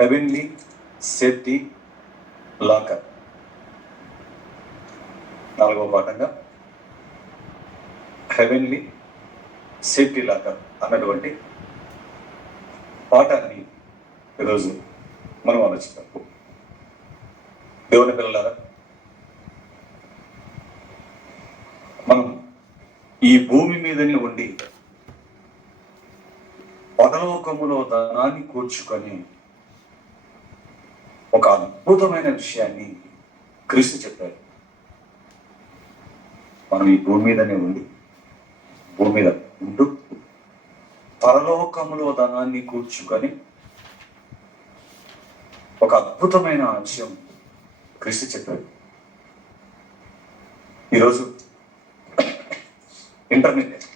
Heavenly safety locker. 4వ పాఠంగా heavenly safety locker అన్నటువంటి పాఠాన్ని ఈరోజు మనం ఆలోచిస్తాం. దేవుని పిల్లలారా, మనం ఈ భూమి మీదనే ఉండి పరలోకములో ధనాన్ని కూర్చుకొని ఒక అద్భుతమైన విషయాన్ని క్రీస్తు చెప్పారు. మనం ఈ భూమి మీదనే ఉండి భూమి మీద ఉంటూ పరలోకములో ధనాన్ని కూర్చుకొని ఒక అద్భుతమైన విషయం క్రీస్తు చెప్పారు. ఈరోజు ఇంటర్నెట్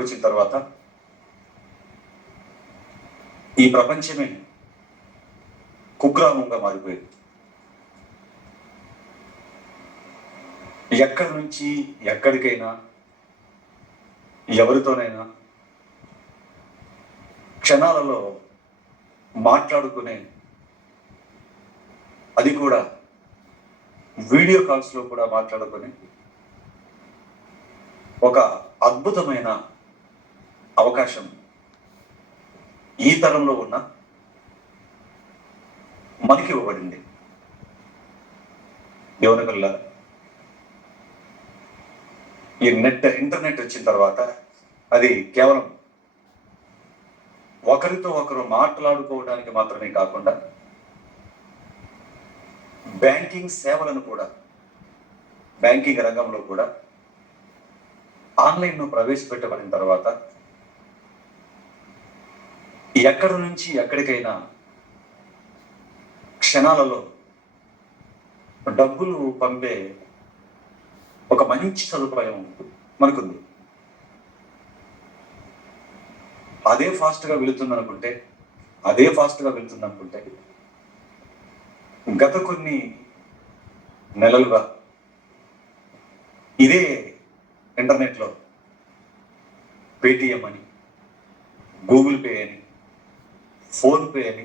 వచ్చిన తర్వాత ఈ ప్రపంచమే కుగ్రామంగా మారిపోయింది. ఎక్కడి నుంచి ఎక్కడికైనా ఎవరితోనైనా క్షణాలలో మాట్లాడుకునే, అది కూడా వీడియో కాల్స్లో కూడా మాట్లాడుకుని ఒక అద్భుతమైన అవకాశం ఈ తరంలో ఉన్న మనకి ఇవ్వబడింది. దేవుని పిల్లలారా, ఈ ఇంటర్నెట్ వచ్చిన తర్వాత అది కేవలం ఒకరితో ఒకరు మాట్లాడుకోవడానికి మాత్రమే కాకుండా బ్యాంకింగ్ సేవలను కూడా, బ్యాంకింగ్ రంగంలో కూడా ఆన్లైన్లో ప్రవేశపెట్టబడిన తర్వాత ఎక్కడి నుంచి ఎక్కడికైనా క్షణాలలో డబ్బులు పంపే ఒక మంచి సదుపాయం మనకుంది. అదే ఫాస్ట్గా వెళుతుందనుకుంటే గత కొన్ని నెలలుగా ఇదే ఇంటర్నెట్లో పేటిఎం అని, గూగుల్ పే అని, ఫోన్పే అని,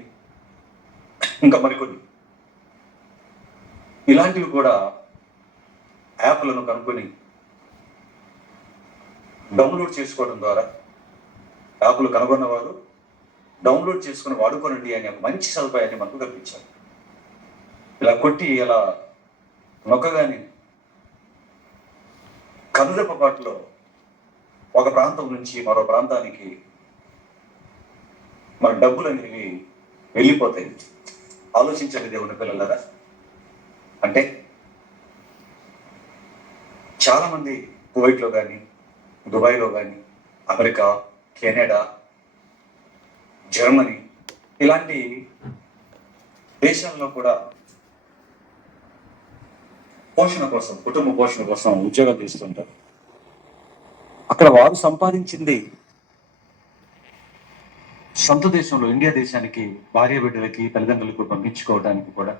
ఇంకా మరికొన్ని ఇలాంటివి కూడా యాప్లను కనుక్కొని డౌన్లోడ్ చేసుకోవడం ద్వారా, యాప్లు కనుగొన్నవారు డౌన్లోడ్ చేసుకుని వాడుకోనండి అని ఒక మంచి సదుపాయాన్ని మనకు కల్పించారు. ఇలా కొట్టి ఇలా నొక్కగానే కనురెప్పపాటులో ఒక ప్రాంతం నుంచి మరో ప్రాంతానికి మన డబ్బులు అనేవి వెళ్ళిపోతాయి. ఆలోచించండి దేవుని పిల్లలారా. అంటే చాలామంది కువైట్లో కానీ, దుబాయ్లో కానీ, అమెరికా, కెనడా, జర్మనీ ఇలాంటి దేశాల్లో కూడా పోషణ కోసం, కుటుంబ పోషణ కోసం ఉద్యోగాలు చేస్తుంటారు. అక్కడ వారు సంపాదించింది సొంత దేశంలో, ఇండియా దేశానికి భార్య బిడ్డలకి, తల్లిదండ్రులకు పంపించుకోవడానికి కూడా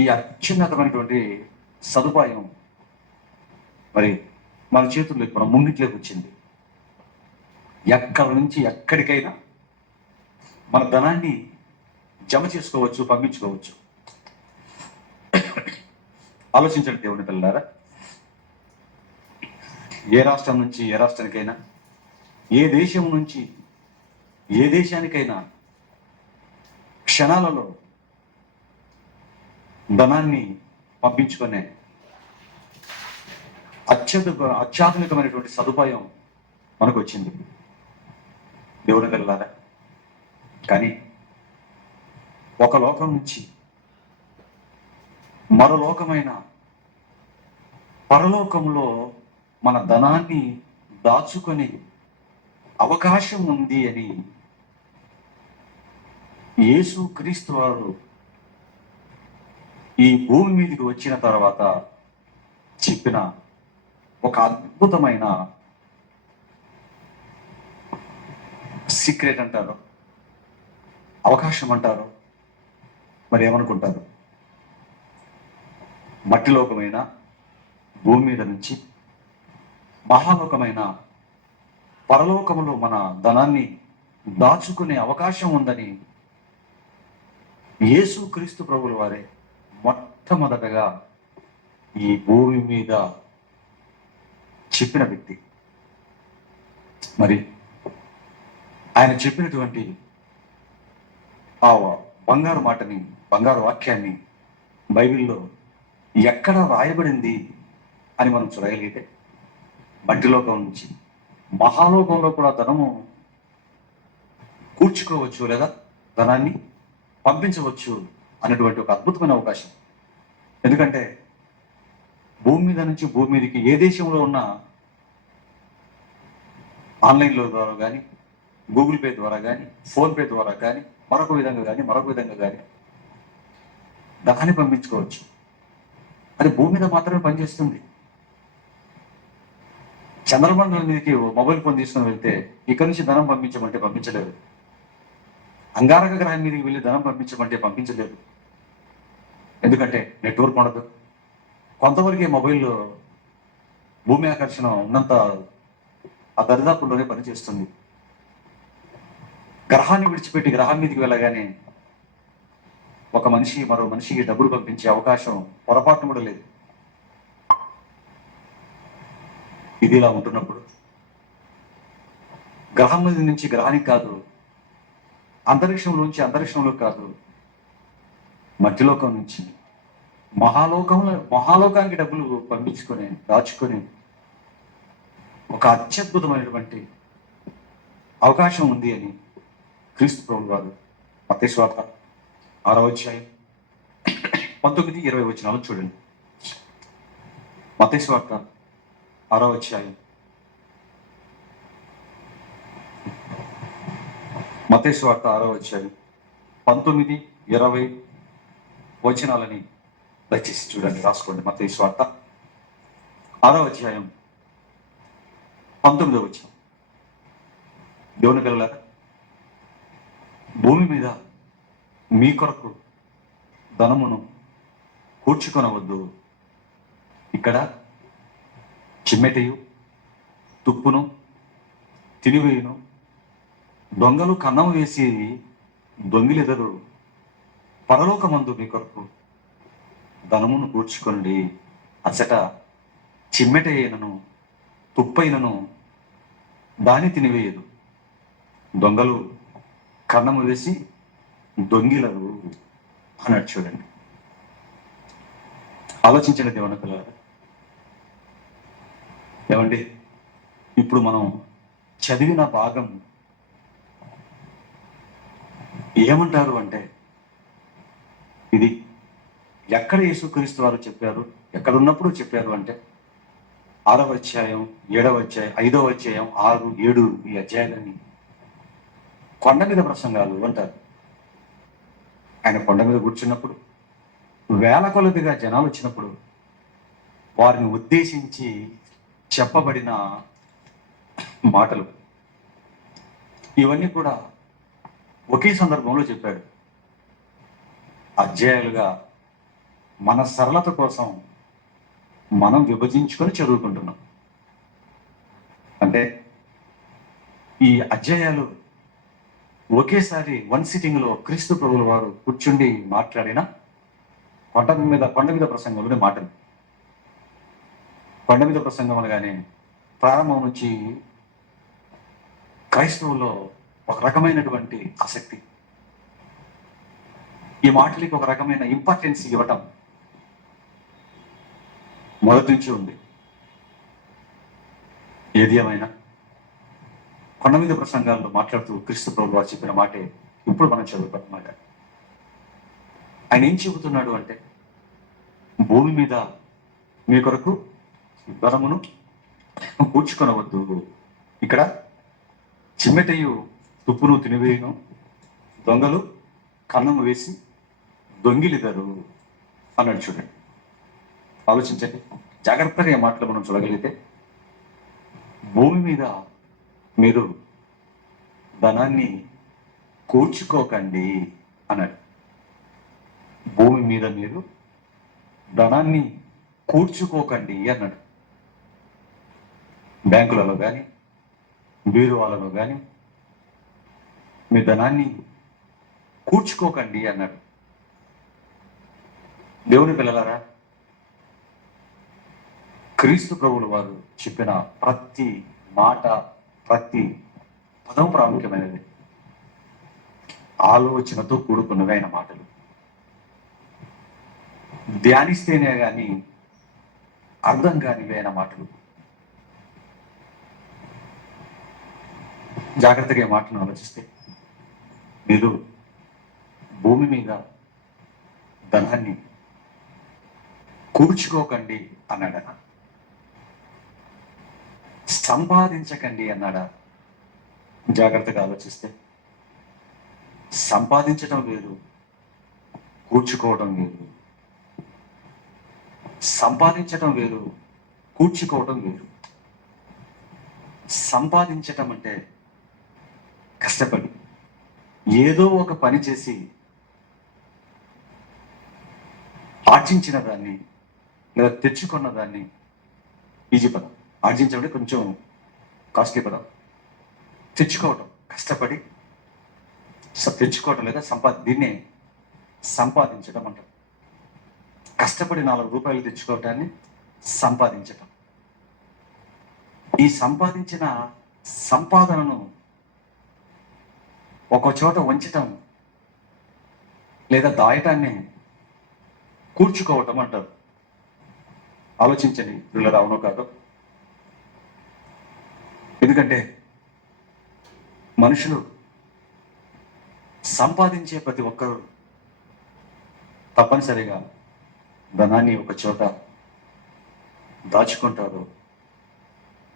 ఈ అత్యున్నతమైనటువంటి సదుపాయం మరి మన చేతుల్లోకి, మన ముంగిట్లోకి వచ్చింది. ఎక్కడి నుంచి ఎక్కడికైనా మన ధనాన్ని జమ చేసుకోవచ్చు, పంపించుకోవచ్చు. ఆలోచించండి దేవుని పిల్లలారా. ఏ రాష్ట్రం నుంచి ఏ రాష్ట్రానికైనా, ఏ దేశం నుంచి ఏ దేశానికైనా క్షణాలలో ధనాన్ని పంపించుకునే అత్యాధునికమైనటువంటి సదుపాయం మనకు వచ్చింది దేవుని పిల్లలారా. కానీ ఒక లోకం నుంచి మరో లోకమైన పరలోకంలో మన ధనాన్ని దాచుకొని అవకాశం ఉంది అని యేసు క్రీస్తు వారు ఈ భూమి మీదకి వచ్చిన తర్వాత చెప్పిన ఒక అద్భుతమైన సీక్రెట్ అంటారు, అవకాశం అంటారు, మరి ఏమనుకుంటారు? మట్టి లోకమైన భూమి మీద నుంచి మహాలోకమైన పరలోకములో మన ధనాన్ని దాచుకునే అవకాశం ఉందని యేసుక్రీస్తు ప్రభుల వారే మొట్టమొదటగా ఈ భూమి మీద చెప్పిన వ్యక్తి. మరి ఆయన చెప్పినటువంటి ఆ బంగారు మాటని, బంగారు వాక్యాన్ని బైబిల్లో ఎక్కడ రాయబడింది అని మనం చూడగలిగితే, మట్టిలోకం నుంచి మహాలోకంలో కూడా ధనము కూర్చుకోవచ్చు లేదా ధనాన్ని పంపించవచ్చు అనేటువంటి ఒక అద్భుతమైన అవకాశం. ఎందుకంటే భూమి మీద నుంచి భూమి మీదకి ఏ దేశంలో ఉన్న ఆన్లైన్లో ద్వారా కానీ, గూగుల్ పే ద్వారా కానీ, ఫోన్పే ద్వారా కానీ, మరొక విధంగా కానీ ధనాన్ని పంపించుకోవచ్చు. అది భూమి మీద మాత్రమే పనిచేస్తుంది. చంద్రమండలం మీదకి మొబైల్ ఫోన్ తీసుకుని వెళ్తే ఇక్కడి నుంచి ధనం పంపించమంటే పంపించలేరు. అంగారక గ్రహం మీదకి వెళ్ళి ధనం పంపించమంటే పంపించలేరు. ఎందుకంటే నెట్వర్క్ ఉండదు. కొంతవరకే మొబైల్లో భూమి ఆకర్షణ ఉన్నంత ఆ దరిదాపుల్లోనే పనిచేస్తుంది. గ్రహాన్ని విడిచిపెట్టి గ్రహం మీదకి వెళ్ళగానే ఒక మనిషి మరో మనిషికి డబ్బులు పంపించే అవకాశం పొరపాటును కూడా లేదు. ఇది ఇలా ఉంటున్నప్పుడు గ్రహం మీద నుంచి గ్రహానికి కాదు, అంతరిక్షంలోంచి అంతరిక్షంలోకి కాదు, మధ్యలోకం నుంచి మహాలోకానికి డబ్బులు పంపించుకొని దాచుకొని ఒక అత్యద్భుతమైనటువంటి అవకాశం ఉంది అని క్రీస్తు ప్రభువు వారు మత్తయి సువార్త 6వ అధ్యాయం 19-20 వచనాలు చూడండి. మత్తయి సువార్త 6వ అధ్యాయం మత్తయి సువార్త 6వ అధ్యాయం 19-20 వచనాలని దయచేసి చూడండి, రాసుకోండి. మత్తయి సువార్త 6వ అధ్యాయం 19వ వచనం. దేవుని పిల్లలారా, భూమి మీద మీ కొరకు ధనమును కూర్చుకొనవద్దు. ఇక్కడ చిమ్మెటయు తుప్పును తినివేయును, దొంగలు కన్నం వేసి దొంగిలెదరు. పరలోకమందు మీ కొరకు ధనమును కూర్చుకొండి. అచ్చట చిమ్మెటైనను తుప్పైనను దాని తినివేయదు, దొంగలు కన్నము వేసి దొంగిలరు అన్నాడు. చూడండి, ఆలోచించండి దేవుని పిల్లలు. ఏమండి, ఇప్పుడు మనం చదివిన భాగం ఏమంటారు అంటే, ఇది ఎక్కడ యేసుక్రీస్తు వారు చెప్పారు, ఎక్కడ ఉన్నప్పుడు చెప్పారు అంటే 6వ అధ్యాయం 7వ అధ్యాయం 5వ అధ్యాయం 6, 7 ఈ అధ్యాయాలని కొండ మీద ప్రసంగాలు అంటారు. ఆయన కొండ మీద కూర్చున్నప్పుడు వేల కొలదిగా జనాలు వచ్చినప్పుడు వారిని ఉద్దేశించి చెప్పబడిన మాటలు ఇవన్నీ కూడా ఒకే సందర్భంలో చెప్పాడు. అధ్యాయాలుగా మన సరళత కోసం మనం విభజించుకొని చదువుకుంటున్నాం. అంటే ఈ అధ్యాయాలు ఒకేసారి వన్ సిట్టింగ్లో క్రీస్తు ప్రభువుల వారు కూర్చుండి మాట్లాడిన కొండ మీద ప్రసంగంలోని మాటలు. కొండ మీద ప్రసంగం అనగానే ప్రారంభం నుంచి క్రైస్తవుల్లో ఒక రకమైనటువంటి ఆసక్తి, ఈ మాటలకి ఒక రకమైన ఇంపార్టెన్స్ ఇవ్వటం మొదటి నుంచి ఉంది. ఏది ఏమైనా కొండ మీద ప్రసంగాల్లో మాట్లాడుతూ క్రీస్తు ప్రభువు వారు చెప్పిన మాటే ఇప్పుడు మనం చదువుకున్నమాట. ఆయన ఏం చెబుతున్నాడు అంటే, భూమి మీద మీ కొరకు ధనమును కూర్చుకొనవద్దు. ఇక్కడ చిమ్మెటయు తుప్పును తినివేయును, దొంగలు కన్నము వేసి దొంగిలిదరు అన్నాడు. చూడండి, ఆలోచించండి జాగ్రత్తగా ఈ మాటలు మనం చూడగలిగితే, భూమి మీద మీరు ధనాన్ని కూర్చుకోకండి అన్నాడు. భూమి మీద మీరు ధనాన్ని కూర్చుకోకండి అన్నాడు. బ్యాంకులలో కానీ, బీరువాలలో కానీ, మీ ధనాన్ని కూర్చుకోకండి అన్నాడు. దేవుని పిల్లలారా, క్రీస్తు ప్రభువుల వారు చెప్పిన ప్రతి మాట, ప్రతి పదం ప్రాముఖ్యమైనది. ఆలోచనతో కూడుకున్నవి ఆయన మాటలు. ధ్యానిస్తేనే కానీ అర్థం కానివి ఆయన మాటలు. జాగ్రత్తగా ఈ మాటను ఆలోచిస్తే, మీరు భూమి మీద ధనాన్ని కూర్చుకోకండి అన్నాడా? సంపాదించకండి అన్నాడా? జాగ్రత్తగా ఆలోచిస్తే, సంపాదించడం వేరు, కూర్చుకోవడం వేరు. సంపాదించడం వేరు, కూర్చుకోవడం వేరు. సంపాదించటం అంటే కష్టపడి ఏదో ఒక పని చేసి ఆర్జించిన దాన్ని లేదా తెచ్చుకున్న దాన్ని ఈజీ పదం. ఆర్జించడం కొంచెం కాస్ట్లీ పదం. తెచ్చుకోవటం కష్టపడి తెచ్చుకోవటం లేదా దీన్నే సంపాదించడం అంటారు. కష్టపడి 4 రూపాయలు తెచ్చుకోవటాన్ని సంపాదించటం. ఈ సంపాదించిన సంపాదనను ఒక చోట ఉంచటం లేదా దాయటాన్ని కూర్చుకోవటం అంటారు. ఆలోచించండి పిల్లలు, అవునో కాదు. ఎందుకంటే మనుషులు సంపాదించే ప్రతి ఒక్కరూ తప్పనిసరిగా ధనాన్ని ఒక చోట దాచుకుంటారు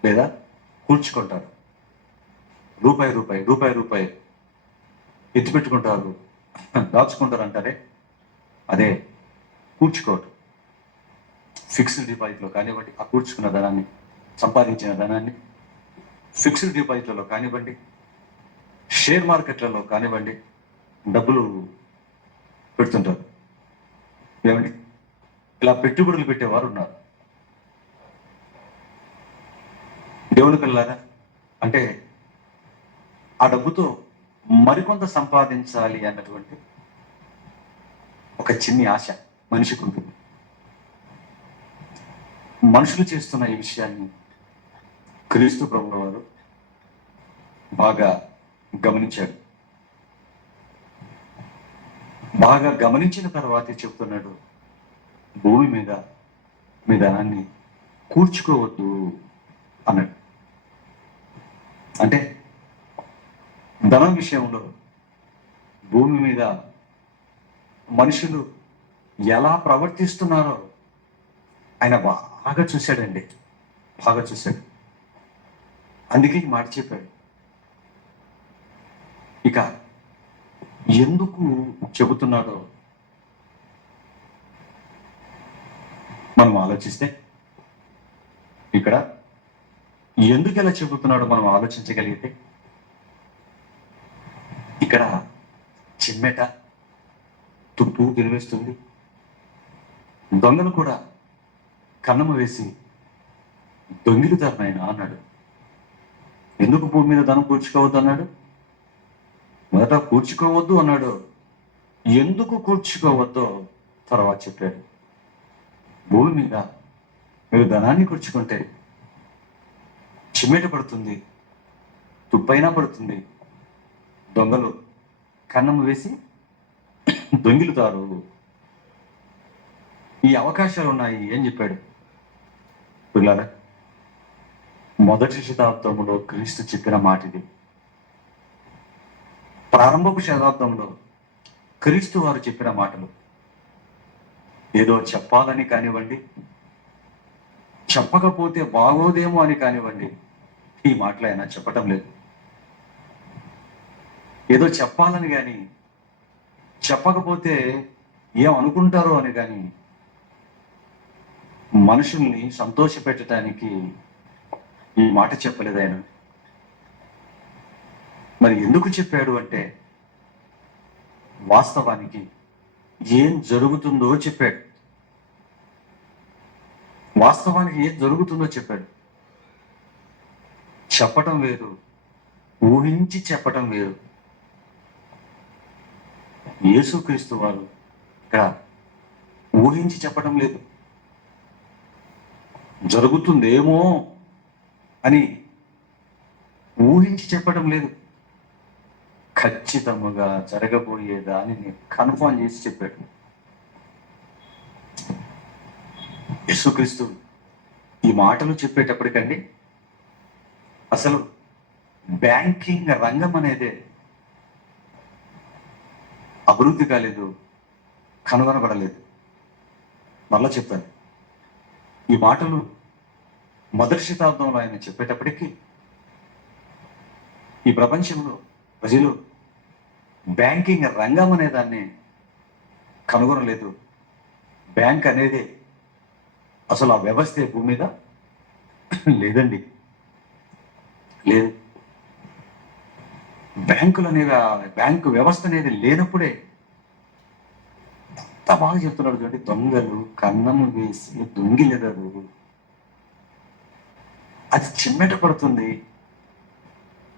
లేదా కూర్చుకుంటారు. రూపాయి ఎత్తిపెట్టుకుంటారు, దాచుకుంటారు అంటారే, అదే కూర్చుకోవటం. ఫిక్స్డ్ డిపాజిట్లో కానివ్వండి, ఆ కూర్చుకున్న ధనాన్ని, సంపాదించిన ధనాన్ని ఫిక్స్డ్ డిపాజిట్లలో కానివ్వండి, షేర్ మార్కెట్లలో కానివ్వండి డబ్బులు పెడుతుంటారు. ఏమండి, ఇలా పెట్టుబడులు పెట్టేవారు ఉన్నారు. దేవుని పిల్లారా, అంటే ఆ డబ్బుతో మరికొంత సంపాదించాలి అన్నటువంటి ఒక చిన్ని ఆశ మనిషికి ఉంటుంది. మనుషులు చేస్తున్న ఈ విషయాన్ని క్రీస్తు ప్రభువుల వారు బాగా గమనించాడు. బాగా గమనించిన తర్వాతే చెప్తున్నాడు, భూమి మీద మీ ధనాన్ని కూర్చుకోవద్దు అన్నాడు. అంటే ధనం విషయంలో భూమి మీద మనుషులు ఎలా ప్రవర్తిస్తున్నారో ఆయన బాగా చూశాడండి, బాగా చూశాడు. అందుకే ఈ మాట చెప్పాడు. ఇక ఎందుకు చెబుతున్నాడో మనం ఆలోచిస్తే, ఇక్కడ ఎందుకు ఎలా చెబుతున్నాడో మనం ఆలోచించగలిగితే, ఇక్కడ చిమ్మెట తుప్పు తినివేస్తుంది, దొంగలు కూడా కన్నము వేసి దొంగిలుతారు నాయన అన్నాడు. ఎందుకు భూమి మీద ధనం కూర్చుకోవద్దు అన్నాడు? మొదట కూర్చుకోవద్దు అన్నాడు. ఎందుకు కూర్చుకోవద్దో తర్వాత చెప్పాడు. భూమి మీద మీరు ధనాన్ని కూర్చుకుంటే చిమ్మెట పడుతుంది, తుప్పైనా పడుతుంది, దొంగలు కన్నము వేసి దొంగిలుతారు. ఈ అవకాశాలు ఉన్నాయి అని చెప్పాడు. పిల్లల, మొదటి శతాబ్దంలో క్రీస్తు చెప్పిన మాట ఇది. ప్రారంభపు శతాబ్దంలో క్రీస్తు వారు చెప్పిన మాటలు. ఏదో చెప్పాలని కానివ్వండి, చెప్పకపోతే బాగోదేమో అని కానివ్వండి, ఈ మాటలు ఆయన చెప్పటం లేదు. ఏదో చెప్పాలని కానీ, చెప్పకపోతే ఏం అనుకుంటారో అని కానీ, మనుషుల్ని సంతోష పెట్టడానికి ఈ మాట చెప్పలేదు ఆయన. మరి ఎందుకు చెప్పాడు అంటే, వాస్తవానికి ఏం జరుగుతుందో చెప్పాడు. వాస్తవానికి ఏం జరుగుతుందో చెప్పాడు. చెప్పటం వేరు, ఊహించి చెప్పటం వేరు. యేసుక్రీస్తు వారు ఇక్కడ ఊహించి చెప్పడం లేదు, జరుగుతుందేమో అని ఊహించి చెప్పడం లేదు, ఖచ్చితంగా జరగబోయే దానిని కన్ఫర్మ్ చేసి చెప్పాడు. యేసుక్రీస్తు ఈ మాటలు చెప్పేటప్పటికండి అసలు బ్యాంకింగ్ రంగం అనేదే అభివృద్ధి కాలేదు, కనుగొనబడలేదు. మళ్ళా చెప్తాను, ఈ మాటలు మొదటి శతాబ్దంలో ఆయన చెప్పేటప్పటికీ ఈ ప్రపంచంలో ప్రజలు బ్యాంకింగ్ రంగం అనే దాన్ని కనుగొనలేదు. బ్యాంక్ అనేది అసలు ఆ వ్యవస్థే భూమి మీద లేదండి, లేదు. బ్యాంకులు అనేవి, బ్యాంకు వ్యవస్థ అనేది లేనప్పుడే ఎంత బాగా చెప్తున్నాడు చూడండి. దొంగలు కన్నము వేసి దొంగిలెదరు, అది చిమ్మెట పడుతుంది,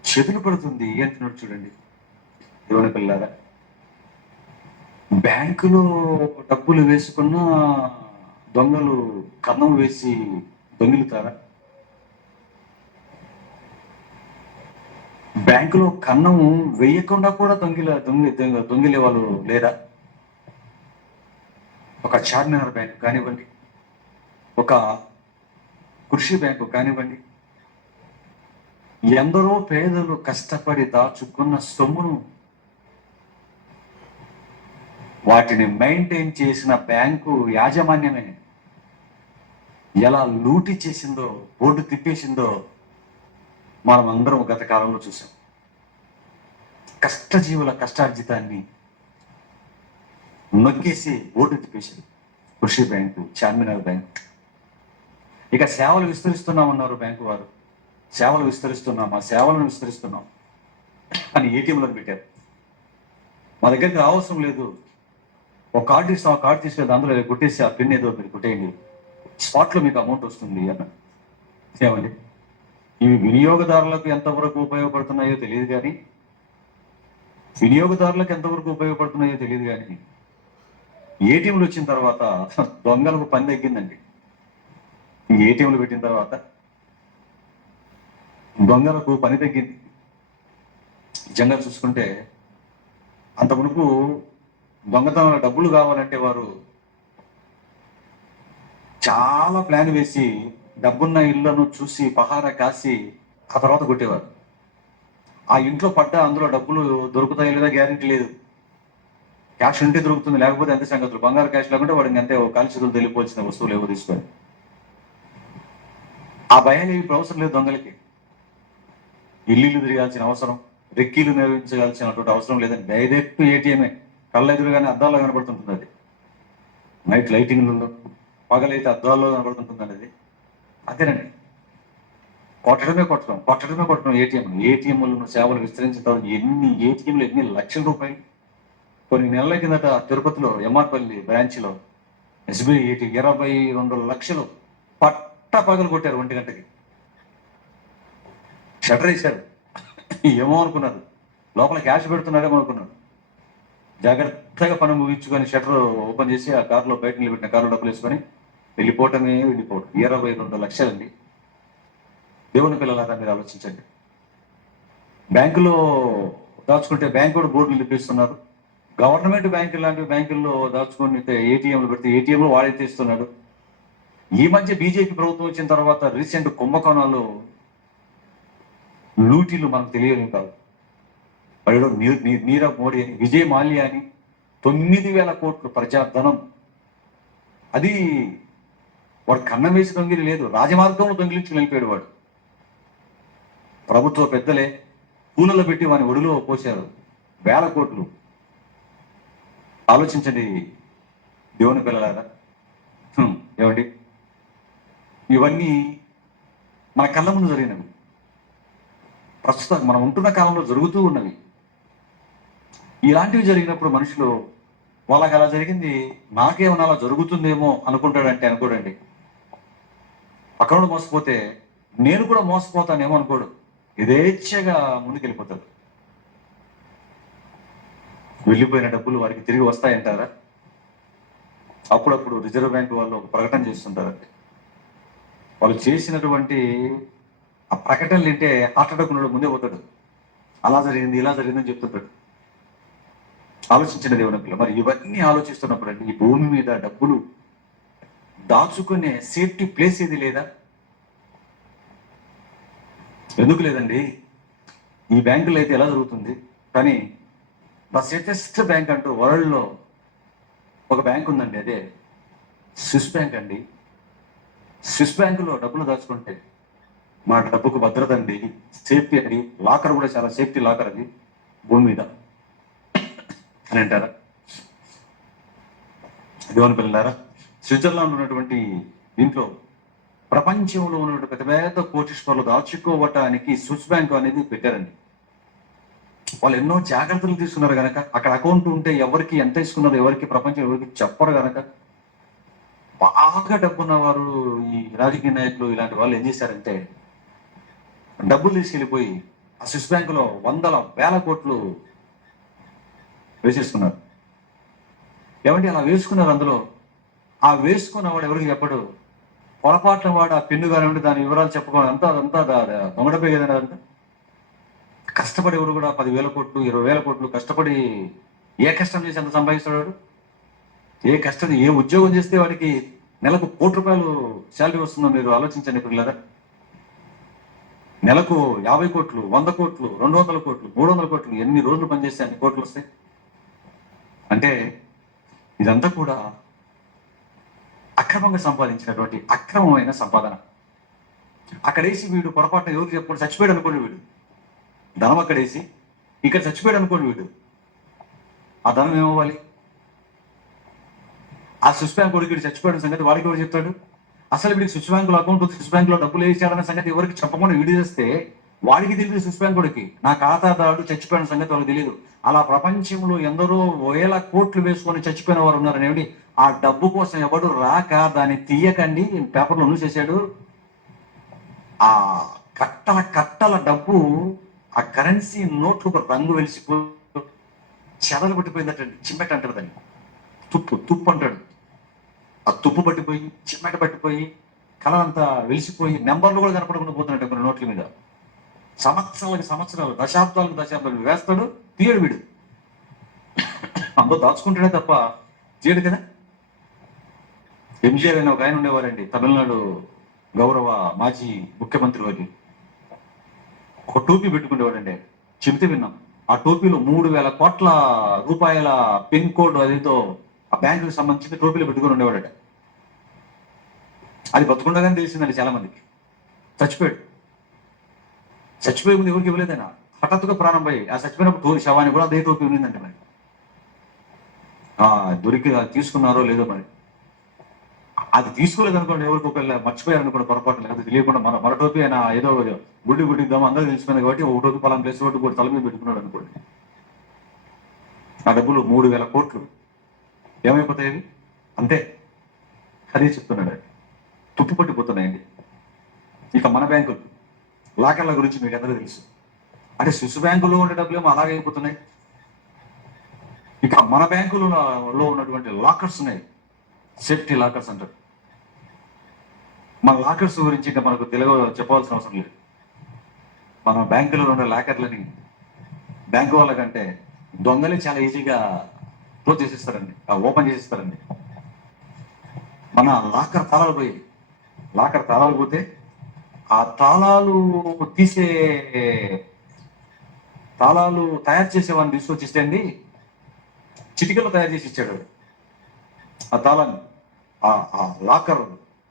చెదులు పడుతుంది అంటున్నాడు చూడండి. దేవుని పిల్లారా, బ్యాంకులో డబ్బులు వేసుకున్న దొంగలు కన్నం వేసి దొంగిలుతారా? బ్యాంకులో కన్నము వేయకుండా కూడా దొంగిలే వాళ్ళు లేరా? ఒక చార్మినార్ బ్యాంకు కానివ్వండి, ఒక కృషి బ్యాంకు కానివ్వండి, ఎందరో పేదలు కష్టపడి దాచుకున్న సొమ్మును వాటిని మెయింటైన్ చేసిన బ్యాంకు యాజమాన్యమే ఎలా లూటి చేసిందో, బోర్డు తిప్పేసిందో మనం అందరం గత కాలంలో చూసాం. కష్టజీవుల కష్టార్జితాన్ని నొక్కేసి బోర్డు తిప్పేసింది కృషి బ్యాంకు, చార్మినార్ బ్యాంకు. ఇక సేవలు విస్తరిస్తున్నామన్నారు బ్యాంకు వారు. సేవలు విస్తరిస్తున్నాం, ఆ సేవలను విస్తరిస్తున్నాం అని ఏటీఎంలను పెట్టారు. మా దగ్గరికి అవసరం లేదు, ఒక కార్డు ఇస్తాం, ఆ కార్డు తీసుకెళ్తే అందులో కొట్టేసి ఆ పిన్ ఏదో మీరు కొట్టేయండి, స్పాట్లో మీకు అమౌంట్ వస్తుంది అన్న. ఏమండి, ఇవి వినియోగదారులకు ఎంతవరకు ఉపయోగపడుతున్నాయో తెలియదు కానీ ఏటీఎంలు వచ్చిన తర్వాత దొంగలకు పని తగ్గిందండి. ఏటీఎంలు పెట్టిన తర్వాత దొంగలకు పని తగ్గింది. నిజంగా చూసుకుంటే అంత మునుపు దొంగతనాల డబ్బులు కావాలంటే వారు చాలా ప్లాన్ వేసి డబ్బున్న ఇళ్లను చూసి పహారా కాసి ఆ తర్వాత కొట్టేవారు. ఆ ఇంట్లో పడ్డ అందులో డబ్బులు దొరుకుతాయో లేదా గ్యారెంటీ లేదు. క్యాష్ ఉంటే దొరుకుతుంది, లేకపోతే అంతే సంగతులు. బంగారు క్యాష్ లేకుంటే వాడికి అంతే కాలి చేతులు తెలియపోవాల్సిన వస్తువులు ఏవో తీసుకొని. ఆ భయాలు ఇప్పుడు అవసరం లేదు దొంగలకి. ఇల్లు తిరగాల్సిన అవసరం, రెక్కీలు నిర్వహించాల్సినటువంటి అవసరం లేదని డైరెక్ట్ ఏటీఎంఏ కళ్ళ ఎదురుగానే అద్దాల్లో కనబడుతుంటుంది. అది నైట్ లైటింగ్లలో, పగలైతే అద్దాల్లో కనబడుతుంటుంది. అది అంతేనండి, కొట్టడమే ఏటీఎంలను సేవలు విస్తరించిన తర్వాత ఎన్ని ఏటీఎంలు, ఎన్ని లక్షల రూపాయలు. కొన్ని నెలల కిందట తిరుపతిలో ఎంఆర్పల్లి బ్రాంచ్లో ఎస్బీఐ ఏటీఎం 22 లక్షలు పట్ట పగలు కొట్టారు 1 గంటకి. షటర్ వేశారు. ఏమో అనుకున్నారు, లోపల క్యాష్ పెడుతున్నారేమో అనుకున్నారు. జాగ్రత్తగా పని ముగించుకొని షటర్ ఓపెన్ చేసి ఆ కారులో బయట నిలబెట్టిన కారులో డబ్బులు వేసుకొని వెళ్ళిపోవటం. 22 లక్షలండి. దేవుని పిల్లలారా, మీరు ఆలోచించండి. బ్యాంకులో దాచుకుంటే బ్యాంకు కూడా బోర్డులు నిలిపిస్తున్నారు. గవర్నమెంట్ బ్యాంకు లాంటి బ్యాంకుల్లో దాచుకొని ఏటీఎంలు పెడితే ఏటీఎంలు వాడే తీస్తున్నాడు. ఈ మధ్య బీజేపీ ప్రభుత్వం వచ్చిన తర్వాత రీసెంట్ కుంభకోణాలు, లూటీలు మనకు తెలియని కాదు. వాడు నీరవ్ మోడీ అని, విజయ్ మాల్యా అని 9,000 కోట్లు ప్రజాధనం. అది వాడు కన్నం వేసి దొంగిలి లేదు, రాజమార్గంలో దొంగిలించి వెళ్ళిపోయాడు వాడు. ప్రభుత్వ పెద్దలే పూలలో పెట్టి వాని ఒడిలో పోశారు 1000 కోట్లు. ఆలోచించండి దేవుని పిల్లలారా. ఏమండి, ఇవన్నీ మన కళ్ళ ముందు జరిగినవి, ప్రస్తుతం మనం ఉంటున్న కాలంలో జరుగుతూ ఉన్నవి. ఇలాంటివి జరిగినప్పుడు మనుషులు వాళ్ళకి అలా జరిగింది, నాకేమన్నా అలా జరుగుతుందేమో అనుకుంటాడంటే అనుకోడండి. పక్కనోడు మోసపోతే నేను కూడా మోసపోతానేమో అనుకోడు, యథేచ్ఛగా ముందుకెళ్ళిపోతాడు. వెళ్ళిపోయిన డబ్బులు వారికి తిరిగి వస్తాయంటారా? అప్పుడప్పుడు రిజర్వ్ బ్యాంక్ వాళ్ళు ఒక ప్రకటన చేస్తుంటారండి. వాళ్ళు చేసినటువంటి ఆ ప్రకటనలు వింటే హార్ట్ అటాక్ ఉన్నాడు ముందే పోతాడు. అలా జరిగింది, ఇలా జరిగిందని చెప్తుంటాడు. ఆలోచించిన దేవుని పిల్ల, మరి ఇవన్నీ ఆలోచిస్తున్నప్పుడు అండి, ఈ భూమి మీద డబ్బులు దాచుకునే సేఫ్టీ ప్లేస్ ఏది లేదా? ఎందుకు లేదండి? ఈ బ్యాంకులో అయితే ఎలా జరుగుతుంది, కానీ ద సేఫెస్ట్ బ్యాంక్ అంటూ వరల్డ్లో ఒక బ్యాంక్ ఉందండి, అదే స్విస్ బ్యాంక్ అండి. స్విస్ బ్యాంకులో డబ్బులు దాచుకుంటే మా డబ్బుకు భద్రత అండి, సేఫ్టీ అండి. లాకర్ కూడా చాలా సేఫ్టీ లాకర్ అది భూమి మీద అని అంటారా? దేవుని పిల్లారా, స్విట్జర్లాండ్ ఉన్నటువంటి దీంట్లో ప్రపంచంలో ఉన్నటువంటి పెద్ద పెద్ద కోటీశ్వర్లు దాచుకోవటానికి స్విస్ బ్యాంక్ అనేది పెట్టారండి. వాళ్ళు ఎన్నో జాగ్రత్తలు తీసుకున్నారు కనుక, అక్కడ అకౌంట్ ఉంటే ఎవరికి ఎంత ఇస్తున్నారు, ఎవరికి ప్రపంచం ఎవరికి చెప్పరు కనుక, బాగా డబ్బున్న వారు, ఈ రాజకీయ నాయకులు ఇలాంటి వాళ్ళు ఏం చేశారంటే డబ్బులు తీసుకెళ్ళిపోయి ఆ స్విస్ బ్యాంకులో వందల వేల కోట్లు వేసేసుకున్నారు. ఏమంటే అలా వేసుకున్నారు. అందులో ఆ వేసుకున్నవాడు ఎవరికి చెప్పడు. పొరపాట్ల వాడు ఆ పెన్ను కానివ్వండి, దాని వివరాలు చెప్పుకోవాలి, అంతా దొంగడపే కదండి. అదంతా కష్టపడి ఎవడు కూడా 10,000 కోట్లు 20,000 కోట్లు కష్టపడి ఏ కష్టం చేసి ఎంత సంపాదిస్తాడు? ఏ కష్టం, ఏ ఉద్యోగం చేస్తే వాడికి నెలకు ₹1,00,00,000 శాలరీ వస్తుందో మీరు ఆలోచించండి పిల్లరా. నెలకు 50 కోట్లు, 100 కోట్లు, 200 కోట్లు, 300 కోట్లు, ఎన్ని రోజులు పనిచేస్తే అన్ని కోట్లు వస్తాయి. అంటే ఇదంతా కూడా అక్రమంగా సంపాదించినటువంటి అక్రమమైన సంపాదన. అక్కడేసి వీడు పొరపాటున ఎవరికి చెప్పకుండా చచ్చిపోయాడు అనుకోండి, వీడు ధనం అక్కడేసి ఇక్కడ చచ్చిపోయాడు అనుకోండి, వీడు ఆ ధనం ఏమవ్వాలి? ఆ స్విస్ బ్యాంక్ వాడికి చచ్చిపోయిన సంగతి వాడికి ఎవరు చెప్తాడు? అసలు వీడికి స్విస్ బ్యాంకులో అకౌంట్, స్విస్ బ్యాంకులో డబ్బులు వేసాడన్న సంగతి ఎవరికి చెప్పకుండా వీడి చేస్తే వాడికి తెలియదు. స్విస్ బ్యాంక్ వాడికి నా ఖాతాదారుడు చచ్చిపోయిన సంగతి వాళ్ళకి తెలియదు. అలా ప్రపంచంలో ఎందరో వేల కోట్లు వేసుకొని చచ్చిపోయిన వారు ఉన్నారని ఏమిటి? ఆ డబ్బు కోసం ఎవడు రాక దాన్ని తీయకండి పేపర్లో న్యూస్ చేశాడు. ఆ కట్టల డబ్బు, ఆ కరెన్సీ నోట్లు ఒక రంగు వెలిసిపోయి చెదలు పట్టిపోయిందటండి. చిమ్మెట అంటారు దాన్ని, తుప్పు అంటాడు. ఆ తుప్పు పట్టిపోయి, చిమ్మెట పట్టిపోయి, కలర్ అంతా వెలిసిపోయి, నెంబర్లు కూడా కనపడకుండా పోతున్నట్టు కొన్ని నోట్ల మీద. సంవత్సరాలు, దశాబ్దాలు వేస్తాడు, తీయడు వీడు. అందరూ దాచుకుంటాడే తప్ప తీయడు కదా. ఎంజీఆర్ అని ఒక ఆయన ఉండేవారండి, తమిళనాడు గౌరవ మాజీ ముఖ్యమంత్రి వారి. ఒక టోపీ పెట్టుకునేవాడండి, చెబితే విన్నాం. ఆ టోపీలో 3,000 కోట్ల రూపాయల పిన్ కోడ్ అదేదో ఆ బ్యాంకుకి సంబంధించిన టోపీలు పెట్టుకుని ఉండేవాడట. అది బతుకుండగానే తెలిసిందండి చాలా మందికి. చచ్చిపోయే ముందు ఎవరికి ఇవ్వలేదైనా, హఠాత్తుగా ప్రాణం పోయి ఆ చచ్చిపోయినప్పుడు శవాన్ని కూడా అదే టోపీ ఉన్నిందండి. మరి దొరికి తీసుకున్నారో లేదో మరి. అది తీసుకోలేదు అనుకోండి, ఎవరికి ఒకవేళ మర్చిపోయారు అనుకోండి పొరపాటు, లేకపోతే తెలియకుండా మన టోపీ అయినా ఏదో గుడ్డిద్దాం అందరూ తెలిసిపోయింది కాబట్టి ఒక టోపీ పలానా ప్లేస్ ఒకటి కూడా తల మీద పెట్టుకున్నాడు అనుకోండి. ఆ డబ్బులు 3,000 కోట్లు ఏమైపోతాయి? అంతే. అదే చెప్తున్నాడు, తుప్పు పట్టిపోతున్నాయండి. ఇక మన బ్యాంకులు లాకర్ల గురించి మీకు అందరూ తెలుసు. అంటే స్విస్ బ్యాంకులో ఉండే డబ్బులు ఏమో అలాగే అయిపోతున్నాయి. ఇక మన బ్యాంకులలో ఉన్నటువంటి లాకర్స్ ఉన్నాయి, సేఫ్టీ లాకర్స్ అంటారు. మన లాకర్స్ గురించి ఇంకా మనకు చెప్పవలసిన అవసరం లేదు. మన బ్యాంకులలో ఉండే లాకర్లని బ్యాంకు వాళ్ళకంటే దొంగలే చాలా ఈజీగా క్లోజ్ చేసేస్తారండి, ఓపెన్ చేసేస్తారండి. మన లాకర్ తాళాలు పోతే ఆ తాళాలు తయారు చేసేవాడిని తీసుకొచ్చిస్తే అండి, చిటికలో తయారు చేసి ఇచ్చాడు ఆ తాళాన్ని. ఆ లాకర్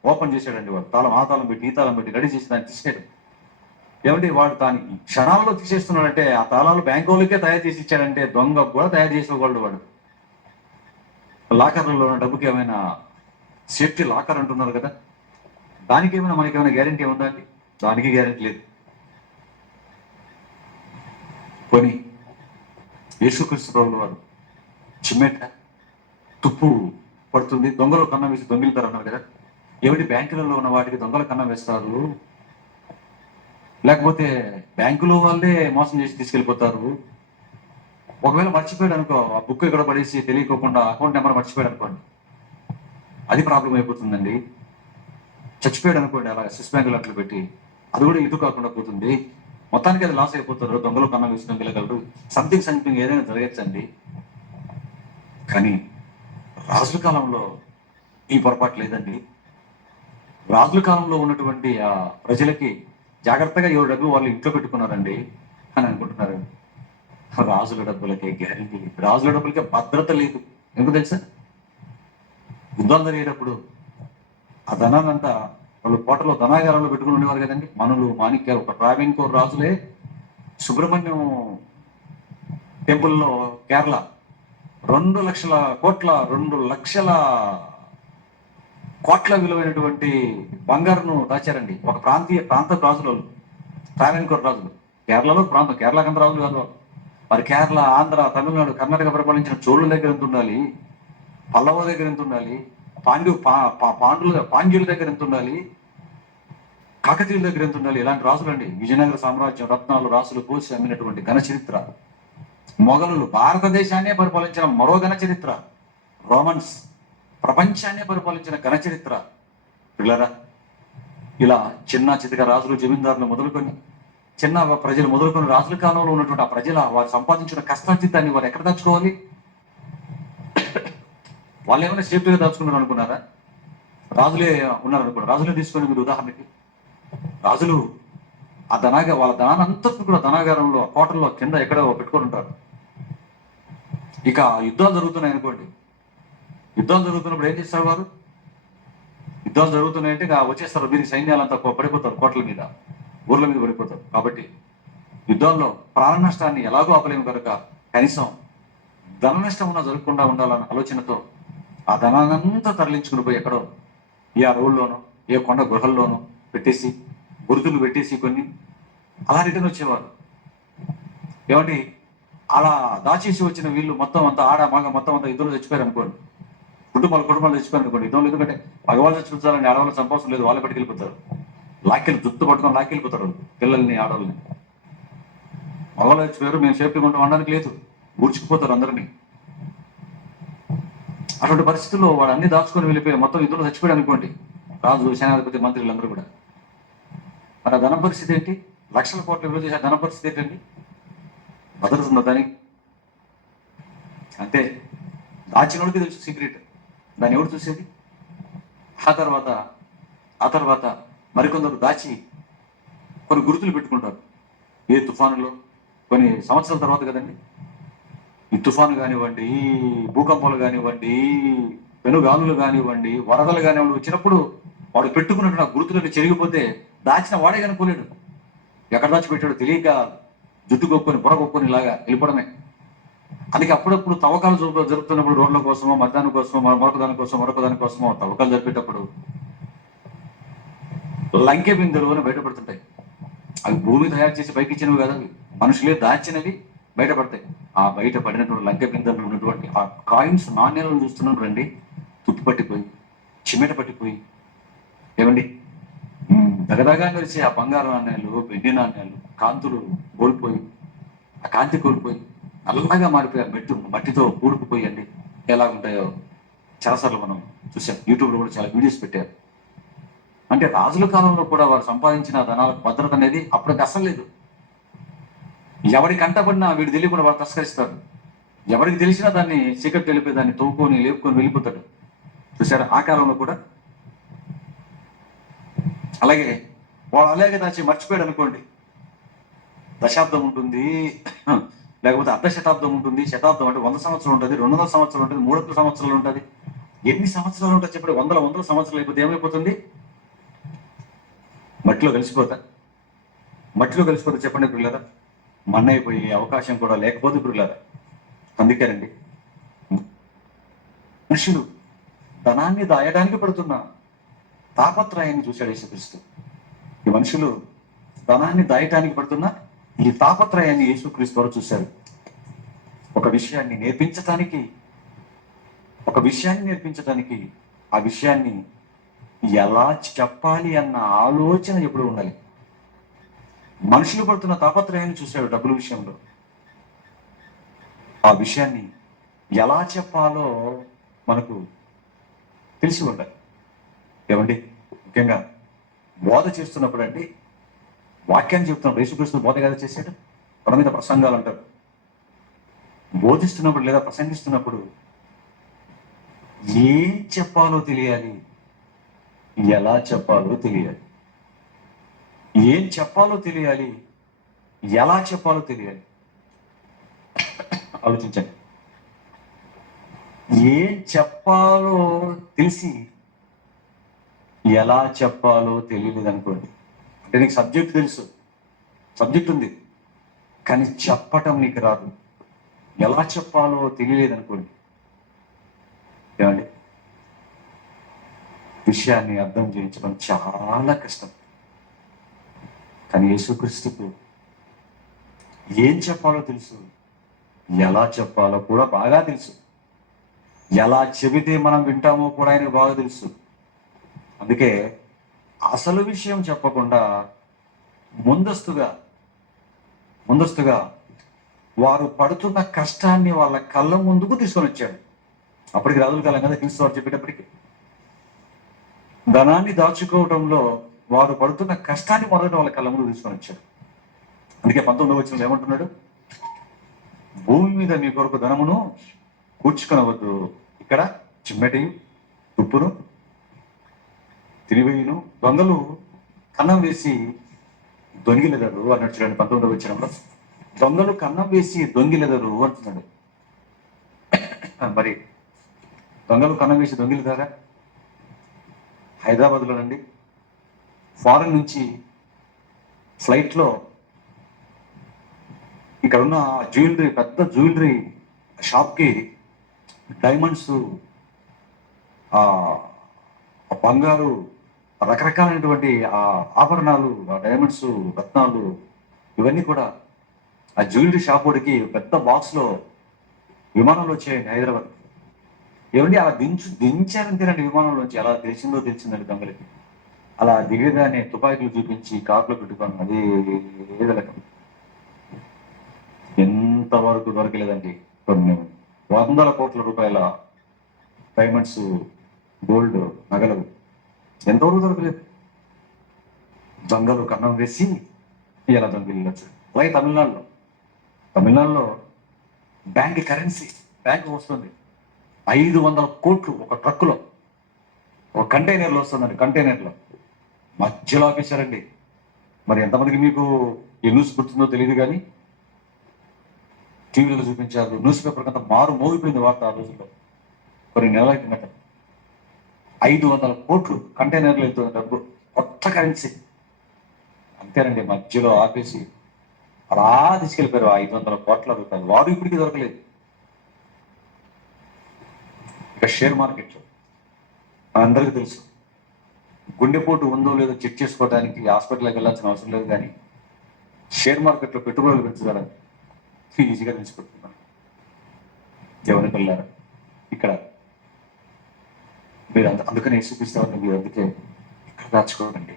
ఓపెన్ చేశాడండి వాడు. ఆ తాళం పెట్టి ఈ తాళం పెట్టి రెడీ చేసి దాన్ని తీసాడు. ఏమంటే వాడు దానికి క్షణాల్లో తీసేస్తున్నాడంటే, ఆ తాళాలు బ్యాంకు వాళ్ళకే తయారు చేసి ఇచ్చాడంటే దొంగ కూడా తయారు చేసేవాళ్ళు వాడు. లాకర్లలో ఉన్న డబ్బుకి ఏమైనా సేఫ్టీ లాకర్ అంటున్నారు కదా, దానికి ఏమైనా మనకి ఏమైనా గ్యారెంటీ ఉందా అండి? దానికి గ్యారెంటీ లేదు. కొని యేసుక్రీస్తు ప్రభువుల వారు చిమ్మెట తుప్పు పడుతుంది, దొంగలు కన్నం వేసి దొంగిలుతారు అన్నారు కదా. ఏమిటి బ్యాంకులలో ఉన్న వాటికి దొంగలు కన్నం వేస్తారు, లేకపోతే బ్యాంకులో వాళ్ళే మోసం చేసి తీసుకెళ్ళిపోతారు? ఒకవేళ మర్చిపోయాడు అనుకో, ఆ బుక్ ఇక్కడ పడేసి తెలియకోకుండా అకౌంట్ నెంబర్ మర్చిపోయాడు అనుకోండి, అది ప్రాబ్లం అయిపోతుందండి. చచ్చిపోయాడు అనుకోండి అలా స్విస్ బ్యాంకులు అట్లు పెట్టి, అది కూడా ఇటు కాకుండా పోతుంది. మొత్తానికి అది లాస్ అయిపోతారు. దొంగలు కన్నా వేసి దొంగలగలరు, సంథింగ్ ఏదైనా జరగచ్చండి. కానీ రాజుల కాలంలో ఈ పొరపాటు లేదండి. రాజుల కాలంలో ఉన్నటువంటి ఆ ప్రజలకి జాగ్రత్తగా ఎవరు డబ్బు వాళ్ళు ఇంట్లో పెట్టుకున్నారండి అని అనుకుంటున్నారు. రాజుల డబ్బులకే గ్యారెంటీ లేదు, రాజుల డబ్బులకే భద్రత లేదు. ఎందుకు తెలుసా? యుద్ధాలు జరిగేటప్పుడు ఆ ధనాన్నంతా వాళ్ళు కోటలో ధనాగారంలో పెట్టుకుని ఉండేవారు కదండి. మనులు, మాణిక్యాలు. ఒక ట్రావెన్కోర్ రాజులే సుబ్రహ్మణ్యం టెంపుల్లో కేరళ 2 లక్షల కోట్ల విలువైనటువంటి బంగారును దాచారండి. ఒక ప్రాంత రాజులు, ట్రావెన్కోర్ రాజులు. కేరళలో ప్రాంతం, కేరళకంత రాజులు కాదు మరి. కేరళ, ఆంధ్ర, తమిళనాడు, కర్ణాటక పరిపాలించిన చోళుల దగ్గర ఎంత ఉండాలి, పల్లవ దగ్గర ఎంత ఉండాలి, పాండ్యుల దగ్గర ఎంత ఉండాలి, కాకతీయుల దగ్గర ఎంత ఉండాలి. ఇలాంటి రాజులు అండి. విజయనగర సామ్రాజ్యం రత్నాలు రాసులు పోసి అమ్మినటువంటి ఘన చరిత్ర. మొఘలులు భారతదేశాన్నే పరిపాలించిన మరో ఘన చరిత్ర. రోమన్స్ ప్రపంచాన్నే పరిపాలించిన ఘన చరిత్ర. పిల్లరా, ఇలా చిన్న చితక రాజులు, జమీందారులు మొదలుకొని చిన్న ప్రజలు మొదలుకొని రాజుల కాలంలో ఉన్నటువంటి ఆ ప్రజల వారు సంపాదించిన కష్టార్జితాన్ని వారు ఎక్కడ దాచుకోవాలి? వాళ్ళు ఏమైనా సేఫ్టీగా దాచుకున్నారు అనుకున్నారా? రాజులే ఉన్నారనుకున్నారు. రాజులే తీసుకొని మీరు ఉదాహరణకి, రాజులు ఆ వాళ్ళ ధనాన్నంతటిని కూడా ధనాగారంలో, కోటల్లో కింద ఎక్కడో పెట్టుకొని ఉంటారు. ఇక యుద్ధాలు జరుగుతున్నాయి అనుకోండి, యుద్ధాలు జరుగుతున్నప్పుడు ఏం చేస్తారు వారు? యుద్ధాలు జరుగుతున్నాయంటే వచ్చేస్తారు, మీరు సైన్యాలంతా పడిపోతారు, కోటల మీద, ఊర్ల మీద పడిపోతారు. కాబట్టి యుద్ధాల్లో ప్రాణ నష్టాన్ని ఎలాగో ఆపలేము కనుక కనీసం ధన నష్టం ఉన్నా జరగకుండా ఉండాలన్న ఆలోచనతో ఆ ధనాన్నంతా తరలించుకుని పోయి ఎక్కడో ఏ అడవుల్లోనో ఏ కొండ గుహల్లోనో పెట్టేసి, గుర్తులు పెట్టేసి కొన్ని అలా రిటర్న్ వచ్చేవారు. ఏమండి, అలా దాచేసి వచ్చిన వీళ్ళు మొత్తం అంతా ఆడ మగ మొత్తం అంతా యుద్ధంలో చచ్చిపోయారు అనుకోండి, కుటుంబాలు చచ్చిపోయారు అనుకోండి. యుద్ధంలో ఎందుకంటే మగవాళ్ళు చచ్చిపోతారని ఆడవాళ్ళు చంపవసరం లేదు, వాళ్ళు పట్టుకెళ్ళిపోతారు. జుత్తు పట్టుకొని లాక్కెళ్ళిపోతారు పిల్లల్ని, ఆడవాళ్ళని. మగవాళ్ళు చచ్చిపోయారు, మేము సేఫ్టీగా ఉంటాం అనడానికి లేదు, ఊడ్చుకుపోతారు అందరినీ. అటువంటి పరిస్థితుల్లో వాడు అన్ని దాచుకొని వెళ్ళిపోయి మొత్తం యుద్ధంలో చచ్చిపోయాడు అనుకోండి, రాజు, సేనాధిపతి, మంత్రులందరూ కూడా. మరి ఆ ధనం పరిస్థితి ఏంటి? లక్షల కోట్ల విలువ చేసే ధన పరిస్థితి ఏంటండి? భద్రత ఉందా దానికి? అంతే. దాచినోడికి తెలుసు సీక్రెట్, దాన్ని ఎవరు చూసేది? ఆ తర్వాత మరికొందరు దాచి కొన్ని గుర్తులు పెట్టుకుంటారు. ఏ తుఫానులో కొన్ని సంవత్సరాల తర్వాత కదండి, ఈ తుఫాను కానివ్వండి, ఈ భూకంపాలు కానివ్వండి, పెనుగాలులు కానివ్వండి, వరదలు కానివ్వండి వచ్చినప్పుడు వాడు పెట్టుకున్నట్టు గుర్తులను చెరిగిపోతే దాచిన వాడే కనుకోలేడు. ఎక్కడ దాచిపెట్టాడో తెలియక జుట్టు కొక్కుని, బుర్ర కొక్కుని ఇలాగా వెళ్ళిపోవడమే. అందుకే అప్పుడప్పుడు తవ్వకాలు జరుపుతున్నప్పుడు రోడ్ల కోసమో, మధ్యాహ్నం కోసమో, మరొక దాని కోసమో తవ్వకాలు జరిపేటప్పుడు లంకె బిందెలు అని బయటపడుతుంటాయి. అవి భూమి తయారు చేసి పైకి ఇచ్చినవి కదా, అవి మనుషులే దాచినవి బయటపడతాయి. ఆ బయట పడినటువంటి లంకె బిందెలు ఉన్నటువంటి ఆ కాయిన్స్, నాణ్యాలను చూస్తున్నాడు రండి, తుప్పు పట్టిపోయి, చిమ్మెట పట్టిపోయి, ఏమండి దగదగా మెరిసే ఆ బంగారు నాణ్యాలు, వెండి నాణ్యాలు కాంతులు కోల్పోయి, ఆ కాంతి కోల్పోయి నల్లగా మారిపోయారు, మట్టితో కూడుకుపోయి అండి ఎలా ఉంటాయో చాలాసార్లు మనం చూసాం. యూట్యూబ్లో కూడా చాలా వీడియోస్ పెట్టారు. అంటే రాజుల కాలంలో కూడా వారు సంపాదించిన ధనాలకు భద్రత అనేది అప్పటికి అసలు లేదు. ఎవరికి కంటపడినా వీడు తెలియకుండా వారు తస్కరిస్తారు. ఎవరికి తెలిసినా దాన్ని చీకటి వెళ్ళిపోయి దాన్ని తవ్వుకొని లేపుకొని వెళ్ళిపోతాడు. చూసారా? ఆ కాలంలో కూడా అలాగే వాడు అలాగే దాచి మర్చిపోయాడు అనుకోండి, దశాబ్దం ఉంటుంది, లేకపోతే అర్ధ శతాబ్దం ఉంటుంది. శతాబ్దం అంటే 100 సంవత్సరాలు ఉంటుంది, 200 సంవత్సరాలు ఉంటుంది, 300 సంవత్సరాలు ఉంటుంది. ఎన్ని సంవత్సరాలు ఉంటుంది చెప్పండి? వందల సంవత్సరాలు అయిపోతే ఏమైపోతుంది? మట్టిలో కలిసిపోతా చెప్పండి పిల్లరా. మన్నైపోయి అవకాశం కూడా లేకపోతే పిల్లరా. అందుకేనండి మనుషులు ధనాన్ని దాయడానికి పడుతున్న తాపత్రయాన్ని చూశాడు యేసుక్రీస్తు. ఈ మనుషులు ధనాన్ని దాయటానికి పడుతున్న ఈ తాపత్రయాన్ని యేసుక్రీస్తు వారు చూశారు. ఒక విషయాన్ని నేర్పించటానికి, ఆ విషయాన్ని ఎలా చెప్పాలి అన్న ఆలోచన ఎప్పుడు ఉండాలి. మనుషులు పడుతున్న తాపత్రయాన్ని చూశాడు డబ్బుల విషయంలో. ఆ విషయాన్ని ఎలా చెప్పాలో మనకు తెలిసి ఉండాలి. ఏమండి, ముఖ్యంగా బోధ చేస్తున్నప్పుడు అండి, వాక్యాన్ని చెప్తున్నప్పుడు యేసుక్రీస్తు బోధ కదా చేశాడు. మన మీద ప్రసంగాలు అంటారు. బోధిస్తున్నప్పుడు లేదా ప్రసంగిస్తున్నప్పుడు ఏం చెప్పాలో తెలియాలి, ఎలా చెప్పాలో తెలియాలి. ఏం చెప్పాలో తెలియాలి, ఎలా చెప్పాలో తెలియాలి. ఆలోచించండి. ఏం చెప్పాలో తెలిసి ఎలా చెప్పాలో తెలియలేదు అనుకోండి. అంటే నీకు సబ్జెక్ట్ తెలుసు, సబ్జెక్ట్ ఉంది, కానీ చెప్పటం నీకు రాదు. ఎలా చెప్పాలో తెలియలేదు అనుకోండి, ఏమండి, విషయాన్ని అర్థం చేయించడం చాలా కష్టం. కానీ యేసుక్రీస్తుకు ఏం చెప్పాలో తెలుసు, ఎలా చెప్పాలో కూడా బాగా తెలుసు. ఎలా చెబితే మనం వింటామో కూడా ఆయనకు బాగా తెలుసు. అందుకే అసలు విషయం చెప్పకుండా ముందస్తుగా వారు పడుతున్న కష్టాన్ని వాళ్ళ కళ్ళ ముందుకు తీసుకొని వచ్చాడు. అప్పటికి రాజుల కాలం కదా క్రీస్తు వారు చెప్పేటప్పటికి. ధనాన్ని దాచుకోవడంలో వారు పడుతున్న కష్టాన్ని మొదట వాళ్ళ కళ్ళ ముందు తీసుకొని వచ్చాడు. అందుకే 19వ వచనంలో ఏమంటున్నాడు? భూమి మీద మీ కొరకు ధనమును కూర్చుకొనవద్దు, ఇక్కడ చిమ్మెటయు తుప్పును తిరివేయును దొంగలు కన్నం వేసి దొంగిలెదరు అన్నట్టు. చూడండి 19వ వచనంలో, దొంగలు కన్నం వేసి దొంగిలెదరు అంటున్నాడు. మరి దొంగలు కన్నం వేసి దొంగిలిదారా? హైదరాబాద్లో నండి, ఫారెన్ నుంచి ఫ్లైట్లో ఇక్కడ ఉన్న జ్యువెలరీ, పెద్ద జ్యువెలరీ షాప్కి డైమండ్స్, బంగారు, రకరకాలైనటువంటి ఆభరణాలు, డైమండ్స్, రత్నాలు, ఇవన్నీ కూడా ఆ జ్యువెలరీ షాప్ వాడికి పెద్ద బాక్స్లో విమానంలో వచ్చాయండి హైదరాబాద్. ఏమండి, అలా దించారని తినండి విమానంలోంచి. ఎలా తెలిసిందండి దొంగలకి. అలా దిగగానే తుపాకులు చూపించి కార్లో పెట్టుకోండి. అది ఏదలకం ఎంతవరకు దొరకలేదండి. కొన్ని వందల కోట్ల రూపాయల డైమండ్స్, గోల్డ్ నగలు ఎంతవరకు దొరకలేదు. దొంగలు కన్నం వేసి ఇలా దొంగిలొచ్చు. అలాగే తమిళనాడులో బ్యాంక్ కరెన్సీ, బ్యాంక్ వస్తుంది 500 కోట్లు ఒక ట్రక్కులో, ఒక కంటైనర్లో వస్తుందండి. కంటైనర్లో మధ్యలో ఆపేశారండి. మరి ఎంతమందికి మీకు ఈ న్యూస్ గుర్తుందో తెలియదు, కానీ టీవీలో చూపించారు. న్యూస్ పేపర్ కంతా మారు మోగిపోయింది వార్త ఆ రోజుల్లో. కొన్ని నెలల కిందట 500 కోట్లు కంటైనర్లు వెళ్తుంది డబ్బు, కొత్త కరెన్సీ. అంతేనండి, మధ్యలో ఆపేసి అలా తీసుకెళ్ళిపోయారు 500 కోట్ల రూపాయలు. వారు ఇప్పటికీ దొరకలేదు. ఇక షేర్ మార్కెట్ అందరికీ తెలుసు. గుండెపోటు ఉందో లేదో చెక్ చేసుకోవడానికి హాస్పిటల్కి వెళ్ళాల్సిన అవసరం లేదు, కానీ షేర్ మార్కెట్లో పెట్టుబడులు పెంచగలరు, ఈజీగా తెలుసుకుంటున్నాను. ఎవరికి వెళ్ళారు ఇక్కడ మీరు అందుకని చూపిస్తామని మీరు అందుకే ఇక్కడ దాచుకోకండి.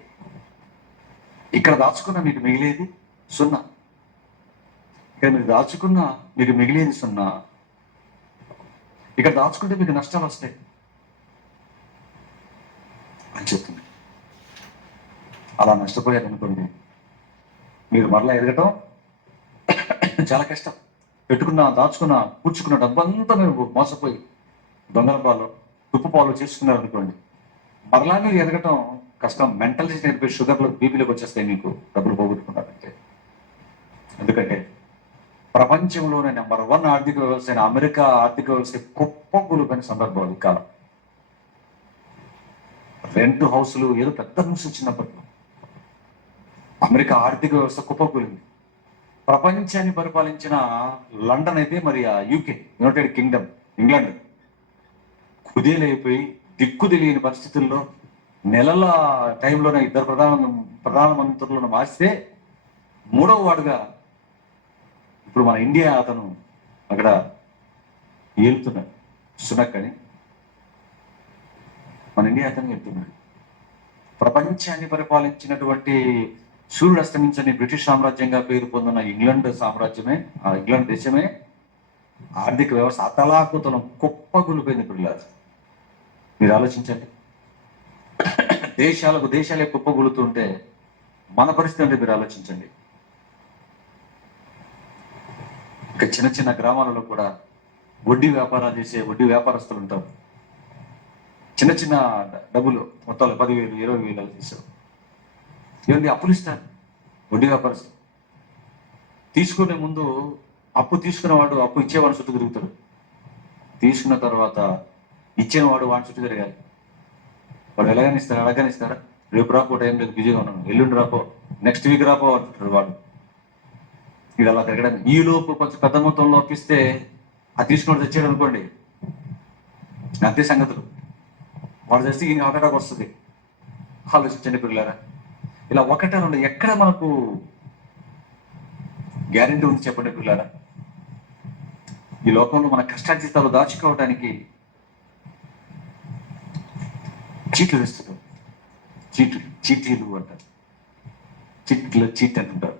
ఇక్కడ దాచుకున్న మీకు మిగిలేది సున్నా. ఇక్కడ మీరు దాచుకున్న మీకు మిగిలేది సున్నా. ఇక్కడ దాచుకుంటే మీకు నష్టాలు వస్తాయి అని చెప్తుంది. అలా నష్టపోయారనుకోండి, మీరు మరలా ఎదగటం చాలా కష్టం. దాచుకున్న కూర్చుకున్న డబ్బంతా మీరు మోసపోయి దొంగల పాలు, తుప్పు పాలు చేసుకున్నారనుకోండి, మరలా మీరు ఎదగటం కష్టం. మెంటల్ నేర్పి షుగర్లు, బీపీలోకి వచ్చేస్తాయి మీకు డబ్బులు పోగొట్టుకున్నారంటే. ఎందుకంటే ప్రపంచంలోనే నెంబర్ 1 ఆర్థిక వ్యవస్థ అయిన అమెరికా ఆర్థిక వ్యవస్థ కుప్పకూలిపోయిన సందర్భాలు ఈ కాలం. రెంట్ హౌస్లు ఏదో పెద్ద న్యూస్ వచ్చినప్పట్లో అమెరికా ఆర్థిక వ్యవస్థ కుప్పకూలింది. ప్రపంచాన్ని పరిపాలించిన లండన్ అయితే మరి ఆ యూకే, యునైటెడ్ కింగ్డమ్, ఇంగ్లాండ్ కుదేలైపోయి దిక్కు తెలియని పరిస్థితుల్లో నెలల టైంలోనే 2 ప్రధానమంత్రులను మార్చితే 3వ వాడుగా ఇప్పుడు మన ఇండియా అతను అక్కడ ఏలుతున్నాడు. సునక్ అని మన ఇండియా అతను వెళ్తున్నాడు. ప్రపంచాన్ని పరిపాలించినటువంటి సూర్యుడు అస్తమించని బ్రిటిష్ సామ్రాజ్యంగా పేరు పొందిన ఇంగ్లాండ్ సామ్రాజ్యమే, ఆ ఇంగ్లాండ్ దేశమే ఆర్థిక వ్యవస్థ అతలాకుతలం కుప్పకూలిపోయింది పిల్లలు. మీరు ఆలోచించండి, దేశాలే కుప్పగూలుతుంటే మన పరిస్థితి అంటే మీరు ఆలోచించండి. ఇక చిన్న చిన్న గ్రామాలలో కూడా వడ్డీ వ్యాపారాలు చేసే వడ్డీ వ్యాపారస్తులు ఉంటారు. చిన్న చిన్న డబ్బులు మొత్తాలు 10,000 20,000 చేశారు. ఏమండి, అప్పులు ఇస్తారు వడ్డీ వ్యాపారస్తులు. తీసుకునే ముందు అప్పు తీసుకున్నవాడు అప్పు ఇచ్చేవాడు చుట్టూ తిరుగుతాడు. తీసుకున్న తర్వాత ఇచ్చేవాడు వాడి చుట్టూ తిరగాలి. వాడు అలాగని ఇస్తారా? రేపు రాపో, టైం లేదు, బిజీగా ఉన్నాను, ఎల్లుండి రాపో, నెక్స్ట్ వీక్ రాపో అంటుంటాడు వాడు. వీడు అలా తిరగడం. ఈ లోపు కొంచెం పెద్ద మొత్తంలో అప్పిస్తే అది తీసుకుని తెచ్చాడు అనుకోండి, అంతే సంగతులు. వాడు చేస్తే ఈయన ఒకటాకు వస్తుంది. ఆలోచించండి పిల్లలారా. ఇలా ఒకటే రెండు ఎక్కడ మనకు గ్యారెంటీ ఉంది చెప్పండి పిల్లలారా? ఈ లోకంలో మన కష్టార్జితాలు దాచుకోవడానికి చీట్లు వేస్తున్నారు. చీటీలు అంటారు. చీట్ అంటుంటారు.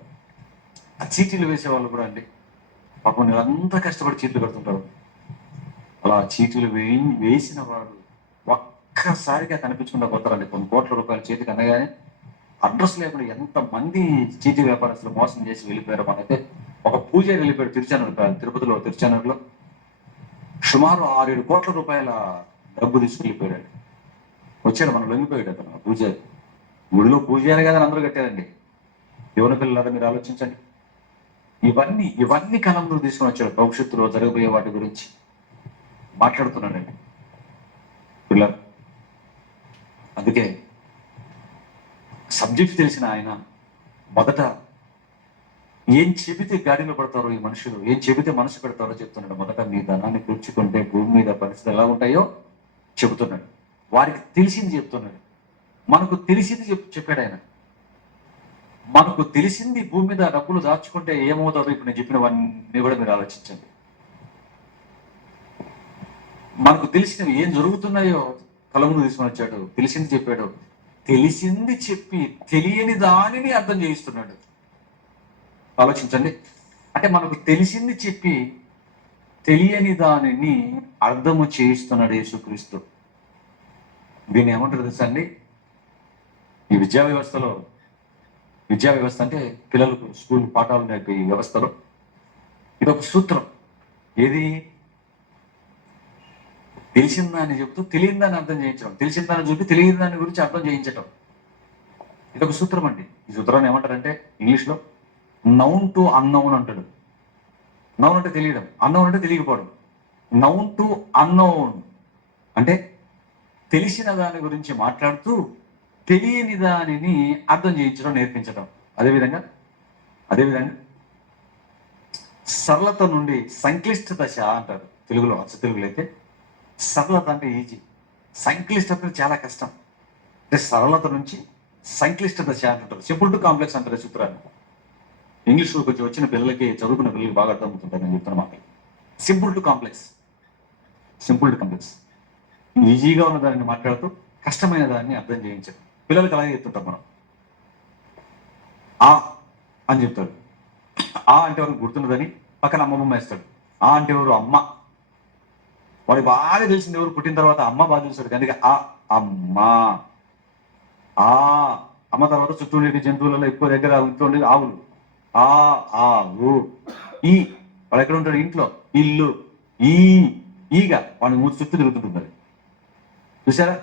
ఆ చీటీలు వేసే వాళ్ళు కూడా అండి పాపం వీళ్ళంతా కష్టపడి చీట్లు కడుతుంటారు. అలా చీటీలు వేసిన వాడు ఒక్కసారిగా కనిపించకుండా పోతారండి. కొన్ని కోట్ల రూపాయల చేతికి అనగానే అడ్రస్ లేకుండా ఎంతమంది చీటీ వ్యాపారస్తులు మోసం చేసి వెళ్ళిపోయారు. మనైతే ఒక పూజారి వెళ్ళిపోయాడు తిరుపతిలో తిరుచానూరులో సుమారు 6-7 కోట్ల రూపాయల డబ్బు తీసుకెళ్ళిపోయాడు. వచ్చాడు, మనం లొంగిపోయాడు అతను పూజారి. గుడిలో పూజారి కదా అందరూ కట్టారండి. దేవుని పిల్లలారా మీరు ఆలోచించండి. ఇవన్నీ కలంలో తీసుకుని వచ్చాడు. భవిష్యత్తులో జరగబోయే వాటి గురించి మాట్లాడుతున్నాడండి పిల్లలు. అందుకే సబ్జెక్ట్ తెలిసిన ఆయన మొదట ఏం చెబితే గాడిలో పడతారో ఈ మనుషులు, ఏం చెబితే మనసు పెడతారో చెప్తున్నాడు. మొదట మీ ధనాన్ని కూర్చుకుంటే భూమి మీద పరిస్థితి ఎలా ఉంటాయో చెబుతున్నాడు. వారికి తెలిసింది చెప్తున్నాడు. మనకు తెలిసింది చెప్పాడు ఆయన. మనకు తెలిసింది భూమి మీద డబ్బులు దాచుకుంటే ఏమవుతారో ఇప్పుడు నేను చెప్పినవన్నీ కూడా మీరు ఆలోచించండి. మనకు తెలిసినవి ఏం జరుగుతున్నాయో కళ్ళ ముందు తీసుకొని వచ్చాడు. తెలిసింది చెప్పాడు. తెలిసింది చెప్పి తెలియని దానిని అర్థం చేయిస్తున్నాడు. ఆలోచించండి. అంటే మనకు తెలిసింది చెప్పి తెలియని దానిని అర్థము చేయిస్తున్నాడు యేసుక్రీస్తు. దీన్ని ఏమంటారు తెలుసా అండి? ఈ విద్యా వ్యవస్థ అంటే పిల్లలకు స్కూల్ పాఠాలు నేర్పే ఈ వ్యవస్థలో ఇదొక సూత్రం. ఏది? తెలిసిందాన్ని చెబుతూ తెలియని దాన్ని అర్థం చేయించడం, తెలిసిన దాన్ని చూపి తెలియని దాని గురించి అర్థం చేయించడం. ఇదొక సూత్రం అండి. ఈ సూత్రాన్ని ఏమంటారంటే ఇంగ్లీష్లో నౌన్ టు అన్నౌన్ అంటాడు. నౌన్ అంటే తెలియడం, అన్నౌన్ అంటే తెలియకపోవడం. నౌన్ టు అన్నౌన్ అంటే తెలిసిన దాని గురించి మాట్లాడుతూ తెలియని దానిని అర్థం చేయించడం, నేర్పించడం. అదేవిధంగా సరళత నుండి సంక్లిష్ట దశ అంటారు తెలుగులో. తెలుగులో అయితే సరళత అంటే ఈజీ, సంక్లిష్టత చాలా కష్టం. అంటే సరళత నుంచి సంక్లిష్ట దశ అంటుంటారు. సింపుల్ టు కాంప్లెక్స్ అంటారు సూత్రాన్ని. ఇంగ్లీష్లో కొంచెం వచ్చిన పిల్లలకి, చదువుకున్న పిల్లలకి బాగా అర్థమవుతుంటారు నేను చెప్తున్న మాట. Simple to complex. ఈజీగా ఉన్న దానిని మాట్లాడుతూ కష్టమైన దాన్ని అర్థం చేయించడం. పిల్లలకి అలాగే చెప్తుంటాం మనం. ఆ అని చెప్తాడు. ఆ అంటే ఎవరికి గుర్తున్నదని పక్కన అమ్మమ్మ వేస్తాడు. ఆ అంటే ఎవరు? అమ్మ. వాడు బాగా తెలిసింది ఎవరు? పుట్టిన తర్వాత అమ్మ బాగా తెలుస్తాడు. అందుకే ఆ అమ్మ. ఆ అమ్మ తర్వాత చుట్టూ ఉండే జంతువులలో ఎక్కువ దగ్గర ఉంటుండే ఆవులు. ఆ ఆవు. ఈ వాడు ఎక్కడ ఉంటాడు? ఇంట్లో. ఇల్లు. ఈగా వాడిని మూడు చుట్టూ తిరుగుతుంటుంది. చూసారా?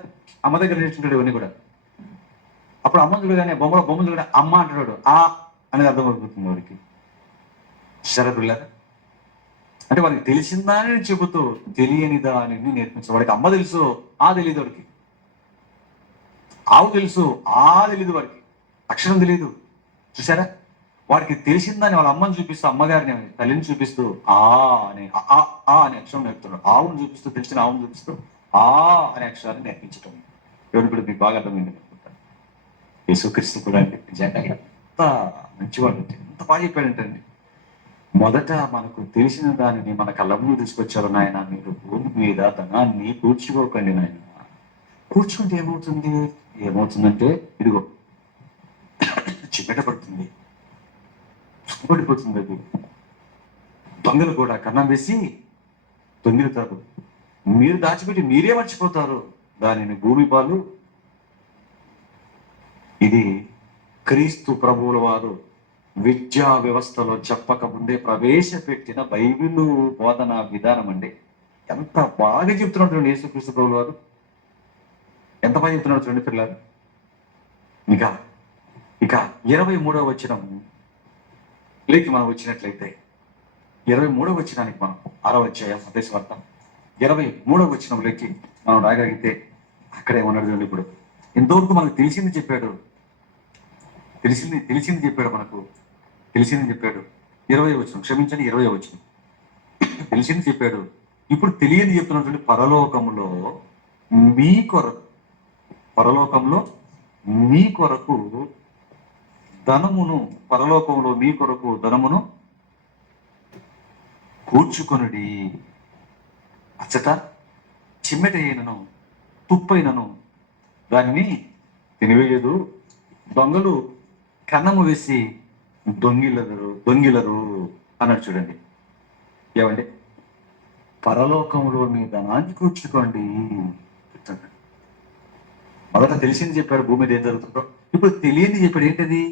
అమ్మ దగ్గర నేర్చుకుంటాడు ఇవన్నీ కూడా. అప్పుడు అమ్మ చూడగానే బొమ్మలు చూడగానే అమ్మ అంటున్నాడు. ఆ అనేది అర్థమైపోతుంది వాడికి. సరే పిల్లరా, అంటే వాడికి తెలిసిందాని చెబుతూ తెలియని దానిని నేర్పించాడు. వాడికి అమ్మ తెలుసు, ఆ తెలియదు వాడికి. ఆవు తెలుసు, ఆ తెలియదు వాడికి. అక్షరం తెలియదు. చూసారా? వాడికి తెలిసిందాన్ని వాళ్ళ అమ్మని చూపిస్తూ, అమ్మగారిని, తల్లిని చూపిస్తూ ఆ అనే అక్షరం నేర్పుతున్నాడు. ఆవును చూపిస్తూ, తెలిసిన ఆవును చూపిస్తూ ఆ అనే అక్షరాన్ని నేర్పించటం. ఎవరు కూడా మీకు బాగా అర్థమైంది అనుకుంటాను. యేసుక్రీస్తు కూడా అండి నిజంగా ఎంత మంచివాడు అంటే, ఎంత బాగా చెప్పాడంటండి. మొదట మనకు తెలిసిన దానిని మన కళ్ళ ముందు తీసుకొచ్చారు. నాయన, మీరు భూమి మీద ధనాన్ని కూర్చుకోకండి నాయన. కూర్చుకుంటే ఏమవుతుందంటే ఇదిగో చిమ్మెట పడుతుంది, పడిపోతుంది. అది దొంగలు కూడా కన్నం వేసి దొంగిలుతారు. మీరు దాచిపెట్టి మీరే మర్చిపోతారు దానిని భూమి పాలు. ఇది క్రీస్తు ప్రభువుల వారు విద్యా వ్యవస్థలో చెప్పక ముందే ప్రవేశపెట్టిన బైబిలు బోధన విధానం అండి. ఎంత బాగా చెప్తున్నాడు చూడండి యేసుక్రీస్తు ప్రభువుల వారు. ఎంత బాగా చెప్తున్నాడు చూడండి పిల్లలు. ఇక ఇక 23వ వచనం లేకి మనం వచ్చినట్లయితే 23వ వచనానికి మనం 6వ అధ్యాయం మత్తయి వార్త 23వ వచనంలోకి మనం రాగలిగితే అక్కడే ఉన్నాడు చూడండి. ఇప్పుడు ఇంతవరకు మనకు తెలిసింది చెప్పాడు, తెలిసింది చెప్పాడు, మనకు తెలిసింది చెప్పాడు. 20వ వచనం, క్షమించండి 20వ వచనం, తెలిసింది చెప్పాడు. ఇప్పుడు తెలియని చెప్తున్నటువంటి పరలోకంలో మీ కొరకు, పరలోకంలో మీ కొరకు ధనమును, పరలోకంలో మీ కొరకు ధనమును కూర్చుకొనుడి. అచ్చట చిమ్మెట అయినను తుప్పైనను దానిని తినివేయదు, దొంగలు కన్నము వేసి దొంగిలరు అన్నాడు చూడండి. ఏమండి, పరలోకంలో మీ ధనాన్ని కూర్చుకోండి. మొదట తెలిసింది చెప్పాడు భూమి మీద ఏం జరుగుతుందో. ఇప్పుడు తెలియంది చెప్పాడు. ఏంటది?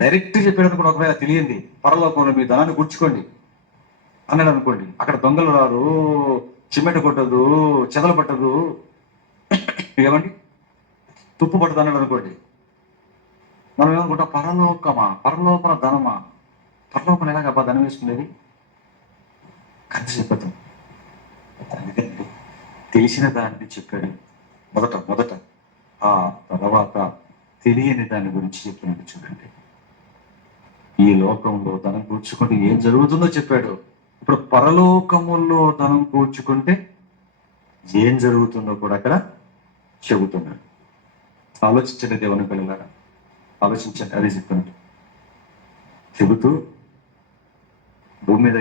డైరెక్ట్ చెప్పాడు అనుకోండి. ఒకవేళ తెలియంది పరలోకంలో మీ ధనాన్ని కూర్చుకోండి అన్నాడు అనుకోండి. అక్కడ దొంగలు రారు, చిమ్మెట కొట్టదు, చెదలు పట్టదు, ఏమండి తుప్పు పట్టదు అన్నాడు అనుకోండి. మనం ఏమనుకుంటాం? పరలోకమా, పరలోకన ధనమా, పరలోకం ఎలాగబ్బా ధనం వేసుకునేది? కథ చెప్పతాం. తెలిసిన దాన్ని చెప్పాడు మొదట, ఆ తర్వాత తెలియని దాని గురించి చెప్పినట్టు చూడండి. ఈ లోకంలో ధనం కూర్చుకుంటే ఏం జరుగుతుందో చెప్పాడు. ఇప్పుడు పరలోకములో ధనం కూర్చుకుంటే ఏం జరుగుతుందో కూడా అక్కడ చెబుతున్నాడు. ఆలోచించండి దేవుని పిల్లలారా, ఆలోచించండి. అదే చెప్తున్నాడు. చెబుతూ భూమి మీద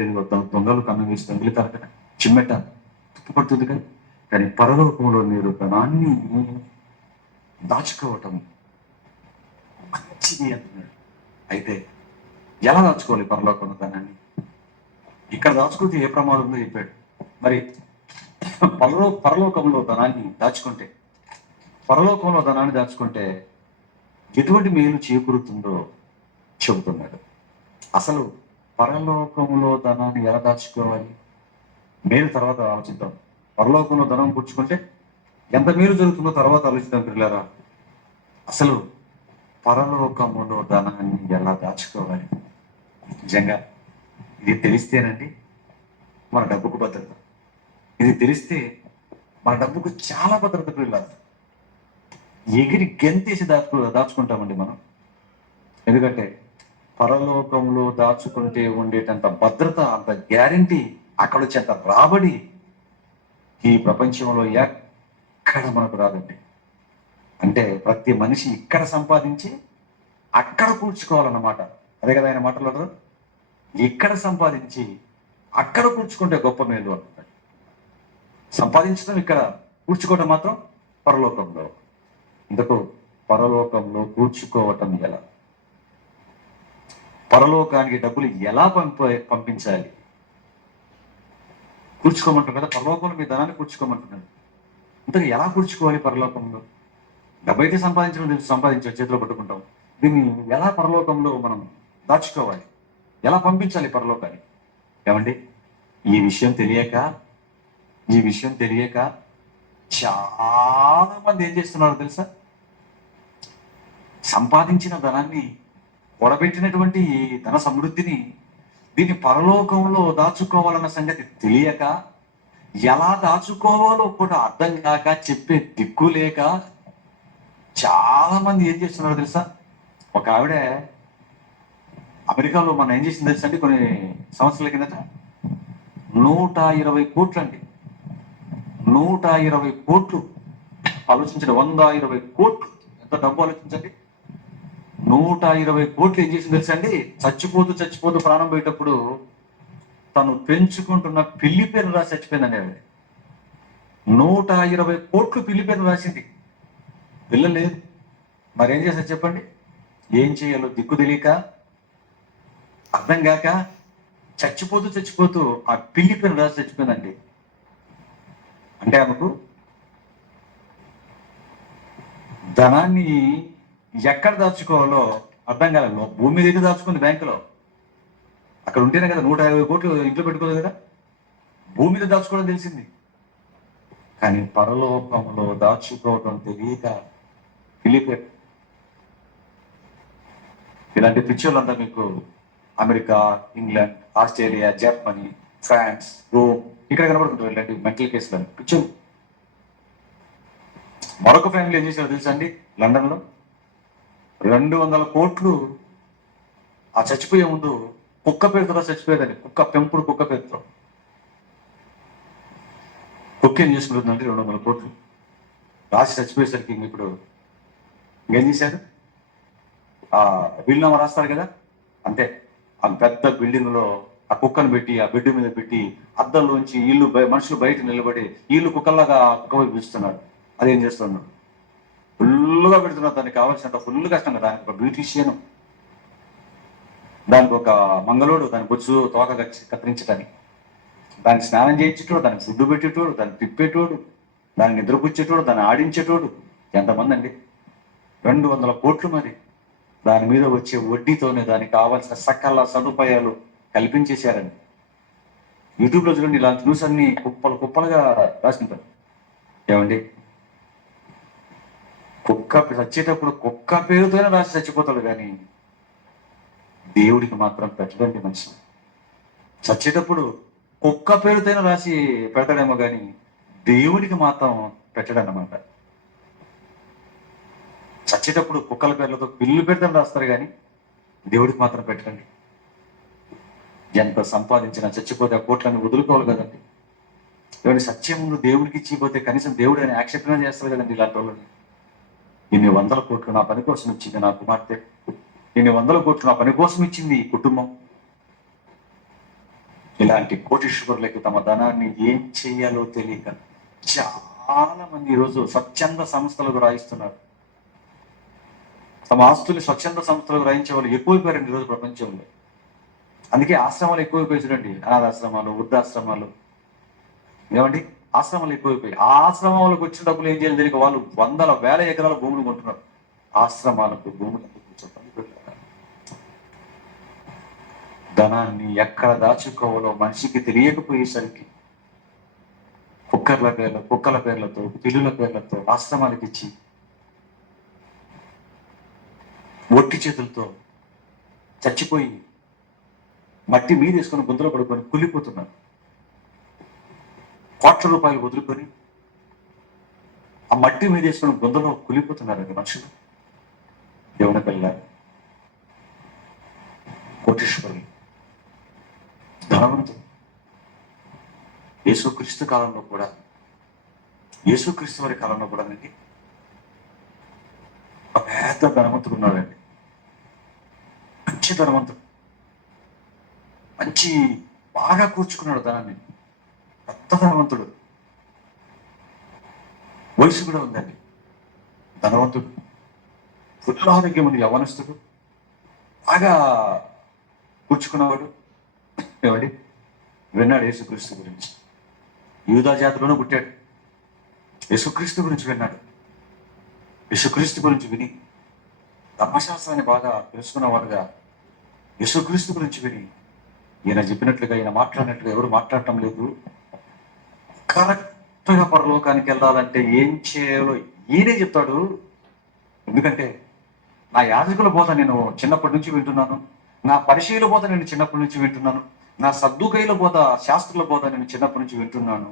దొంగలు కన్ను వేసి దొంగిలితారు కదా, చిమ్మెట తుప్పు పడుతుంది కదా, కానీ పరలోకంలో మీరు ధనాన్ని దాచుకోవటం మంచిది అంటున్నాడు. అయితే ఎలా దాచుకోవాలి పరలోకంలో ధనాన్ని? ఇక్కడ దాచుకుంటే ఏ ప్రమాదం ఉందో చెప్పాడు. మరి పరలోకంలో ధనాన్ని దాచుకుంటే, పరలోకంలో ధనాన్ని దాచుకుంటే ఎటువంటి మేలు చేకూరుతుందో చెబుతున్నాడు. అసలు పరలోకంలో ధనాన్ని ఎలా దాచుకోవాలి? మేలు తర్వాత ఆలోచిద్దాం. పరలోకంలో ధనం కూర్చుకుంటే ఎంత మేలు జరుగుతుందో తర్వాత ఆలోచిద్దాం పిల్లరా. అసలు పరలోకములో ధనాన్ని ఎలా దాచుకోవాలి? నిజంగా ఇది తెలిస్తేనండి మన డబ్బుకు భద్రత. ఇది తెలిస్తే మన డబ్బుకు చాలా భద్రత పిల్లలు. ఎగిరి గెంతేసి దాచుకుంటామండి మనం. ఎందుకంటే పరలోకంలో దాచుకుంటే ఉండేటంత భద్రత, అంత గ్యారంటీ, అక్కడ వచ్చేంత రాబడి ఈ ప్రపంచంలో ఎక్కడ మనకు రాదండి. అంటే ప్రతి మనిషి ఇక్కడ సంపాదించి అక్కడ కూర్చుకోవాలన్నమాట. అదే కదా ఆయన మాట్లాడరు. ఇక్కడ సంపాదించి అక్కడ కూర్చుకుంటే గొప్ప మేలు అంటున్నాడు. సంపాదించడం ఇక్కడ, కూర్చుకోవటం మాత్రం పరలోకంలో. ఇందుకు పరలోకంలో కూర్చుకోవటం ఎలా? పరలోకానికి డబ్బులు ఎలా పంపించాలి? కూర్చుకోమంటారు కదా, పరలోకంలో మీ ధనాన్ని కూర్చుకోమంటున్నాడు. ఇంతకు ఎలా కూర్చుకోవాలి పరలోకంలో? డబ్బు అయితే సంపాదించే చేతిలో పట్టుకుంటాం. దీన్ని ఎలా పరలోకంలో మనం దాచుకోవాలి? ఎలా పంపించాలి పరలోకానికి? ఏమండి, ఈ విషయం తెలియక చాలా మంది ఏం చేస్తున్నారో తెలుసా? సంపాదించిన ధనాన్ని, కూడబెట్టినటువంటి ఈ ధన సమృద్ధిని, దీన్ని పరలోకంలో దాచుకోవాలన్న సంగతి తెలియక, ఎలా దాచుకోవాలో కూడా అర్థం కాక, చెప్పే దిక్కు లేక చాలా మంది ఏం చేస్తున్నారో తెలుసా? ఒక ఆవిడ అమెరికాలో మనం ఏం చేసింది తెలుసా అండి, కొన్ని సంవత్సరాల కిందట 120 కోట్లు అండి, 120 కోట్లు. ఆలోచించండి, 120 కోట్లు ఎంత డబ్బు ఆలోచించండి. 120 కోట్లు ఏం చేసింది తెలుసా అండి? చచ్చిపోతూ ప్రాణం పోయేటప్పుడు తను పెంచుకుంటున్న పిల్లి పేరు రాసి చచ్చిపోయిందండి ఆవిడ. 120 కోట్లు పిల్లి పేరు రాసింది. పిల్ల లేదు. మరేం చేశారు చెప్పండి? ఏం చేయాలో దిక్కు తెలియక, అర్థం కాక చచ్చిపోతూ చచ్చిపోతూ ఆ పిల్లిపిన రాజు చచ్చిపోయిందండి. అంటే ఆమెకు ధనాన్ని ఎక్కడ దాచుకోవాలో అర్థం కాలేదు. భూమి మీద అయితే దాచుకుంది బ్యాంకులో, అక్కడ ఉంటేనే కదా 150 కోట్లు ఇంట్లో పెట్టుకోలేదు కదా, భూమి మీద దాచుకోవడం తెలిసింది. కానీ పరలోకంలో దాచుకోవడం తెలియక పిలిపారు. ఇలాంటి పిక్చర్లంతా మీకు America, England, Australia, Germany, France, Rome ఇక్కడ కనబడుతుంటారు ఇలాంటి మెంటల్ కేసులు పిక్చర్. మరొక ఫ్యామిలీ ఏం చేశారో తెలుసా అండి, లండన్లో 200 కోట్లు ఆ చచ్చిపోయే ముందు కుక్క పేరుతో చచ్చిపోయేదండి. పెంపుడు కుక్క పేరుతో కుక్క ఏం చేసుకుంటుందండి, 200 కోట్లు రాసి చచ్చిపోయేసరికి ఇప్పుడు ఏం చేశారు, ఆ వీలునామా రాస్తారు కదా, అంతే ఆ పెద్ద బిల్డింగ్ లో ఆ కుక్కను పెట్టి ఆ బెడ్ మీద పెట్టి అద్దంలోంచి మనుషులు బయట నిలబడి కుక్కల్లాగా కుక్క వైపు చూస్తున్నారు. అదేం చేస్తున్నాడు, ఫుల్గా పెడుతున్నారు, దానికి కావాల్సినంత ఫుల్ కష్టం కదా. దానికి ఒక బ్యూటీషియన్, దానికి ఒక మంగళోడు, దాని బొచ్చు తోక కత్తిరించడానికి, దానికి స్నానం చేయించేటోడు, దానికి ఫుడ్ పెట్టేటోడు, దాన్ని తిప్పేటోడు, దాన్ని నిద్రపుచ్చేటోడు, దాన్ని ఆడించేటోడు, ఎంతమంది అండి, 200 కోట్లు. మరి దాని మీద వచ్చే వడ్డీతోనే దానికి కావాల్సిన సకల సదుపాయాలు కల్పించేశారండి. యూట్యూబ్లో చూడండి, ఇలాంటి న్యూస్ అన్ని కుప్పలు కుప్పలుగా రాసుకుంటారు. ఏమండి, కుక్క చచ్చేటప్పుడు కుక్క పేరుతోనే రాసి చచ్చిపోతాడు, కానీ దేవుడికి మాత్రం పెట్టడండి మనిషి. చచ్చేటప్పుడు కుక్క పేరుతోనే రాసి పెడతాడేమో కానీ దేవుడికి మాత్రం పెట్టడన్నమాట. చచ్చేటప్పుడు కుక్కల పేర్లతో పిల్లు పెడతాను రాస్తారు, కానీ దేవుడికి మాత్రం పెట్టండి. ఎంత సంపాదించినా చచ్చిపోతే ఆ కోట్లన్నీ వదులుకోవాలి కదండి. ఎవరి సత్యం ముందు దేవుడికి ఇచ్చిపోతే కనీసం దేవుడు అని యాక్సెప్ట్ చేస్తారు కదండి. ఇలాంటి వాళ్ళని, ఇన్ని 100 కోట్లు నా పని కోసం ఇచ్చింది నా కుమార్తె, ఇన్ని 100 కోట్లు నా పని కోసం ఇచ్చింది ఈ కుటుంబం. ఇలాంటి కోటీశ్వరులకి తమ ధనాన్ని ఏం చెయ్యాలో తెలియక చాలా మంది ఈరోజు స్వచ్ఛంద సంస్థలకు రాయిస్తున్నారు. తమ ఆస్తులు స్వచ్ఛంద సంస్థలకు రాయించే వాళ్ళు ఎక్కువైపోయారండి ఈరోజు ప్రపంచంలో. అందుకే ఆశ్రమాలు ఎక్కువైపోయి చూడండి, అనాథాశ్రమాలు, వృద్ధాశ్రమాలు, ఏమండి ఆశ్రమాలు ఎక్కువైపోయి ఆ ఆశ్రమాలకు వచ్చిన డబ్బులు ఏం చేయాలి తెలియక వాళ్ళు 100,000 ఎకరాల భూములు కొంటున్నారు. ఆశ్రమాలకు భూములు ధనాన్ని ఎక్కడ దాచుకోవాలో మనిషికి తెలియకపోయేసరికి కుక్కల పేర్లతో పిల్లుల పేర్లతో ఆశ్రమాలకు ఇచ్చి ఒట్టి చేతులతో చచ్చిపోయి మట్టి మీద వేసుకొని గుంతలో పడుకొని కుళ్ళిపోతున్నారు. కోట్ల రూపాయలు వదులుకొని ఆ మట్టి మీద వేసుకొని గుంతలో కుళ్ళిపోతున్నారండి మనుషులు. దేవుని పిల్లలు, కోటీశ్వరులు, ధనవంతులు. యేసుక్రీస్తు కాలంలో కూడా, యేసుక్రీస్తు వారి కాలంలో కూడా అండి ఒక పెద్ద ధనవంతుడు ఉన్నాడండి. మంచి ధనవంతుడు, మంచి బాగా కూర్చుకున్నాడు ధనాన్ని, పెద్ద ధనవంతుడు, వయసు కూడా ఉందండి. ధనవంతుడు, ఫుల్ ఆరోగ్యం ఉంది, యవ్వనస్తుడు, బాగా కూర్చుకున్నవాడు. ఏమండి, విన్నాడు యేసుక్రీస్తు గురించి, యూదా జాతిలోనే పుట్టాడు. యేసుక్రీస్తు గురించి విన్నాడు. యేసుక్రీస్తు గురించి విని ధర్మశాస్త్రాన్ని బాగా తెలుసుకున్నవాడుగా యేసుక్రీస్తు గురించి విని ఈయన చెప్పినట్లుగా, ఈయన మాట్లాడినట్లుగా ఎవరు మాట్లాడటం లేదు, కరెక్ట్గా పరలోకానికి వెళ్ళాలంటే ఏం చేయాలో ఈయనే చెప్తాడు. ఎందుకంటే నా యాజకుల బోధ నేను చిన్నప్పటి నుంచి వింటున్నాను, నా పరిచయుల బోధ నేను చిన్నప్పటి నుంచి వింటున్నాను, నా సద్దుకైల బోధ, శాస్త్రుల బోధ నేను చిన్నప్పటి నుంచి వింటున్నాను.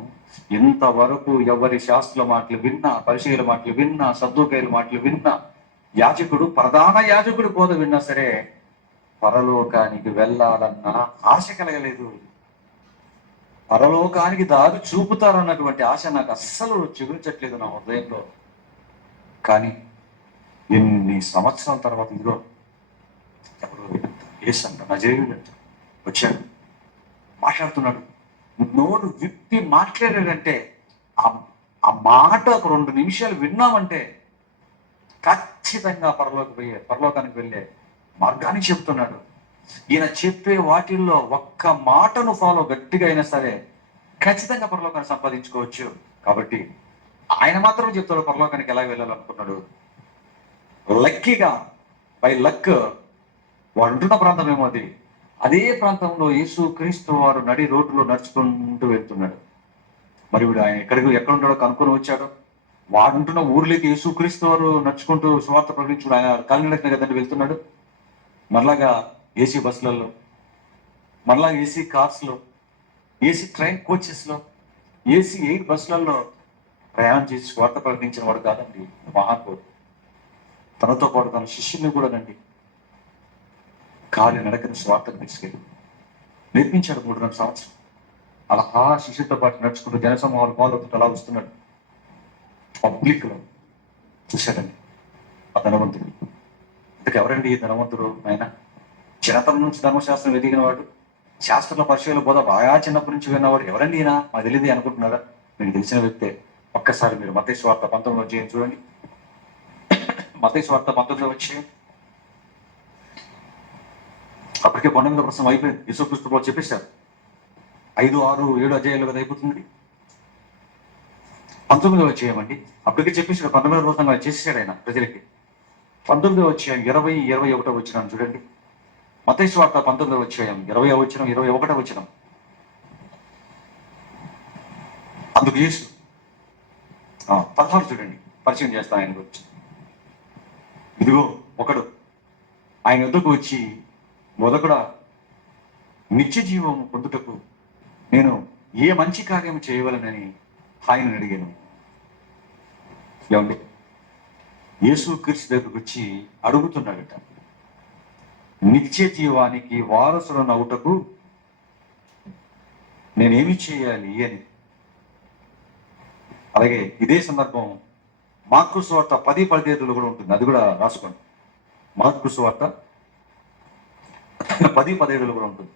ఇంతవరకు ఎవరి శాస్త్రుల మాటలు విన్నా, పరిచయుల మాటలు విన్నా, సద్దుకైల మాటలు విన్నా, యాజకుడు, ప్రధాన యాజకుడు బోధ విన్నా సరే పరలోకానికి వెళ్ళాలన్న ఆశ కలగలేదు. పరలోకానికి దారి చూపుతారన్నటువంటి ఆశ నాకు అస్సలు చిగురించట్లేదు నా హృదయంలో. కానీ ఎన్ని సంవత్సరాల తర్వాత ఇదిగో ఎవరు ఏసంట నజరేయుడు వచ్చాడు, మాట్లాడుతున్నాడు. నోరు విప్పి మాట్లాడాడంటే ఆ మాట ఒక 2 నిమిషాలు విన్నామంటే ఖచ్చితంగా పరలోకానికి వెళ్ళే మార్గాన్ని చెప్తున్నాడు. ఈయన చెప్పే వాటిల్లో ఒక్క మాటను ఫాలో గట్టిగా అయినా సరే ఖచ్చితంగా పరలోకాన్ని సంపాదించుకోవచ్చు. కాబట్టి ఆయన మాత్రం చెప్తాడు పరలోకానికి ఎలా వెళ్ళాలనుకున్నాడు. లక్కీగా బై లక్ వాడు ఉంటున్న ప్రాంతం ఏమో అది, అదే ప్రాంతంలో యేసు క్రీస్తు వారు నడి రోడ్డులో నడుచుకుంటూ వెళ్తున్నాడు. మరి వీడు ఆయన ఎక్కడ ఉంటాడో కనుక్కొని వచ్చాడు. వాడుంటున్న ఊర్లోకి యేసు క్రీస్తు వారు నడుచుకుంటూ సువార్త ప్రకటించుడు, ఆయన కాలినడకన కదండి వెళ్తున్నాడు. మరలాగా ఏసీ బస్సులలో, మరలా ఏసీ కార్స్లో, ఏసీ ట్రైన్ కోచెస్లో, ఏసీ 8 బస్సులలో ప్రయాణం చేసి స్వార్థ ప్రకటించిన వాడు కాదండి మహాత్ముడు. తనతో పాటు తన శిష్యుల్ని కూడానండి కాలి నడకని స్వార్థకు తీసుకెళ్ళి నేర్పించాడు 3.5 సంవత్సరం. అలా శిష్యులతో పాటు నడుచుకుంటూ జనసమూహాలు పాల్గొంటూ అలా వస్తున్నాడు. పబ్లిక్ లో చూశాడండి ఆ ధనవంతుడు. ఇంతకు ఎవరండి ఈ ధనవంతుడు? ఆయన చిన్నతనం నుంచి ధర్మశాస్త్రం ఎదిగిన వాడు, శాస్త్రంలో పరిచయాలు బోధ బాగా చిన్నప్పటి నుంచి విన్నవాడు. ఎవరండి ఈయన, మాకు తెలియదు అనుకుంటున్నారా? మీకు తెలిసిన వ్యక్తే. ఒక్కసారి మీరు మత్తయి సువార్త 19వ అధ్యాయం చూడండి. మత్తయి సువార్త 19వ అధ్యాయం. అప్పటికే 19% అయిపోయింది. యేసుక్రీస్తు చెప్పేశారు 5, 6, 7 అధ్యాయాలు కదా అయిపోతుంది. 19వ అధ్యాయం అండి. అప్పటికే చెప్పేసాడు 19వ రోజున చేసేసాడు ఆయన ప్రజలకి. 19వ అధ్యాయం 20, 21 వచనం చూడండి. మత్తయి సువార్త 19వ అధ్యాయం 20వ వచనం, 21వ వచనం. అందుకు యేసు 16 చూడండి, పరిచయం చేస్తాను ఆయన గురించి. ఇదిగో ఒకడు ఆయన వద్దకు వచ్చి, మొదకుడా నిత్య జీవం పొందుటకు నేను ఏ మంచి కార్యం చేయవలనని ఆయనను అడిగాను. ఏమండి, యేసు క్రీస్తు దగ్గరకు వచ్చి అడుగుతున్నాడట, నిత్య జీవానికి వారసులను అవుటకు నేనేమి చేయాలి అని. అలాగే ఇదే సందర్భం మార్కు సువార్త 10:15 కూడా ఉంటుంది. అది కూడా రాసుకోండి. మార్కు సువార్త 10:15 కూడా ఉంటుంది.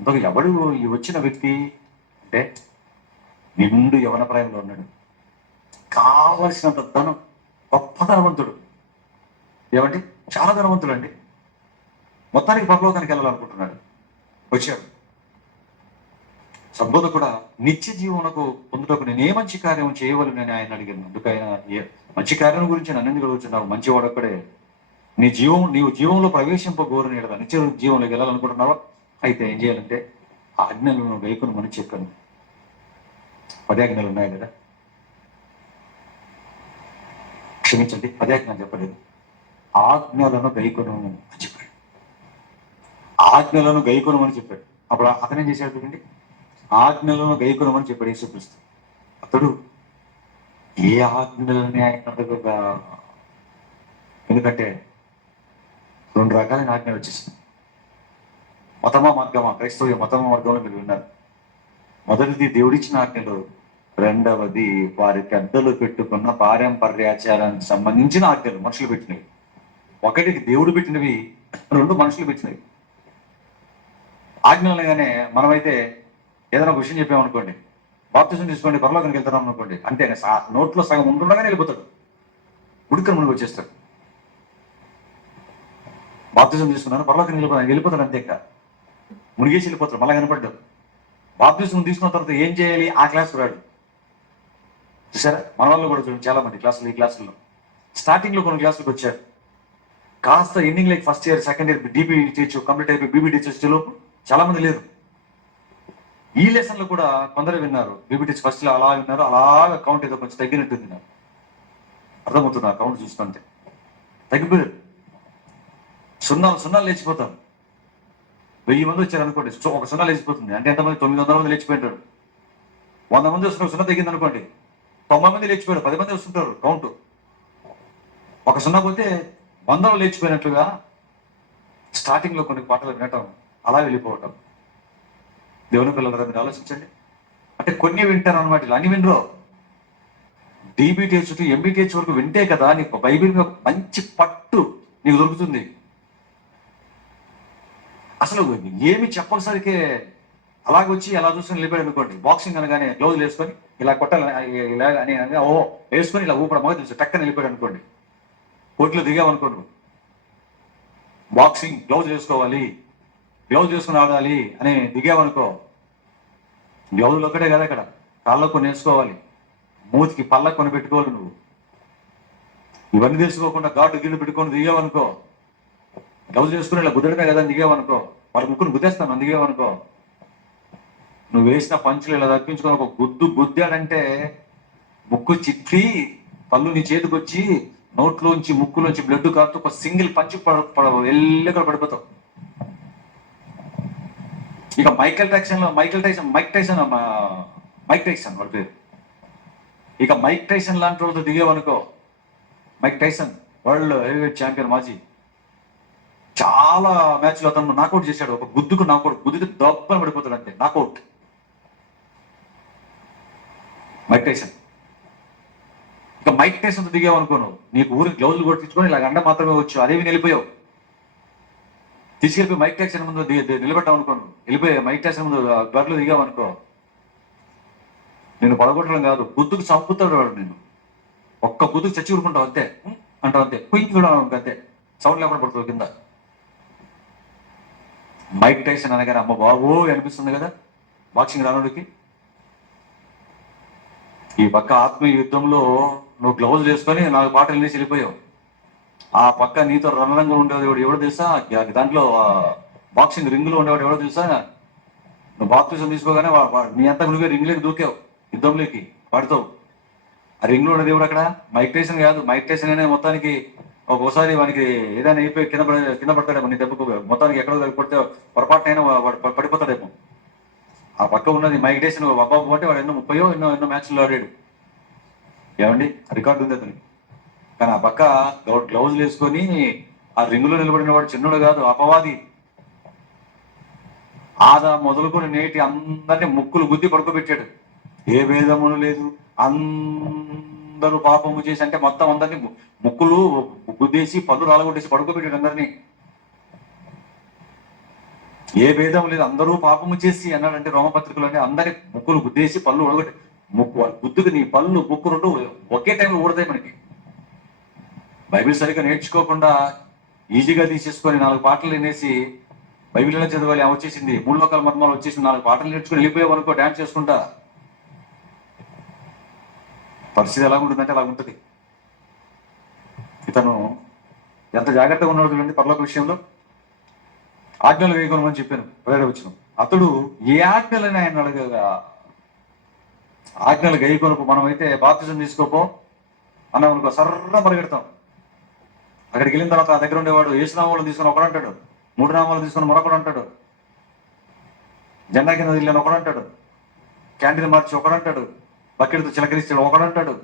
ఇంతకు ఎవడు ఈ వచ్చిన వ్యక్తి అంటే నిండు యవన ప్రాయంలో ఉన్నాడు, కావలసినంత ధనం, గొప్ప ధనవంతుడు. ఏమండి, చాలా ధనవంతుడు అండి. మొత్తానికి పరలోకానికి వెళ్ళాలనుకుంటున్నాడు. వచ్చాడు. సంబోధ కూడా నిత్య జీవనకు పొందుటకు నేను ఏ మంచి కార్యం చేయవలనని ఆయన అడిగాను. అందుకైనా మంచి కార్యం గురించి నన్ను ఎందుకు అడుగుతున్నావు? మంచివాడు ఒక్కడే. నీవు జీవంలో ప్రవేశింపగోరని ఎడదా నిత్య జీవంలోకి వెళ్ళాలనుకుంటున్నావా? అయితే ఏం చేయాలంటే ఆజ్ఞలను గైకొనమని చెప్పాను. 10 ఆజ్ఞలు ఉన్నాయి కదా, క్షమించండి 10 ఆజ్ఞలు చెప్పలేదు, ఆజ్ఞలను గైకొను అని చెప్పాడు. ఆజ్ఞలను గైకొనమని చెప్పాడు. అప్పుడు అతనేం చేశాడు చూడండి, ఆజ్ఞలను గైకొనమని చెప్పాడు యేసుక్రీస్తు. అతడు ఏ ఆజ్ఞలని ఆయన అడగగా, ఎందుకంటే 2 రకాలైన ఆజ్ఞలు వచ్చేసింది. మతమా మార్గమా, క్రైస్తవ మతమా మార్గంలో మీరు విన్నారు. మొదటిది దేవుడిచ్చిన ఆజ్ఞలు, రెండవది వారి పెద్దలు పెట్టుకున్న పారంపర్యాచారానికి సంబంధించిన ఆజ్ఞలు, మనుషులు పెట్టినవి. ఒకటికి దేవుడు పెట్టినవి, 2 మనుషులు పెట్టినవి. ఆజ్ఞలు అనగానే మనమైతే ఏదైనా ఒక విషయం చెప్పామనుకోండి, బాప్తిజం తీసుకోండి పరలోకానికి వెళ్తున్నాం అనుకోండి, అంతే నోట్లో సగం ఉంటుండగానే వెళ్ళిపోతాడు, ఉడికని మునిగి వచ్చేస్తాడు. బాప్తిజం తీసుకున్నాను పరలోకానికి వెళ్ళిపోతాడు అంతే, ఇంకా మునిగేసి వెళ్ళిపోతాడు, మళ్ళీ కనపడ్డాడు. బాప్తిజం తీసుకున్న తర్వాత ఏం చేయాలి ఆ క్లాస్ రాడు. చూసారా, మన వాళ్ళు కూడా చూడండి చాలా మంది క్లాసులు, ఈ క్లాసుల్లో స్టార్టింగ్ లో కొన్ని క్లాసులకు వచ్చారు, కాస్త ending like first year second year DB teacher complete అయిపోయి బీబీ టీచర్స్ లోపు చాలా మంది లేరు. ఈ లెసన్లో కూడా కొందరు విన్నారు, బీబీ టీచర్ ఫస్ట్ లో అలా విన్నారు, అలాగా కౌంట్ ఏదో కొంచెం తగ్గినట్టు విన్నారు. అర్థమవుతున్నా కౌంట్ చూస్తుంటే తగ్గిపోయారు, సున్నాలు లేచిపోతారు. 1000 మంది వచ్చారు అనుకోండి, ఒక 0 లేచిపోతుంది. అంటే ఎంతమంది? 900 మంది లేచిపోయింటారు. 100 మంది వస్తున్నారు, 0 తగ్గింది అనుకోండి, 90 మంది లేచిపోయారు, 10 మంది వస్తుంటారు కౌంట్. ఒక 0 పోతే 100 లేచిపోయినట్లుగా స్టార్టింగ్ లో కొన్ని పాటలు వినటం, అలా వెళ్ళిపోవటం. దేవుని పిల్లలు మీరు ఆలోచించండి. అంటే కొన్ని వింటారు అనమాట, ఇలా అన్ని వినరు. డీబీటీహెచ్ టు ఎంబీటీహెచ్ వరకు వింటే కదా నీకు బైబిల్ మీద మంచి పట్టు నీకు దొరుకుతుంది. అసలు ఏమి చెప్పసరికే అలాగొచ్చి ఎలా చూసుకొని వెళ్ళిపోయాడు అనుకోండి, బాక్సింగ్ అనగానే గ్లౌజ్ వేసుకొని ఇలా కొట్టాలి ఇలా అని ఓ వేసుకొని ఇలా ఊపడం మొదలు తెలుసు, టక్కని వెళ్ళిపోయాడు అనుకోండి, కోర్టులో దిగామనుకోండి, బాక్సింగ్ గ్లౌజ్ వేసుకోవాలి, గ్లౌజ్ వేసుకుని ఆడాలి అని దిగావనుకో, గ్లౌజులు ఒక్కటే కదా అక్కడ, కాళ్ళకు కొన్ని వేసుకోవాలి, మూతికి పళ్ళకు కొని పెట్టుకోవాలి. నువ్వు ఇవన్నీ తీసుకోకుండా ఘాటు గిల్లు పెట్టుకొని దిగావనుకో, గ్లౌజ్ వేసుకుని ఇలా గుద్దడమే కదా దిగావనుకో, వాళ్ళ ముక్కును గుద్దేస్తాను దిగావనుకో, నువ్వు వేసిన పంచులు ఇలా తప్పించుకొని ఒక గుద్దాడంటే ముక్కు చిట్టి పళ్ళు నీ చేతికి వచ్చి నోట్లోంచి ముక్కులోంచి బ్లడ్ కారుతూ ఒక సింగిల్ పంచి ఎల్లెక్కడ పడిపోతావు. ఇక మైక్ టైసన్ వాడి పేరు. ఇక మైక్ టైసన్ లాంటి వాళ్ళతో దిగేవనుకో, Mike Tyson world heavyweight champion మాజీ, చాలా మ్యాచ్లో అతను నాకౌట్ చేశాడు. ఒక గుద్దుకు నాకౌట్, గుద్దుకు దప్పని పడిపోతాడు అంతే, నాకౌట్ మైక్ టైసన్. ఇక మైక్ టైసన్తో దిగావనుకోను, నీకు ఊరికి గ్లౌజులు కొట్టించుకొని ఇలా గంట మాత్రమే వచ్చు, అదేవి వెళ్ళిపోయావు. తీసుకెళ్ళిపోయి మైక్ టైసన్ ముందు నిలబెట్టావు అనుకోను, వెళ్ళిపోయి మైక్ టైసన్ ముందు గడ్లు దిగావనుకో, నేను పడగొట్టడం కాదు, గుద్దుకు చంపుతాడు వాడు. నేను ఒక్క గుద్దుకు చచ్చి ఊరుకుంటావు అంతే, అంటావు అంతే, కుయ్యి కూడా అంతే, సౌండ్ లేకుండా పడుతుంది కింద. మైక్ టైసన్ అనగానే అమ్మ బాబు అనిపిస్తుంది కదా బాక్సింగ్ రానుడికి. ఈ పక్క ఆత్మీయ యుద్ధంలో నువ్వు గ్లౌజ్ వేసుకొని 4 పాటలు వెళ్ళేసి వెళ్ళిపోయావు. ఆ పక్క నీతో రణరంగం ఉండేవాడు ఎవడో తెలుసా, దాంట్లో బాక్సింగ్ రింగ్ లో ఉండేవాడు ఎవడో తెలుసా. నువ్వు బాప్తిజం తీసుకోగానే నీ అంతా నువ్వే రింగ్లోకి దూకావు, యుద్ధంలోకి పడతావు. ఆ రింగ్ లో ఉండేది ఎవడు అక్కడ, మైక్ టైసన్ కాదు. మైక్ టైసన్ అనే మొత్తానికి ఒక్కోసారి వానికి ఏదైనా అయిపోయి కింద పడతాడేమో, నీ దెబ్బకు మొత్తానికి ఎక్కడో పడితే పొరపాటునైనా వాడు పడిపోతాడేమో. ఆ పక్క ఉన్నది మైక్ టైసన్ బాబు అంటే వాడు ఎన్నో 30 ఎన్నో మ్యాచ్లు ఆడాడు, ఏమండి రికార్డు ఉంది అతనికి. కానీ ఆ పక్క గ్లౌజులు వేసుకొని ఆ రింగులో నిలబడిన వాడు చిన్నోడు కాదు, అపవాది. ఆదా మొదలుకొని నేటి అందరినీ ముక్కులు గుద్ది పడుకోబెట్టాడు. ఏ భేదమును లేదు, అందరూ పాపము చేసి అంటే మొత్తం అందరినీ ముక్కులు గుద్దేసి పళ్ళు రాలగొట్టేసి పడుకోబెట్టాడు అందరినీ. ఏ భేదం లేదు, అందరూ పాపము చేసి అన్నాడంటే రోమపత్రికలు అంటే అందరి ముక్కులు గుద్దేసి పళ్ళు ఒడగొట్టి, గుద్దుకు నీ పళ్ళు ముక్కు రెండు ఒకే టైంలో ఊడతాయి. మనకి బైబిల్ సరిగ్గా నేర్చుకోకుండా ఈజీగా తీసేసుకొని 4 పాటలు వినేసి బైబిల్ ఎలా చదవాలి వచ్చేసింది, 3 లోకాల మర్మాలు వచ్చేసింది, 4 పాటలు నేర్చుకుని వెళ్ళిపోయావు అనుకో డాన్స్ చేసుకుంటా, పరిస్థితి ఎలా ఉంటుందంటే అలా ఉంటుంది. ఇతను ఎంత జాగ్రత్తగా ఉన్నాడు చూడండి పరలోక విషయంలో. ఆజ్ఞలు వేయకొనమని చెప్పాను 17వ వచనం. అతడు ఏ ఆజ్ఞలని ఆయన అడగగా, ఆజ్ఞలు గైకొనకు. మనమైతే బాప్తిజం తీసుకోపో అన్నాం అనుకో, సర్ర పరిగెడతాం. అక్కడికి వెళ్ళిన తర్వాత ఆ దగ్గర ఉండేవాడు ఏసునామాలు తీసుకుని ఒకడు అంటాడు, 3 నామాలు తీసుకుని మరొకడు అంటాడు, జెండా కింద వెళ్ళని ఒకడు అంటాడు, క్యాంటీన్ మార్చి ఒకడు అంటాడు, బకెట్తో చిలకరిస్తాడు ఒకడు అంటాడు,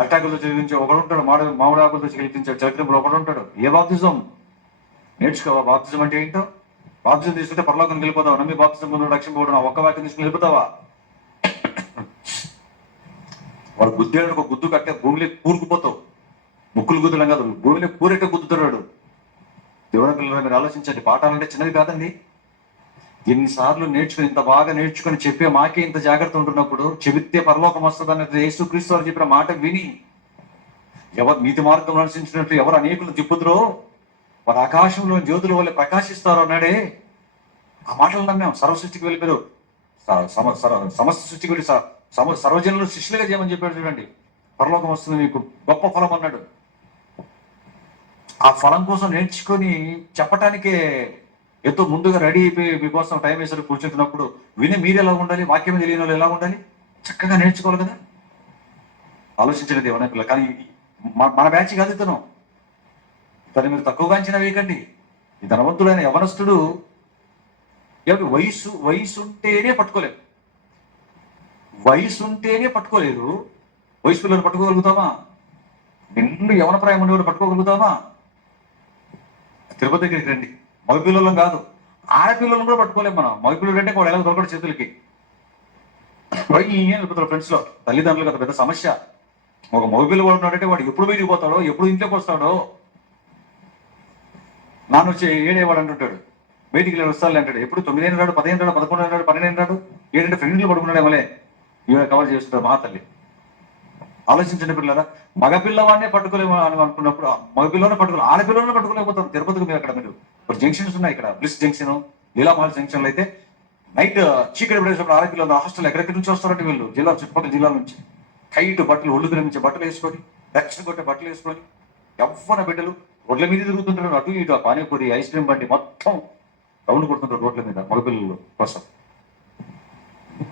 అట్టాకులతో చిలికించే ఒకడు ఉంటాడు, మామిడి ఆకులతో చిలకరింపుడు ఒకడు ఉంటాడు. ఏ బాప్తిజం నేర్చుకోవా? బాప్తిజం అంటే ఏంటో, బాప్తిజం తీసుకుంటే పరలోకం వెళ్ళిపోతావా? నమ్మి బాప్తిజం పొందు రక్షింపబడిన ఒక్క వాక్యం తీసుకుని వెళ్ళిపోతావా? వాడు గుద్దేడు ఒక గుద్దు కట్టే భూమిలోకి కూరుకుపోతావు. ముక్కులు గుద్దడం కాదు, భూమిలో కూరెట్టే గుద్దుతున్నాడు. దేవుని పిల్లలు మీరు ఆలోచించండి, పాఠాలంటే చిన్నది కాదండి. ఎన్నిసార్లు నేర్చుకుని ఇంత బాగా నేర్చుకుని చెప్పే మాకే ఇంత జాగ్రత్త ఉంటున్నప్పుడు, చెబితే పరలోకం వస్తుంది అనేది యేసుక్రీస్తు వారు చెప్పిన మాట విని ఎవరు నీతి మార్గం అనుసరించినట్టు ఎవరు అనేకులు తిప్పుతురో వారు ఆకాశంలో జ్యోతుల వల్ల ప్రకాశిస్తారు అన్నాడే. ఆ మాటలు నమ్మాం. సర్వసృష్టికి వెళ్ళిపోయారు, సమస్త సృష్టికి వెళ్ళి సర్వజనులు శిష్యులుగా చేయమని చెప్పాడు. చూడండి, పరలోకం వస్తుంది మీకు, గొప్ప ఫలం అన్నాడు. ఆ ఫలం కోసం నేర్చుకొని చెప్పటానికే ఎంతో ముందుగా రెడీ అయిపోయి మీకోసం టైం వేసారు కూర్చుంటున్నప్పుడు విని మీరు ఎలా ఉండాలి, వాక్యం తెలియని వాళ్ళు ఎలా ఉండాలి? చక్కగా నేర్చుకోవాలి కదా. ఆలోచించండి దేవుని పిల్లలు. కానీ మన బ్యాచ్ కాదు ఇతను. ఇతను మీరు తక్కువగా అంచనా వేయకండి. ఈ ధనవంతుడైన యవనస్తుడు ఎవరి వయసు ఉంటేనే పట్టుకోలేదు, వయసు ఉంటేనే పట్టుకోలేదు. వయసు పిల్లలు పట్టుకోగలుగుతామా? నిండు యవన ప్రాయం ఉండేవాడు పట్టుకోగలుగుతామా? తిరుపతి దగ్గరికి రండి, మగ పిల్లలను కాదు ఆడపిల్లలను కూడా పట్టుకోలేము మనం. మగ పిల్లలు అంటే వాడు ఎలా దొరకడు చేతులకి, వెళ్ళిపోతాడు ఫ్రెండ్స్ లో. తల్లిదండ్రులకు అది పెద్ద సమస్య. ఒక మగ పిల్లలు ఉన్నాడంటే వాడు ఎప్పుడు బయటికి పోతాడో, ఎప్పుడు ఇంట్లోకి వస్తాడో. నాన్న వచ్చి ఏడేవాడు అంటుంటాడు, బయటికి వెళ్ళి వస్తాడు అంటాడు. ఎప్పుడు 9 ఏళ్ళు రాడు, 15 రాడు, 11 రాడు, 12 రాడు, 7 ఫ్రెండ్లు పడుకున్నాడు. ఏమలే ఇవి కవర్ చేస్తుంటాడు మా తల్లి. ఆలోచించండి పిల్లరా. మగపిల్లవాడినే పట్టుకోలేము అని అనుకున్నప్పుడు మగపిల్లనే పట్టుకోలేము, ఆడపిల్లనే పట్టుకోలేకపోతాం. తిరుపతికి మీరు అక్కడ మీరు ఇప్పుడు జంక్షన్స్ ఉన్నాయి, ఇక్కడ బ్లిస్ జంక్షన్, లీలామహల్ జంక్షన్లో అయితే నైట్ చీకటి పడేసినప్పుడు ఆడపిల్లలు హాస్టల్ ఎక్కడెక్కడి నుంచి వస్తారంటే వీళ్ళు జిల్లా చుట్టుపక్కల జిల్లాల నుంచి టైట్ బట్టలు, ఒళ్ళు తిరిగించే బట్టలు వేసుకొని, రక్షణ కొట్టే బట్టలు వేసుకొని, ఎవ్వన బిడ్డలు రోడ్ల మీద తిరుగుతుంటారు. అటు ఇటు పానీపూరి, ఐస్ క్రీమ్ బండి మొత్తం రౌండ్ కొడుతుంటారు రోడ్ల మీద మగపిల్లలు కోసం.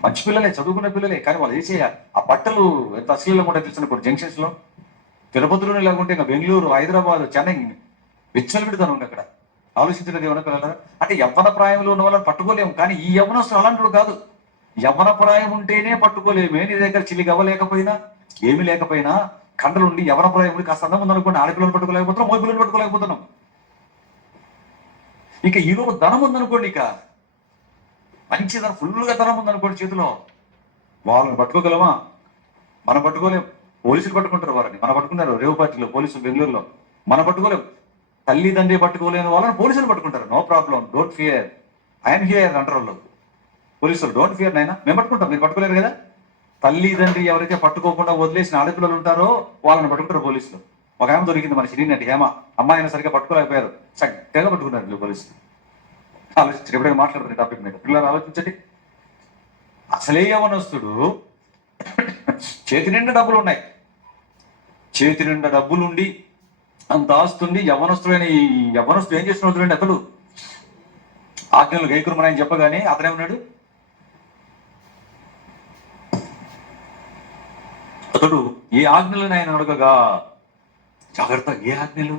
మంచి పిల్లలే, చదువుకునే పిల్లలే, కానీ వాళ్ళు వేసే ఆ బట్టలు ఎంత అశ్లీలంగా ఉంటాయి తెలిసిన ఇప్పుడు జంక్షన్స్ లో. తిరుపతిలోనే లేకుంటే ఇంకా బెంగళూరు, హైదరాబాద్, చెన్నై విచ్చలు పెడతాను అక్కడ. ఆలోచించినది ఏమన్నా పిల్లల అంటే యవ్వన ప్రాయంలో ఉన్న వాళ్ళని పట్టుకోలేము, కానీ ఈ యవ్వనస్తులు అలాంటి కాదు. యవ్వన ప్రాయం ఉంటేనే పట్టుకోలేమే. నీ దగ్గర చిల్లి గవ్వలేకపోయినా ఏమి లేకపోయినా కండలుండి యవ్వన ప్రాయం ఉండి కాస్త అందం ఉందనుకోండి, ఆడపిల్లలు పట్టుకోలేకపోతున్నాం, మోయి పిల్లలు పట్టుకోలేకపోతున్నాం. ఇక ఈరోజు ధనం ఉందనుకోండి, ఇక మంచి ధనం, ఫుల్గా ధనం ఉందనుకోండి చేతిలో, వాళ్ళని పట్టుకోగలమా? మనం పట్టుకోలేం. పోలీసులు పట్టుకుంటారు వారిని, మనం పట్టుకున్నారు రేవు పార్టీలో పోలీసులు బెంగళూరులో, మనం పట్టుకోలేం. తల్లిదండ్రి పట్టుకోలేని వాళ్ళని పోలీసులు పట్టుకుంటారు. No problem, don't fear, I'm here అంటారు వాళ్ళు పోలీసులు. డోంట్ ఫియర్ నైనా, మేము పట్టుకుంటాం, మీరు పట్టుకోలేరు కదా. తల్లిదండ్రి ఎవరైతే పట్టుకోకుండా వదిలేసిన ఆడపిల్లలు ఉంటారో వాళ్ళని పట్టుకుంటారు పోలీసులు. ఒక ఆమె దొరికింది మన సిరినటి హేమ, అమ్మాయిని సరిగ్గా పట్టుకోలేకపోయారు, చక్కగా పట్టుకున్నారు పోలీసులు. ఆలోచించండి, ఎప్పుడైనా మాట్లాడుతున్న టాపిక్ మీద పిల్లలు ఆలోచించండి. అసలే యవనస్తుడు, చేతి నిండా డబ్బులు ఉన్నాయి, చేతి నిండా డబ్బులుండి అంత ఆస్తుండి యవనస్తుడైన ఈ యవనస్తుడు ఏం చేసిన వద్దులండి, అతడు ఆజ్ఞలు గైకురమని ఆయన చెప్పగానే అతనే ఉన్నాడు. అతడు ఏ ఆజ్ఞలను ఆయన అడగగా జాగ్రత్త, ఏ ఆజ్ఞలు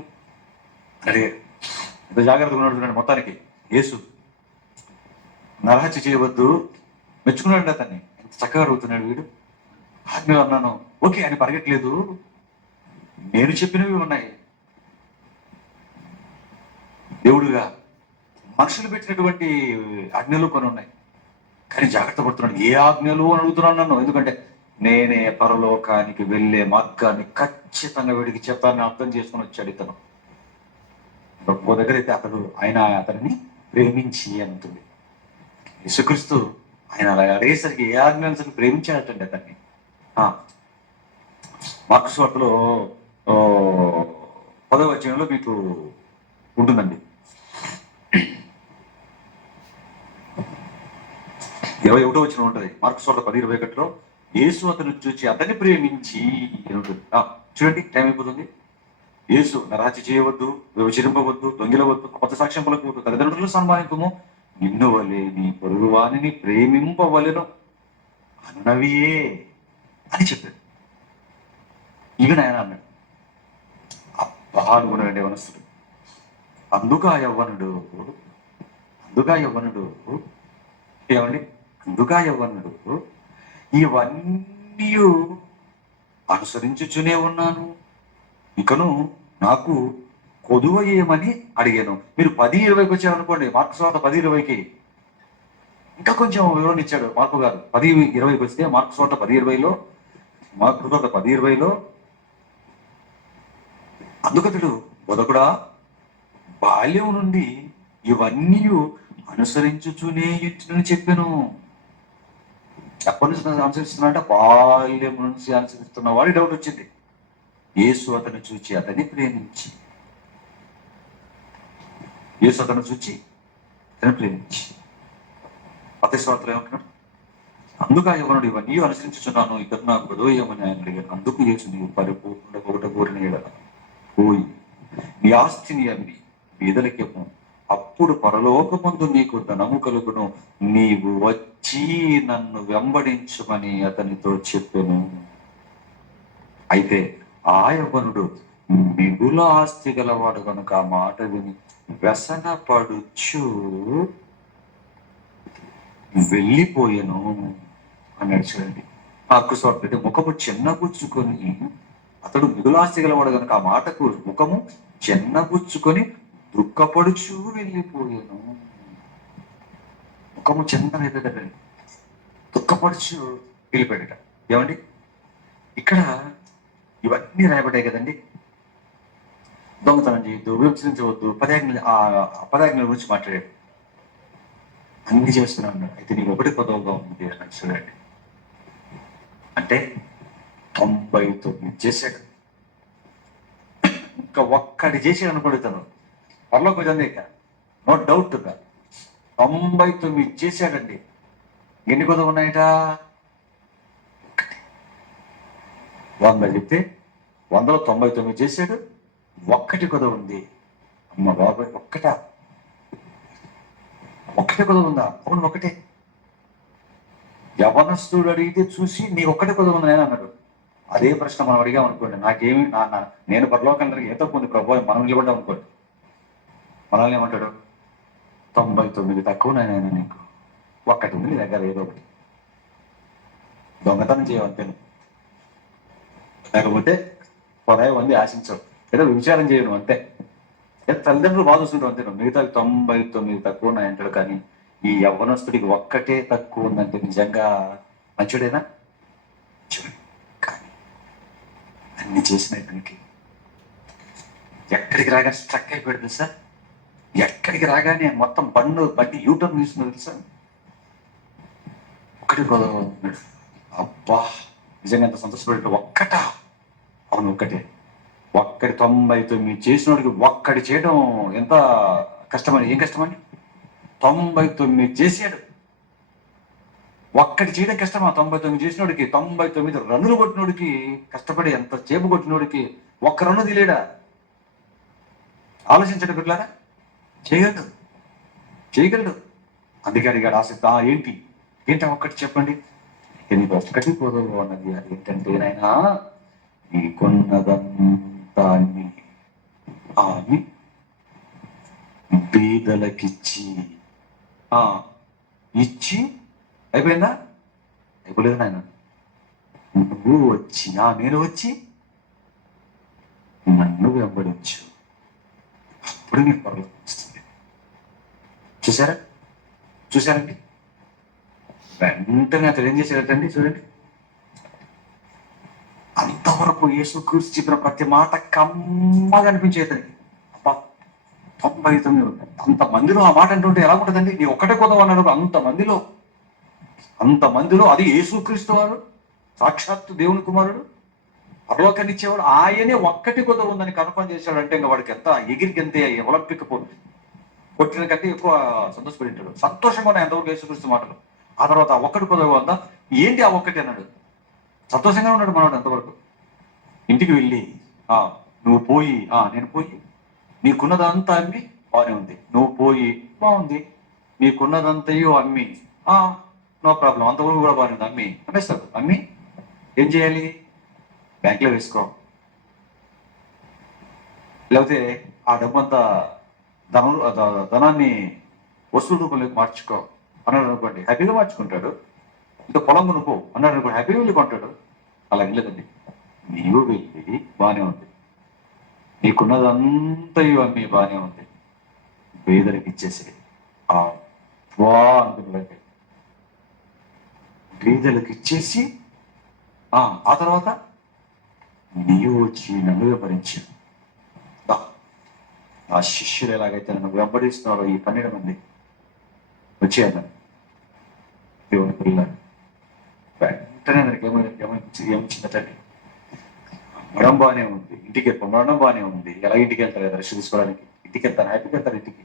అడిగాడు. ఎంత జాగ్రత్తగా ఉన్నాడు చూడండి. మొత్తానికి యేసు నరహత్య చేయవద్దు మెచ్చుకున్నాడు అతన్ని. ఎంత చక్కగా అడుగుతున్నాడు వీడు. ఆజ్ఞలు అన్నాను ఓకే అని పరిగెట్టలేదు, నేను చెప్పినవి ఉన్నాయి. దేవుడుగా మనుషులు పెట్టినటువంటి ఆజ్ఞలు కొన్ని ఉన్నాయి, కానీ జాగ్రత్త పడుతున్నాడు. ఏ ఆజ్ఞలు అని అడుగుతున్నాను నన్ను, ఎందుకంటే నేనే పరలోకానికి వెళ్ళే మార్గాన్ని ఖచ్చితంగా వీడికి చెప్తానని అర్థం చేసుకుని వచ్చాడు ఇతను. గొప్ప దగ్గర అయితే అతన్ని ప్రేమించి అంటుంది యేసుక్రీస్తు. ఆయన అలా అడిగేసరికి ఏ ఆజ్ఞాన్ని ప్రేమించాడటండి అతన్ని. మార్కు సువార్తలో 10వ అధ్యాయంలో మీకు ఉంటుందండి, 21వ వచనం ఉంటుంది. మార్కు సువార్త 10:21లో యేసు అతను చూచి అతన్ని ప్రేమించి ఉంటుంది. చూడండి, టైం అయిపోతుంది. యేసు నరహత్య చేయవద్దు, వ్యభిచరింపవద్దు, దొంగిలవద్దు, అబద్ధ సాక్ష్యం పలకవద్దు, తల్లిదండ్రులను సన్మానింపము, నిన్ను వలె నీ పొరుగు వానిని ప్రేమింపవలెను అన్నవియే అని చెప్పాడు. ఇవి నాయన అన్నాడు. అబ్బా అనుకున్నాడు యవనస్తుడు. అందుకా యవ్వనుడు ఏమండి, అందుకా యవ్వనుడు ఇవన్నీ అనుసరించుచునే ఉన్నాను, ఇకను నాకు కొదువ ఏమని అడిగాను. మీరు 10:20కి వచ్చారనుకోండి, మార్కు సువార్త 10:20కి ఇంకా కొంచెం వివరణ ఇచ్చాడు మార్కు గారు. 10:20కి వస్తే మార్కు సువార్త 10:20లో అందుకతడు బోధకుడా బాల్యం నుండి ఇవన్నీ అనుసరించుచునే ఇంటిని చెప్పాను. ఎప్పటి నుంచి అనుసరిస్తున్నా అంటే బాల్యం నుంచి అనుసరిస్తున్న వాడి డౌట్ వచ్చింది. యేసు అతను చూచి అతన్ని ప్రేమించి, యేసు అతను చూచి అతన్ని ప్రేమించి అతి స్వార్థలు ఏమంటున్నాడు, అందుకు యవ్వనుడు ఇవన్నీ అనుసరించుచున్నాను, ఇక నాకు గదోయమని ఆయన అడిగాను. అందుకు యేసు నీవు పరిపూర్ణ ఒకట కోరిన ఎడల పోయి నీ ఆస్తిని అమ్మి బీదలకేమో, అప్పుడు పరలోకమందు నీకు ధనము కలుగును, నీవు వచ్చి నన్ను వెంబడించుమని అతనితో చెప్పాను. అయితే ఆ యవ్వనుడు మిగుల ఆస్తి గలవాడు కనుక ఆ మాట విని వ్యసన పడుచు వెళ్ళిపోయాను అన్నాడు. చూడండి, హక్కు స్వార్థ ముఖము చిన్నగుచ్చుకొని, అతడు మిగులాస్తి గలవాడు కనుక ఆ మాటకు ముఖము చిన్నగుచ్చుకొని దుఃఖపడుచు వెళ్ళిపోయాను. ముఖము చిన్నదైతే దుఃఖపడుచు వెళ్ళిపోయాడట. ఏమండి, ఇక్కడ ఇవన్నీ రాయబడ్డాయి కదండి. దొంగతనం చేయొద్దు, విభజించవద్దు, పదాజ్ఞల గురించి మాట్లాడాడు, అన్ని చేస్తున్నా ఉన్నాడు. అయితే నీకు ఒకటి కొదవగా ఉంది అన్నాడు. చూడండి, అంటే 99 చేశాడు. ఇంకా ఒక్కటి చేసాడు అనుకోండి తను పరలోకి పోయింది. ఇక నో డౌట్ 99 చేశాడండి. ఎన్ని కొద్ది ఉన్నాయట? 100 చెప్తే 100లో 99 చేశాడు. ఒక్కటి కొద్ది ఉంది. అమ్మ బాబాయ్, ఒక్కటే కొద్ది ఉందా? అవును, ఒకటే. యవనస్తుడు అడిగితే చూసి నీ ఒక్కటే కొద్ది ఉంది నేను అన్నాడు. అదే ప్రశ్న మనం అడిగాం అనుకోండి, నాకేమి నేను పరలోకంలో ఏ తక్కువ ఉంది ప్రభు మనం నిలబడ్డాం అనుకోండి, మనల్ని ఏమంటాడు? 99 తక్కువ నాయన నీకు, ఒక్కటి ఉంది నీ దగ్గర, ఏదో ఒకటి. దొంగతనం చేయవంతే, లేకపోతే పదవి మంది ఆశించవు, ఏదో విచారం చేయను అంతే. తల్లిదండ్రులు బాధ చూస్తుంటాం అంతే. మిగతా 99 తక్కువ ఉన్నాయంటాడు. కానీ ఈ యవ్వనస్తుడికి ఒక్కటే తక్కువ ఉందంటే నిజంగా మంచుడేనా? కానీ అన్ని చేసినటువంటి ఎక్కడికి రాగానే స్ట్రక్ అయిపోయాడు సార్. ఎక్కడికి రాగానే మొత్తం బండి యూటర్న్ తీసుకున్నది సార్. ఒకటి అబ్బా, నిజంగా ఎంత సంతోషపడ్డాడు. ఒక్కటా? అవును, ఒక్కటే. ఒక్కటి 99 చేసినోడికి ఒక్కటి చేయడం ఎంత కష్టమని. ఏం కష్టమని? 99 చేశాడు. ఒక్కటి చేయడం కష్టమా? 99 చేసినోడికి, 99 రన్నులు కొట్టినోడికి, కష్టపడి ఎంత చేపు కొట్టినోడికి ఒక్క రన్ను తీలేడా? ఆలోచించండి బిడ్డలారా. చేయగలడు. అందుకే అడిగాడు ఆసక్తి. ఏంటా ఒక్కటి చెప్పండి. నీకు ఒక్కటి పోదు అన్నది. అది ఏంటంటే, నాయనా నీకున్నదంతా ఆమె బీదలకిచ్చి అయిపోయిందా? అయిపోలేదు నాయన. నువ్వు వచ్చి నేను వచ్చి నన్ను వెంబడించు, అప్పుడు నీకు పర్లేదు వస్తుంది. చూసారండి? వెంటనే అతడు ఏం చేశాడటండి? చూడండి, అంతవరకు యేసుక్రీస్తు చెప్పిన ప్రతి మాట కమ్మగా అనిపించేది. 99 అంతమందిలో ఆ మాట అంటుంటే ఎలా ఉంటుందండి? నీ ఒక్కటే కొదవ అన్నాడు. అంతమందిలో అది యేసుక్రీస్తు వారు, సాక్షాత్తు దేవుని కుమారుడు, పరలోకాన్ని ఇచ్చేవాడు. ఆయనే ఒక్కటి కొదవ ఉందని కన్ఫర్మ్ చేశాడంటే ఇంకా వాడికి ఎంత ఎగిరికెంతే ఒలింపిక్ కొట్టిన కంటే ఎక్కువ సంతోషపడి ఉంటాడు. సంతోషంగా ఉన్నాయి ఎంతవరకు యేసుక్రీస్తు మాటలు. ఆ తర్వాత ఒక్కటి కొదవ ఉందా? ఏంటి ఆ ఒక్కటి అన్నాడు. సంతోషంగా ఉన్నాడు మనవాడు ఎంతవరకు. ఇంటికి వెళ్ళి నువ్వు పోయి నేను పోయి నీకున్నదంతా అమ్మి బాగానే ఉంది, నువ్వు పోయి బాగుంది, నీకున్నదంతయో అమ్మి నో ప్రాబ్లం, అంతవరకు కూడా బాగానే ఉంది, అమ్మేస్తావు. అమ్మి ఏం చేయాలి? బ్యాంకులో వేసుకో, లేకపోతే ఆ డబ్బంతా ధనాన్ని వస్తువుల రూపంలోకి మార్చుకో అన్నాడు అనుకోండి, హ్యాపీగా మార్చుకుంటాడు. ఇంకా పొలం కొనుక్కో అన్నాడు అనుకోండి, హ్యాపీగా వెళ్ళి కొంటాడు. అలా లేదండి, నీవు వెళ్ళి బాగానే ఉంది, నీకున్నదంతయు అమ్మి బాగానే ఉంది, పేదలకు ఇచ్చేసి అనుకున్నాడండి. పేదలకు ఇచ్చేసి ఆ తర్వాత నీవు వచ్చి నన్ను వెంబడించు. ఆ శిష్యులు ఎలాగైతే నన్ను వెంబడిస్తున్నారో ఈ 12 మంది వచ్చేయాలి దేవుని పిల్లలు. వెంటనే దానికి ఏమొచ్చిందటండి? మడం బాగానే ఉంది, ఇంటికి మరణం బాగానే ఉంది. ఎలా ఇంటికి వెళ్తారు కదా రెస్ట్ తీసుకోవడానికి? ఇంటికి వెళ్తారు, హ్యాపీగా వెళ్తారు. ఇంటికి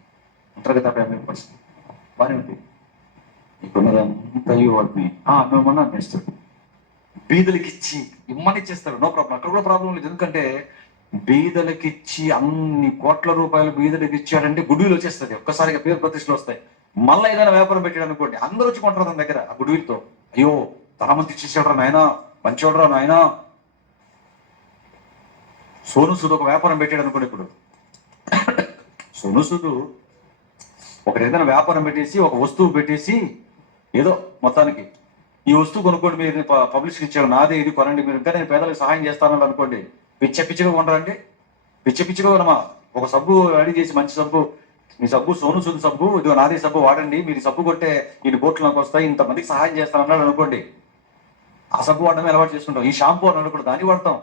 ఉంటారు కదా ఫ్యామిలీ పరిస్థితి బాగానే ఉంది. నీకున్నదంతయు వాటిని మేమన్నా అమ్మేస్తాడు, బీదలకిచ్చి ఇమ్మని చేస్తాడు. నో ప్రాబ్లం, అక్కడ కూడా ప్రాబ్లం లేదు. ఎందుకంటే బీదలకిచ్చి అన్ని కోట్ల రూపాయలు బీదలకి ఇచ్చాడంటే గుడ్విల్ వచ్చేస్తుంది, ఒక్కసారిగా పేరు ప్రతిష్టలు వస్తాయి. మళ్ళీ ఏదైనా వ్యాపారం పెట్టాడు అనుకోండి, అందరూ వచ్చి కొంటారు తన దగ్గర ఆ గుడ్విల్తో. అయ్యో ధనమంతి ఇచ్చేసాడరా నాయనా, మంచివాడరా నాయనా. సోను సూద్ ఒక వ్యాపారం పెట్టాడు అనుకోండి. ఇప్పుడు సోను సూద్ ఒకటి ఏదైనా వ్యాపారం పెట్టేసి ఒక వస్తువు పెట్టేసి ఏదో మొత్తానికి ఈ వస్తువు కొనుక్కోండి, మీరు పబ్లిసిటీ ఇచ్చాడు, నాదే ఇది కొనండి, మీరు ఇంకా నేను పేదలకు సహాయం చేస్తానని అనుకోండి. పిచ్చిగా కొనరండి, పిచ్చిగా కొనమా. ఒక సబ్బు రెడీ చేసి, మంచి సబ్బు, మీ సబ్బు సోను సూద్ సబ్బు, ఇదిగో నాదే సబ్బు వాడండి, మీరు సబ్బు కొట్టే ఈ బోట్లు నాకు వస్తాయి, ఇంతమందికి సహాయం చేస్తానన్నాడు అనుకోండి. ఆ సబ్బు వాడడం అలవాటు చేసుకుంటాం. ఈ షాంపూ అన్నాడు కూడా దాన్ని వాడతాం,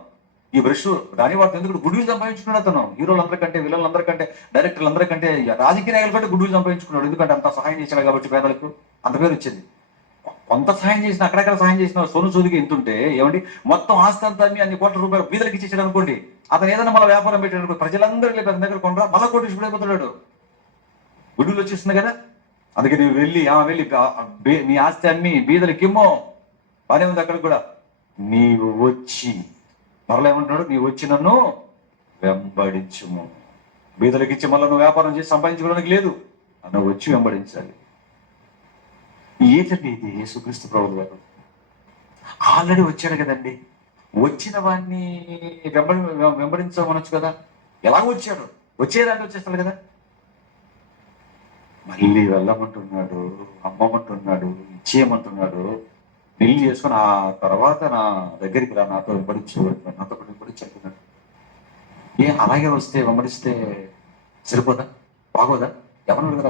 ఈ బ్రష్ దాన్ని వాడతాం. ఎందుకు? గుడ్విల్ సంపాదించుకున్నాడు అతను. హీరోలందరికంటే, విలన్లందరికంటే, డైరెక్టర్లందరికంటే, రాజకీయ నాయకుల కంటే గుడ్విల్ సంపాదించుకున్నాడు. ఎందుకంటే అంత సహాయం చేశాడు కాబట్టి పేదలకు అంత పేరు వచ్చింది. కొంత సహాయం చేసిన అక్కడక్కడ సహాయం చేసిన సొను సూదికి ఎంతుంటే ఏమండి, మొత్తం ఆస్తి అంతా అన్ని అన్ని కోట్ల రూపాయలు బీదలకు ఇచ్చేసాడు అనుకోండి, అతను ఏదైనా మళ్ళీ వ్యాపారం పెట్టాడు అనుకో, ప్రజలందరూ వెళ్ళి అతని దగ్గర కొనరా, మళ్ళీ కోటీశ్వరుడు గుడులు వచ్చేస్తుంది కదా. అందుకే నువ్వు వెళ్ళి నీ ఆస్తి అమ్మి బీదలకి ఇమ్మో, బానే ఉంది. అక్కడ కూడా నీవు వచ్చి మరలా ఏమంటున్నాడు, నీవు వచ్చి నన్ను వెంబడించుము. బీదలకి ఇచ్చి మళ్ళీ నువ్వు వ్యాపారం చేసి సంపాదించుకోవడానికి లేదు, నువ్వు వచ్చి వెంబడించాలి. ఏంటండి ఇది? యేసుక్రీస్తు ప్రభువు గారు ఆల్రెడీ వచ్చాడు కదండి. వచ్చిన వాడిని వెంబడించమనొచ్చు కదా. ఎలా వచ్చాడు? వచ్చేదాన్ని వచ్చేస్తాడు కదా. మళ్ళీ వెళ్ళమంటున్నాడు, అమ్మమంటున్నాడు, ఇచ్చేయమంటున్నాడు. పెళ్లి చేసుకుని ఆ తర్వాత నా దగ్గరికి రా, నాతో వెంబడించు అంటున్నాడు. అలాగే వస్తే వెంబడిస్తే సరిపోదా? బాగోదా? ఎవరు కదా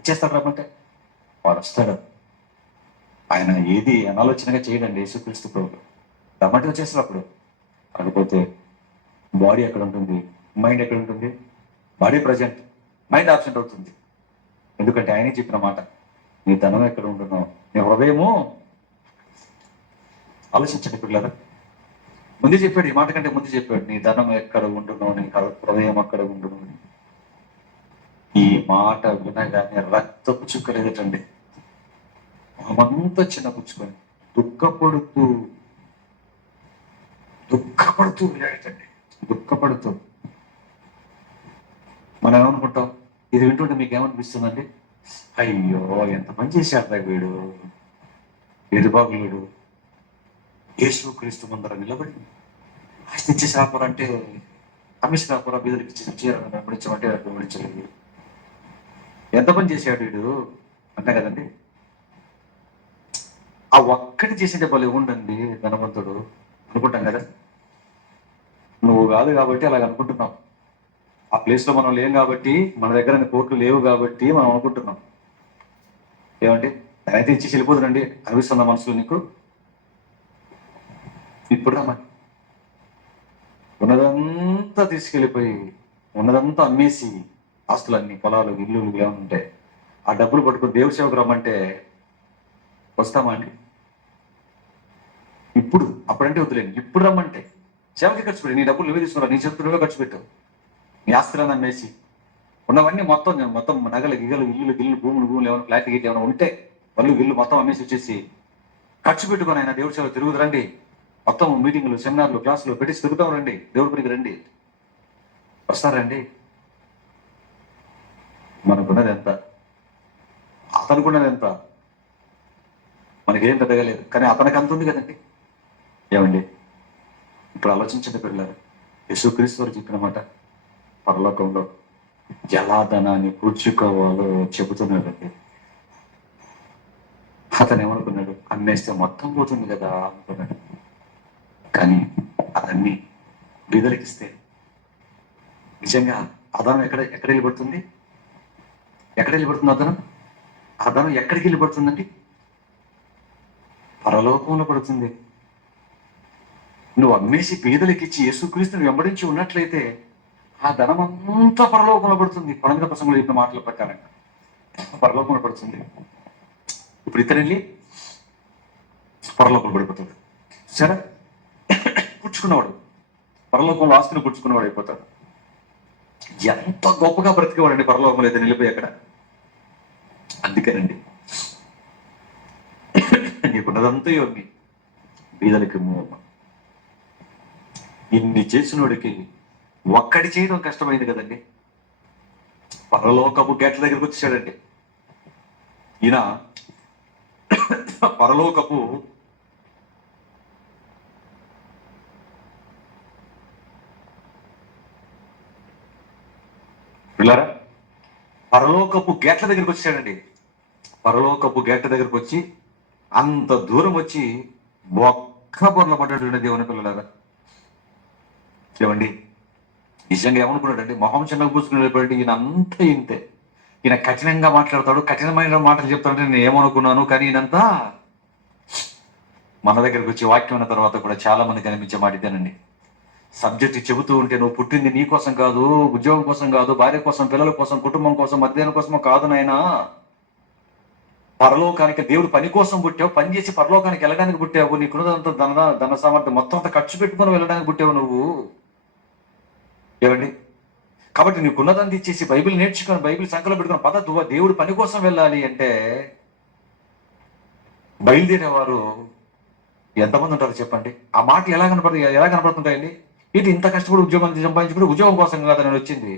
ఇచ్చేస్తాడు రమ్మంటే వాడు వస్తాడు. ఆయన ఏది అనాలోచనగా చేయడండి యేసుక్రీస్తు ప్రభువు. రమ్మంటే వచ్చేస్తారు. అప్పుడు కాకపోతే బాడీ ఎక్కడ ఉంటుంది, మైండ్ ఎక్కడ ఉంటుంది? బాడీ ప్రజెంట్, మైండ్ ఆబ్సెంట్ అవుతుంది. ఎందుకంటే ఆయనే చెప్పిన మాట, నీ ధనం ఎక్కడ ఉంటున్నావు, నీ హృదయము. ఆలోచించండి పిల్లరా. ముందే చెప్పాడు, ఈ మాట కంటే ముందు చెప్పాడు, నీ ధనం ఎక్కడ ఉంటున్నావు, నీ హృదయం అక్కడ ఉంటున్నావు. ఈ మాట వినగానే రక్తపు చుక్కలేదటండి, మొహమంతా చిన్న పుచ్చుకొని దుఃఖపడుతూ వినాడటండి. దుఃఖపడుతూ. మనం ఏమనుకుంటాం? ఇది వింటుంటే మీకు ఏమనిపిస్తుందండి? అయ్యో ఎంత పని చేశాడు వీడు, ఎదుబాగులుడు యేసుక్రీస్తు ముందర నిలబడి ఆస్తి ఇచ్చేసి రాపోరంటే, అమ్మేసి రాపోరా, బీదరికి ఇచ్చేసి చేయాలని వెంబడించమంటే వెంబడించలేదు. ఎంత పని చేశాడు వీడు అంతే కదండి. ఆ ఒక్కటి చేసేదే భలే ఉండండి ధనవంతుడు అనుకుంటాం కదా. నువ్వు కాదు కాబట్టి అలాగ అనుకుంటున్నావు. ఆ ప్లేస్ లో మనం లేం కాబట్టి, మన దగ్గర కోట్లు లేవు కాబట్టి మనం అనుకుంటున్నాం. ఏమంటే అయితే ఇచ్చి వెళ్ళిపోతుందండి అనిపిస్తుందా మనసులో నీకు? ఇప్పుడు రమ్మని ఉన్నదంతా తీసుకెళ్ళిపోయి, ఉన్నదంతా అమ్మేసి, ఆస్తులన్నీ, పొలాలు, ఇల్లు ఏమైనా ఉంటే ఆ డబ్బులు పట్టుకుని దేవుడి సేవకు రమ్మంటే వస్తామా అండి? ఇప్పుడు అప్పుడంటే వద్దులేండి, ఇప్పుడు రమ్మంటే సేవకి ఖర్చు పెట్టి, నీ డబ్బులు నువ్వే తీసుకురా, నీ చేతులుగా ఖర్చు పెట్టు, నీ ఆస్తులను అమ్మేసి ఉన్నవన్నీ మొత్తం నగలు గిగలు ఇల్లు భూములు ఏమైనా ఫ్లాట్ గీట్ ఏమైనా ఉంటే వాళ్ళు ఇల్లు మొత్తం అమ్మేసి వచ్చేసి ఖర్చు పెట్టుకొని ఆయన దేవుడి సేవ తిరుగుదు రండి. మొత్తం మీటింగ్లు, సెమినార్లు, క్లాసులు పెట్టేసి తిరుగుతాం రండి, దేవుడి పనికి రండి. వస్తారండి. మనకున్నది ఎంత, అతనుకున్నది ఎంత? మనకేం పెద్దగా లేదు, కానీ అతనికి అంత ఉంది కదండి. ఏమండి ఇప్పుడు ఆలోచించండి పిల్లలు. యేసుక్రీస్తు వారు చెప్పిన మాట, పరలోకంలో ఎలా ధనాన్ని కూర్చుకోవాలో చెబుతున్నాడండి. అతను ఏమనుకున్నాడు? అమ్మేస్తే మొత్తం పోతుంది కదా అనుకున్నాడు. కానీ అవన్నీ బీదలకిస్తే నిజంగా అదనం ఎక్కడ వెళ్ళిపడుతుంది? ఎక్కడ వెళ్ళిపడుతుంది అదనం? అదనం ఎక్కడికి వెళ్ళిపడుతుందండి? పరలోకంలో పడుతుంది. నువ్వు అమ్మేసి బీదలకి ఇచ్చి యేసుక్రీస్తుని వెంబడించి ఉన్నట్లయితే ఆ ధనం అంతా పరలోకంలో పడుతుంది. పరమిత ప్రసంగంలో చెప్పిన మాటల ప్రకారంగా పరలోకంలో పడుతుంది. ఇప్పుడు ఇతను వెళ్ళి పరలోకంలో పడిపోతాడు. సరే, పుచ్చుకున్నవాడు పరలోకంలో ఆస్తిని పుచ్చుకున్నవాడు అయిపోతాడు. ఎంత గొప్పగా బ్రతికేవాడండి పరలోకంలో అయితే నిలిపోయి అక్కడ. అందుకేనండి నీకున్నదంతా యోగి బీదలకి మూవ. ఇన్ని చేసినోడికి ఒక్కడి చేయడం కష్టమైంది కదండి. పరలోకపు గేట్ల దగ్గరికి వచ్చాడండి ఈయన. పరలోకపు పిల్లరా, పరలోకపు గేట్ల దగ్గరికి వచ్చాడండి. పరలోకపు గేట్ల దగ్గరికి వచ్చి అంత దూరం వచ్చి ఒక్క బొర్ల పడ్డాడు దేవుని పిల్లలారా. ఏమండి నిజంగా ఏమనుకున్నాడండి? మొహం చిన్నగా పూసుకుని వెళ్ళిపోయాడు. ఈయన అంతా ఇంతే, ఈయన కఠినంగా మాట్లాడతాడు, కఠినమైన మాటలు చెప్తాడంటే నేను ఏమనుకున్నాను. కానీ ఈయనంతా మన దగ్గరికి వచ్చి వాక్యం అన్న తర్వాత కూడా చాలా మంది కనిపించే మాట ఇదేనండి. సబ్జెక్ట్ చెబుతూ ఉంటే, నువ్వు పుట్టింది నీ కోసం కాదు, ఉద్యోగం కోసం కాదు, భార్య కోసం, పిల్లల కోసం, కుటుంబం కోసం, మధ్యాహ్నం కోసమో కాదు నాయనా. పరలోకానికి దేవుడు పని కోసం పుట్టావు, పని చేసి పరలోకానికి వెళ్ళడానికి పుట్టావు. నీకున్నదంతా ధన సామర్థ్యం మొత్తం అంతా ఖర్చు పెట్టుకుని వెళ్ళడానికి పుట్టావు నువ్వు. ఏమండి? కాబట్టి నీకున్నదంతా ఇచ్చేసి బైబిల్ నేర్చుకొని బైబిల్ సంఖ్యలో పెట్టుకుని దేవుడు పని కోసం వెళ్ళాలి అంటే బయలుదేరేవారు ఎంతమంది ఉంటారు చెప్పండి? ఆ మాటలు ఎలా కనపడుతుంటాయండి? ఇది ఇంత కష్టపడి ఉద్యోగం సంపాదించుకుంటే ఉద్యోగం కోసం కాదా నేను వచ్చింది?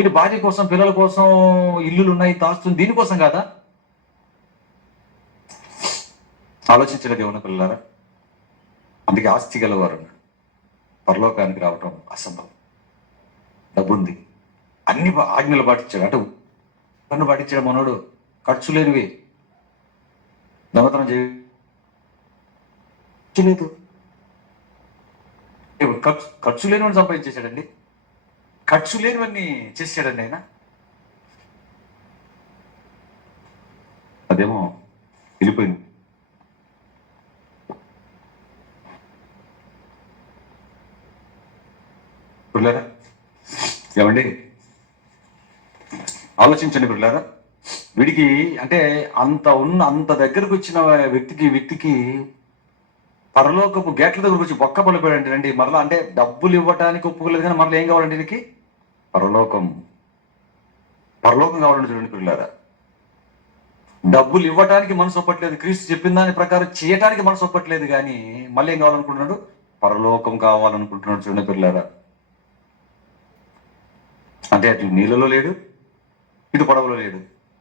ఇది భార్య కోసం, పిల్లల కోసం, ఇల్లులు ఉన్నాయి, తాస్తుంది, దీనికోసం కాదా? ఆలోచించిన దేవుని పిల్లలారా. అందుకే ఆస్తి గలవారు పరలోకానికి రావటం అసంభవం. డబ్బుంది, అన్ని ఆజ్ఞలు పాటించాడు. అటు పన్ను పాటించాడు మనోడు. ఖర్చు లేనివి, దొంగతనం చేయలేదు. ఖర్చు లేనివని సంపాదించేశాడండి. ఖర్చు లేనివన్నీ చేసాడండి ఆయన. అదేమో వెళ్ళిపోయింది. పిల్లారా ఏమండి, ఆలోచించండి పిల్లారా. వీడికి అంటే అంత దగ్గరకు వచ్చిన వ్యక్తికి పరలోకపు గేట్ల దగ్గరకు వచ్చి బొక్క పడిపోయాడు అండి. మరలా అంటే డబ్బులు ఇవ్వటానికి ఒప్పుకోలేదు, కానీ మరలా ఏం కావాలండి వీడికి? పరలోకం కావాలండి. చూడండి పిల్లారా, డబ్బులు ఇవ్వటానికి మనసు ఒప్పట్లేదు, క్రీస్తు చెప్పిన దాని ప్రకారం చేయటానికి మనసు ఒప్పట్లేదు, కానీ మళ్ళీ ఏం కావాలనుకుంటున్నాడు? పరలోకం కావాలనుకుంటున్నాడు. చూడండి పిల్లారా, అంటే అటు నీళ్ళలో లేడు, ఇటు పడవలో లేడు,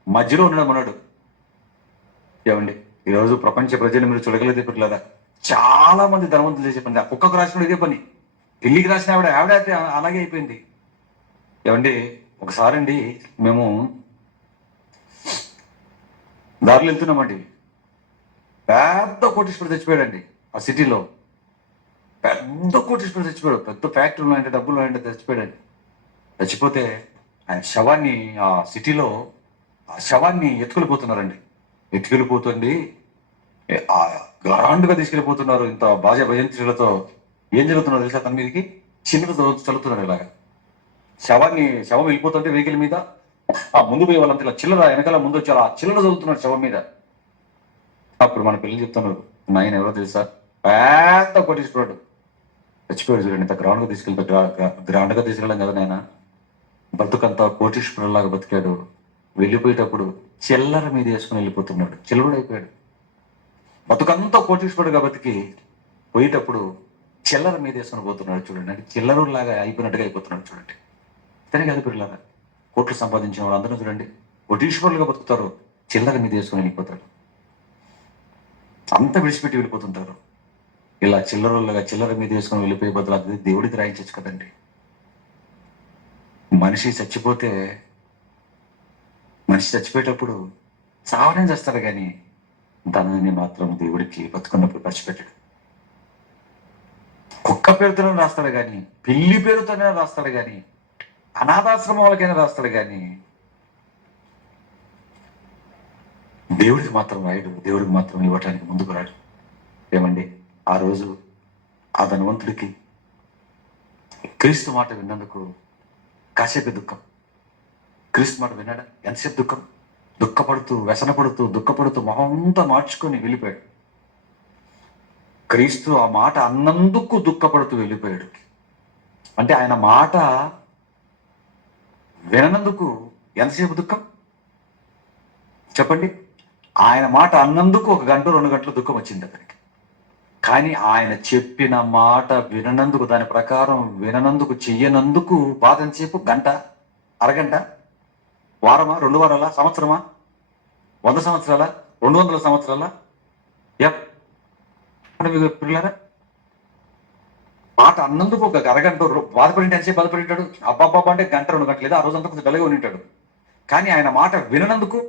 మధ్యలో ఉన్నాడు మనడు. ఏమండి, ఈరోజు ప్రపంచ ప్రజలు మీరు చూడగలిగితే పిల్లరా, చాలా మంది ధనవంతులు చేసే పని. ఆ కుక్కకు రాసిన ఇదే పని, పిల్లికి రాసిన ఆవిడ అయితే అలాగే అయిపోయింది. ఏమండి, ఒకసారి అండి మేము దారిలో వెళ్తున్నామండి, పెద్ద కోటీశ్వరుడు చచ్చిపోయాడండి. ఆ సిటీలో పెద్ద కోటీశ్వరుడు చచ్చిపోయాడు. పెద్ద ఫ్యాక్టరీలో అంటే డబ్బులు అంటే చచ్చిపోయాడండి. చచ్చిపోతే ఆయన శవాన్ని ఆ సిటీలో ఆ శవాన్ని ఎత్తుకెళ్ళిపోతున్నారండి. ఎత్తుకెళ్ళిపోతుంది, ఆ గ్రాండ్గా తీసుకెళ్ళిపోతున్నారు. ఇంత బాజా భజంత్రులతో. ఏం జరుగుతున్నారు తెలుసా? తన మీదకి చిన్నతో చల్లుతున్నారు. ఇలాగా శవం వెళ్ళిపోతుంటే వెహికల్ మీద ఆ ముందు పోయే వాళ్ళంతా ఇలా చిల్లర వెనకాల ముందు వచ్చి ఆ చిల్లర చదువుతున్నారు శవం మీద. అప్పుడు మన పిల్లలు చెప్తున్నారు, నాయన ఎవరో తెలుసా? పెద్ద కోటీశ్వరుడు చచ్చిపోయాడు. చూడండి, ఇంత గ్రాండ్గా తీసుకెళ్ళాం కదా నాయన. బతుకంతా కోటీశ్వరులాగా బతికాడు. వెళ్ళిపోయేటప్పుడు చిల్లర మీద వేసుకుని వెళ్ళిపోతున్నాడు. చిల్లరుడు అయిపోయాడు. బతుకంతా కోటీశ్వరుడుగా బతికి పోయేటప్పుడు చిల్లర మీద వేసుకుని పోతున్నాడు. చూడండి, అంటే చిల్లరులాగా అయిపోయినట్టుగా అయిపోతున్నాడు. చూడండి, తనే కదా పిల్లలాగా కోట్లు సంపాదించిన వాళ్ళందరూ చూడండి కోటీశ్వరులుగా బతుకుతారు, చిల్లర మీద వేసుకుని వెళ్ళిపోతారు. అంతా విడిచిపెట్టి వెళ్ళిపోతుంటారు. ఇలా చిల్లర మీద వేసుకుని వెళ్ళిపోయే బదులు అది దేవుడికి రాయించచ్చు కదండి. మనిషి చచ్చిపోయేటప్పుడు చావనే చేస్తాడు, కానీ ధనాన్ని మాత్రం దేవుడికి బతుకున్నప్పుడు ఖర్చుపెట్టాడు. కుక్క పేరుతోనే రాస్తాడు కానీ, పిల్లి పేరుతోనే రాస్తాడు కానీ, అనాథాశ్రమం వాళ్ళకైనా రాస్తాడు కానీ దేవుడికి మాత్రం రాయడు. దేవుడికి మాత్రం ఇవ్వటానికి ముందుకు రాడు. ఏమండి, ఆ రోజు ఆ ధనవంతుడికి క్రీస్తు మాట విన్నందుకు కాసేపు దుఃఖం. క్రీస్తు మాట విన్నాడా? ఎంతసేపు దుఃఖం? దుఃఖపడుతూ మొహంతా మార్చుకొని వెళ్ళిపోయాడు. క్రీస్తు ఆ మాట అన్నందుకు దుఃఖపడుతూ వెళ్ళిపోయాడు. అంటే ఆయన మాట వినందుకు ఎంతసేపు దుఃఖం చెప్పండి? ఆయన మాట అన్నందుకు 1 గంట 2 గంటలు దుఃఖం వచ్చింది అతనికి. కానీ ఆయన చెప్పిన మాట వినందుకు, దాని ప్రకారం వినందుకు, చెయ్యనందుకు బాధ ఎంతసేపు? గంట, అరగంట, వారమా, 2 వారాలా, సంవత్సరమా, 100 సంవత్సరాల, 200 సంవత్సరాల? పిల్లరా, మాట అన్నందుకు 1 అరగంట బాధపడి ఎంతసేపు బాధపడింటాడు? అబ్బాబ్బా అంటే 1 2 గంటలు, లేదా ఆ రోజంతా కొంచెం డల్గా ఉంటాడు. కానీ ఆయన మాట వినందుకు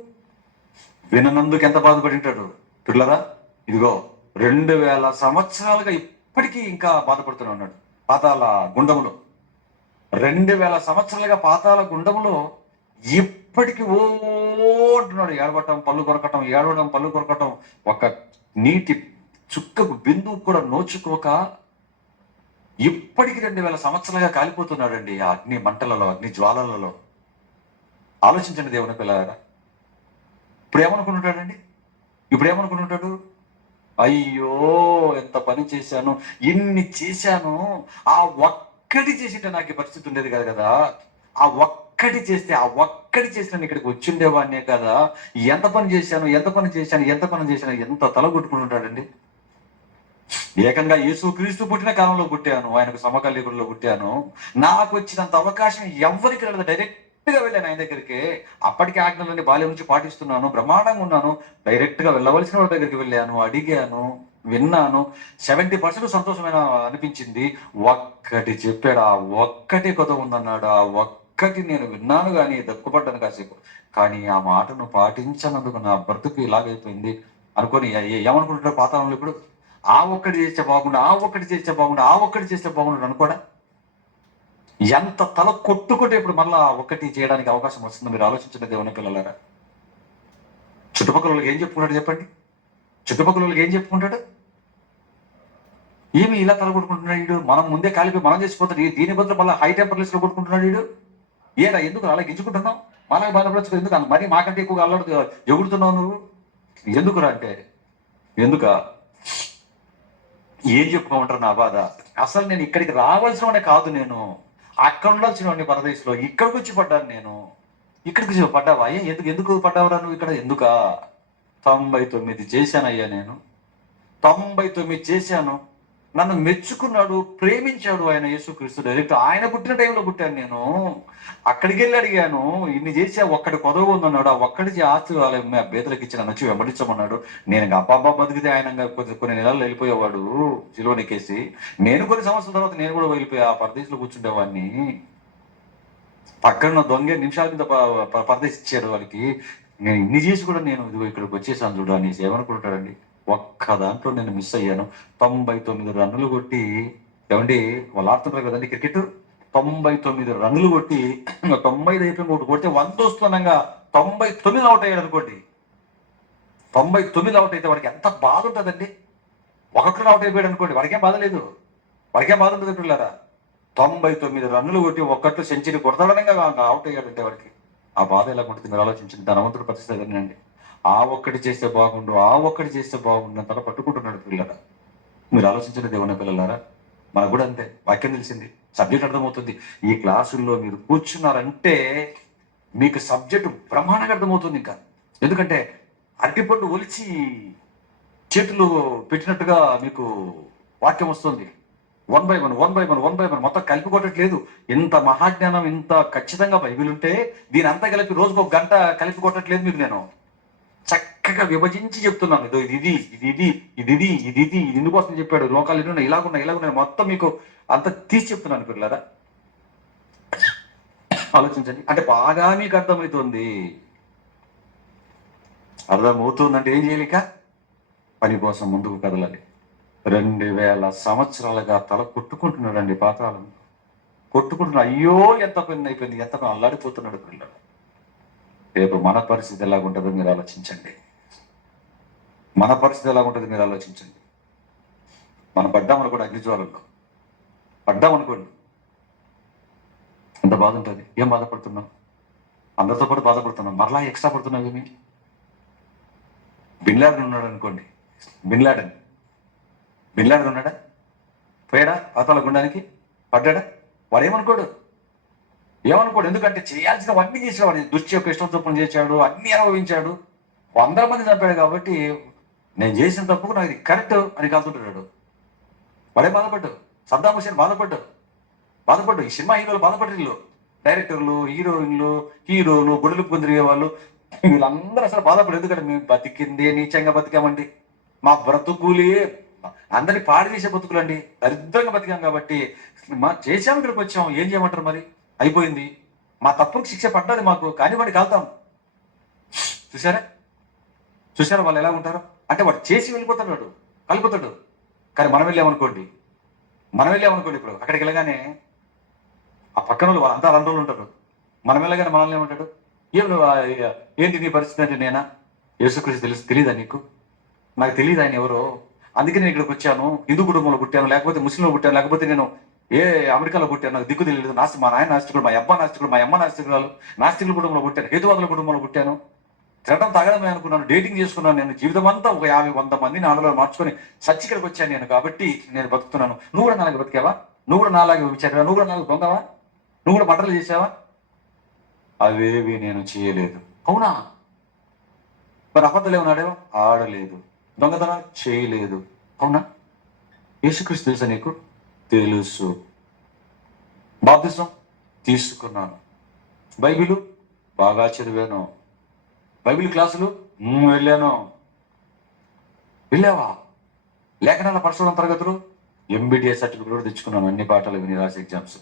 ఎంత బాధపడి ఉంటాడు పిల్లరా? ఇదిగో 2000 సంవత్సరాలుగా ఇప్పటికీ ఇంకా బాధపడుతూనే ఉన్నాడు పాతాళ గుండములో. 2000 సంవత్సరాలుగా పాతాళ గుండములో ఇప్పటికీ అంటున్నాడు. ఏడవటం, పళ్ళు కొరకటం, ఒక నీటి చుక్కకు బిందువు కూడా నోచుకోక ఇప్పటికి 2000 సంవత్సరాలుగా కాలిపోతున్నాడండి ఆ అగ్ని మంటలలో, అగ్ని జ్వాలలలో. ఆలోచించండి దేవుని పిల్లలారా. ఇప్పుడు ఏమనుకుంటున్నాడండి? ఇప్పుడు ఏమనుకుంటుంటాడు? అయ్యో, ఎంత పని చేశాను, ఎన్ని చేశాను, ఆ ఒక్కటి చేసింటే నాకు ఈ పరిస్థితి ఉండేది కాదు కదా, ఆ ఒక్కటి చేస్తే, ఆ ఒక్కటి చేసిన నేను ఇక్కడికి వచ్చిండేవాడినే కదా, ఎంత పని చేశాను, ఎంత పని చేశాను, ఎంత పని చేశాను, ఎంత తల కొట్టుకుంటుంటాడండి. ఏకంగా యేసు క్రీస్తు పుట్టిన కాలంలో పుట్టాను, ఆయనకు సమకాలీకుల్లో పుట్టాను, నాకు వచ్చినంత అవకాశం ఎవరికి రాలేదు, డైరెక్ట్ గా వెళ్ళాను ఆయన దగ్గరికి. అప్పటికే ఆజ్ఞలన్నీ బాల్యం నుంచి పాటిస్తున్నాను, బ్రహ్మాండంగా ఉన్నాను. డైరెక్ట్ గా వెళ్ళవలసిన వాళ్ళ దగ్గరికి వెళ్ళాను, అడిగాను, విన్నాను. 70% సంతోషమైన అనిపించింది. ఒక్కటి చెప్పాడు, ఆ ఒక్కటి కొత్త ఉందన్నాడు, ఆ ఒక్కటి నేను విన్నాను కానీ దక్కుపడ్డాను కాసేపు. కానీ ఆ మాటను పాటించనందుకు నా బ్రతుకు ఇలాగైపోయింది అనుకొని ఏమనుకుంటున్నారు పాతాళంలో ఇప్పుడు? ఆ ఒక్కటి చేస్తే బాగుండు, ఆ ఒక్కటి చేస్తే బాగుండు, ఆ ఒక్కటి చేస్తే బాగుండు అనుకోడా? ఎంత తల కొట్టుకుంటే ఇప్పుడు మళ్ళా ఒక్కటి చేయడానికి అవకాశం వస్తుందో మీరు ఆలోచించిన దేవుని పిల్లలారా. చుట్టుపక్కల వాళ్ళకి ఏం చెప్పుకుంటాడు చెప్పండి? చుట్టుపక్కల వాళ్ళకి ఏం చెప్పుకుంటాడు? ఏమి ఇలా తల కొట్టుకుంటున్నాడు వీడు, మనం ముందే కాలిపోయి మనం చేసిపోతాడు, దీని బదులు మళ్ళీ హై టెంపరేచర్ లో కొట్టుకుంటున్నాడు వీడు. ఏరా ఎందుకు అలా గింజుకుంటున్నావు, మనకు బాధపడచ్చు ఎందుకు, మరి మాకంటే ఎక్కువగా అల్లడు ఎగుడుతున్నావు నువ్వు ఎందుకురా అంటే, ఎందుక ఏం చెప్పుకోమంటారు నా బాధ? అసలు నేను ఇక్కడికి రావాల్సిన వాడే కాదు, నేను అక్కడ ఉండాల్సిన వాడిని పరదేశంలో, ఇక్కడికి వచ్చి పడ్డాను నేను. ఇక్కడికి వచ్చి పడ్డావా? ఎందుకు ఎందుకు పడ్డావురా నువ్వు ఇక్కడ? ఎందుక 99 చేశానయ్యా నేను, 99 చేశాను. నన్ను మెచ్చుకున్నాడు, ప్రేమించాడు ఆయన యేసుక్రీస్తు. డైరెక్ట్ ఆయన పుట్టిన టైంలో పుట్టాను నేను. అక్కడికి వెళ్ళి అడిగాను, ఇన్ని చేసి ఒక్కటి కొదవ ఉందన్నాడు, ఆ ఒక్కటి ఆస్తి బేదలకు ఇచ్చిన నచ్చి వెంబడించమన్నాడు. నేను అబ్బాబ్బా బతికితే ఆయన కొన్ని నెలలు వెళ్ళిపోయేవాడు సిలువనెక్కేసి. నేను కొన్ని సంవత్సరాల తర్వాత నేను కూడా వెళ్ళిపోయా, ఆ పరదేశంలో కూర్చుండేవాడిని. పక్కన దొంగ నిమిషాల మీద పరదేశం ఇచ్చాడు వాళ్ళకి. నేను ఇన్ని చేసి కూడా నేను ఇదిగో ఇక్కడికి వచ్చేసాను చూడు అనేసి ఏమనుకుంటాడండి? ఒక్క దాంట్లో నేను మిస్ అయ్యాను. 99 రన్నులు కొట్టి, ఏమండి వాళ్ళు ఆడుతుంటారు కదండి క్రికెట్, 99 రన్నులు కొట్టి 95 అయిపోయి ఒకటి కొడితే 100 వస్తుండగా 99 అవుట్ అయ్యాడు అనుకోండి. 99 అవుట్ అయితే వాడికి ఎంత బాధ ఉంటుందండి? ఒకట్లో అవుట్ అయిపోయాడు అనుకోండి, వాడికేం బాధ లేదు, వాడికేం బాధ ఉంటుంది పిల్లరా. 99 రన్నులు కొట్టి ఒక్కట్లో సెంచరీ కొడతాడనగా అవుట్ అయ్యాడంటే వాడికి ఆ బాధ ఎలా ఉంటుంది మీరు ఆలోచించండి. ధనవంతుడు పరిస్థితి అండి. ఆ ఒక్కటి చేస్తే బాగుండు, ఆ ఒక్కటి చేస్తే బాగుండు అంతలా పట్టుకుంటున్నాడు పిల్లరా. మీరు ఆలోచించండి దేవుని పిల్లలారా. మనకు కూడా అంతే, వాక్యం తెలిసింది, సబ్జెక్ట్ అర్థమవుతుంది. ఈ క్లాసుల్లో మీరు కూర్చున్నారంటే మీకు సబ్జెక్టు బ్రహ్మాండంగా అర్థమవుతుంది. ఇంకా ఎందుకంటే అరటిపండు ఒలిచి చేతులు పెట్టినట్టుగా మీకు వాక్యం వస్తుంది. 1 by 1 1 by 1 1 by 1 మొత్తం కలిపి కొట్టట్లేదు. ఇంత మహాజ్ఞానం, ఇంత ఖచ్చితంగా బైబిల్ ఉంటే దీని అంతా కలిపి రోజుకు 1 గంట కలిపి కొట్టట్లేదు మీకు. నేను చక్కగా విభజించి చెప్తున్నాను. ఇది ఇది ఇది ఇది ఇది ఇది ఇది ఇది ఇది ఇందుకోసం చెప్పాడు, లోకాలు ఎన్ని ఇలాగున్నా మొత్తం మీకు అంత తీసి చెప్తున్నాను పిల్లరా. ఆలోచించండి. అంటే బాగా మీకు అర్థమవుతుంది. అర్థమవుతుందంటే ఏం చేయలేక పని కోసం ముందుకు కదలాలి. 2000 సంవత్సరాలుగా తల కొట్టుకుంటున్నాడండి పాతాళం, కొట్టుకుంటున్నాడు. అయ్యో ఎంత పని అయిపోయింది, ఎంత పని అల్లాడిపోతున్నాడు పిల్లలు. రేపు మన పరిస్థితి ఎలాగుంటుందో మీరు ఆలోచించండి. మన పరిస్థితి ఎలాగుంటుందో మీరు ఆలోచించండి. మనం పడ్డామనుకోండి, అగ్నిజ్వాలల్లో పడ్డామనుకోండి, ఎంత బాధ ఉంటుంది. ఏం బాధపడుతున్నాం? అందరితో పాటు బాధపడుతున్నాం, మరలా ఎక్స్ట్రా పడుతున్నావు ఏమి? బిన్ లాడెన్ ఉన్నాడు అనుకోండి, బిన్ లాడెన్ ఉన్నాడా? పోయాడా పాతాళ గుండానికి? పడ్డాడా? వాడు ఏమనుకోడు. ఎందుకంటే చేయాల్సినవన్నీ చేసాడు. వాడు దుష్టి యొక్క ఇష్టం చొప్పున చేశాడు, అన్ని అనుభవించాడు, 100 మంది చంపాడు. కాబట్టి నేను చేసిన తప్పుకు నాకు ఇది కరెక్ట్ అని కాదుంటున్నాడు. వాడే బాధపడ్డాడు. సద్దాం హుసేన్ బాధపడ్డు. ఈ సినిమా హీరోలు బాధపడ్డారు, డైరెక్టర్లు, హీరోలు, గుడులు పొందిరిగే వాళ్ళు, వీళ్ళందరూ అసలు బాధపడరు. ఎందుకంటే మేము బతికిందే నీచంగా బతికామండి, మా బ్రతుకులే అందరినీ పాడు చేసే బతుకులండి, దరిద్రంగా బతికాం. కాబట్టి చేసాము, ఇక్కడికి వచ్చాము, ఏం చేయమంటారు మరి? అయిపోయింది, మా తప్పుకు శిక్ష పడ్డది మాకు, కానీ వాడికి వెళ్తాం. చూసారా వాళ్ళు ఎలా ఉంటారు? అంటే వాడు చేసి వెళ్ళిపోతాడు, కలిపోతాడు. కానీ మనం వెళ్ళామనుకోండి, ఇప్పుడు అక్కడికి వెళ్ళగానే ఆ పక్కన వాళ్ళు అంతా అలాంటి వాళ్ళు ఉంటారు. మనం వెళ్ళగానే మనల్ని ఏమంటాడు? ఏంటి నీ పరిస్థితి అంటే, నేనా? యేసుక్రీస్తు తెలియదా నీకు? నాకు తెలియదు ఆయన ఎవరో, అందుకే నేను ఇక్కడికి వచ్చాను. హిందూ కుటుంబంలో పుట్టాను, లేకపోతే ముస్లింలో పుట్టాను, లేకపోతే నేను అమెరికాలో పుట్టాను, నాకు దిక్కు తెలియదు. మా నాయన నాస్తికుడు, మా అబ్బా నాస్తికుడు, మా అమ్మ నాస్తికురాలు, నాస్తికుల కుటుంబంలో పుట్టాను, హేతువాదుల కుటుంబంలో పుట్టాను. తినడం తాగడమే అనుకున్నాను, డేటింగ్ చేసుకున్నాను. నేను జీవితం అంతా ఒక 50-100 మందిని ఆడలో మార్చుకొని ఇక్కడికి వచ్చాను నేను, కాబట్టి నేను బతుకుతున్నాను. నువ్వు కూడా నాలుగు బతికావా? నువ్వు కూడా నాలాగే విచారా? నువ్వు కూడా నాలుగు దొంగవా? నువ్వు కూడా బట్టలు చేసావా? అవేవి నేను చేయలేదు. అవునా? మరి అబద్ధాలు ఏమన్నాడేమో ఆడలేదు, దొంగతనం చేయలేదు. అవునా? యేసుక్రీస్తు తెలుసా నీకు? తెలుసు. బాప్తిసం తీసుకున్నాను. బైబిలు బాగా చదివాను. బైబిల్ క్లాసులు వెళ్ళాను. వెళ్ళావా? లేఖనాల పరిశోధన తరగతులు MBTS సర్టిఫికేట్ కూడా తెచ్చుకున్నాను, అన్ని పాఠాలు విని రాసి ఎగ్జామ్స్.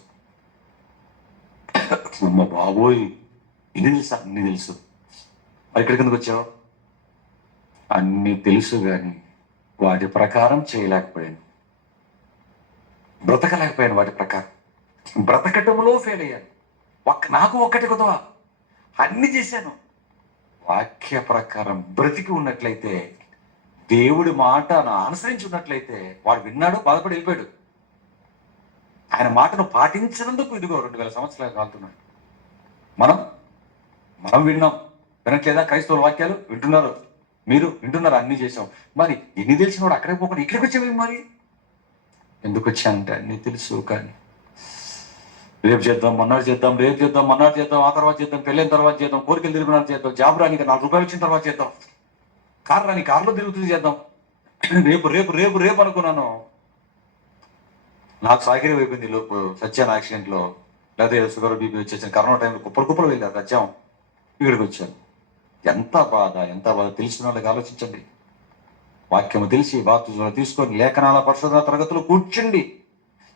అమ్మ బాబోయ్, ఇది తెలుసా? అన్ని తెలుసు. మరి ఇక్కడికి ఎందుకు వచ్చావు? అన్ని తెలుసు కానీ వాటి ప్రకారం చేయలేకపోయాను, బ్రతకలేకపోయాను. వాటి ప్రకారం బ్రతకటంలో ఫెయిల్ అయ్యాను. నాకు ఒక్కటి కొత్తవా, అన్ని చేశాను. వాక్య ప్రకారం బ్రతికి ఉన్నట్లయితే, దేవుడి మాటను అనుసరించి ఉన్నట్లయితే, వాడు విన్నాడు, బాధపడి వెళ్ళిపోయాడు. ఆయన మాటను పాటించినందుకు ఇదిగో 2000 సంవత్సరాలు కాలుతున్నాడు. మనం విన్నాం, వినట్లేదా? క్రైస్తవుల వాక్యాలు వింటున్నారు, మీరు వింటున్నారు, అన్ని చేసాం. మరి ఎన్ని తెలిసిన వాడు అక్కడికి పోకుండా ఇక్కడికి వచ్చేవి. మరి ఎందుకు వచ్చానంటే అన్ని తెలుసు కానీ రేపు చేద్దాం, మన్నాడు చేద్దాం, రేపు చేద్దాం, మన్నాడు చేద్దాం, ఆ తర్వాత చేద్దాం, పెళ్ళైన తర్వాత చేద్దాం, కోరికలు తిరుగుతున్నారు చేద్దాం, జాబ్ రానికి 4 రూపాయలు వచ్చిన తర్వాత చేద్దాం, కారు రాని కారులో తిరుగుతుంది చేద్దాం, రేపు రేపు రేపు రేపు అనుకున్నాను. నాకు సాగిరి అయిపోయింది లోపు సత్యాను యాక్సిడెంట్లో, లేదా షుగర్ బీపీ వచ్చేసాను. కరోనా టైంలో కుప్పలు వెళ్ళారు, సత్యం ఇక్కడికి వచ్చాను. ఎంత బాధ, ఎంత బాధ. తెలిసిన వాళ్ళకి ఆలోచించండి. వాక్యము తెలిసి బాప్తిజం తీసుకొని లేఖనాల పరిశోధన తరగతులు కూర్చుండి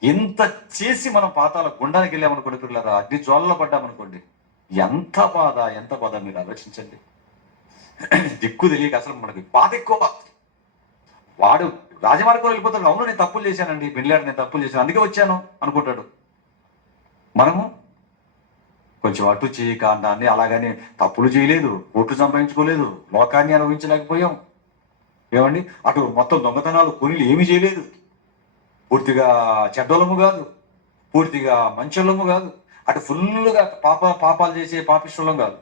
ఎంత చేసి మనం పాతాల గుండానికి వెళ్ళామనుకోండి, పిల్లరా అగ్ని జ్వాలలో పడ్డామనుకోండి, ఎంత బాధ, ఎంత బాధ. మీరు ఆలోచించండి. దిక్కు తెలియక అసలు మనకి బాధ ఎక్కువ. వాడు రాజమార్గంలో వెళ్ళిపోతాడు, అవును నేను తప్పులు చేశానండి, పెళ్ళాడు, నేను తప్పులు చేశాను అందుకే వచ్చాను అనుకుంటాడు. మనము కొంచెం అటు చేయక దాన్ని అలాగని తప్పులు చేయలేదు, ఓట్లు సంపాదించుకోలేదు, లోకాన్ని అనుభవించలేకపోయాం. ఏమండి, అటు మొత్తం దొంగతనాలు కొనిలు ఏమీ చేయలేదు, పూర్తిగా చెడ్డోళ్ళము కాదు, పూర్తిగా మంచోళ్ళము కాదు, అటు ఫుల్గా పాపాలు చేసే పాపిష్టోళ్ళం కాదు,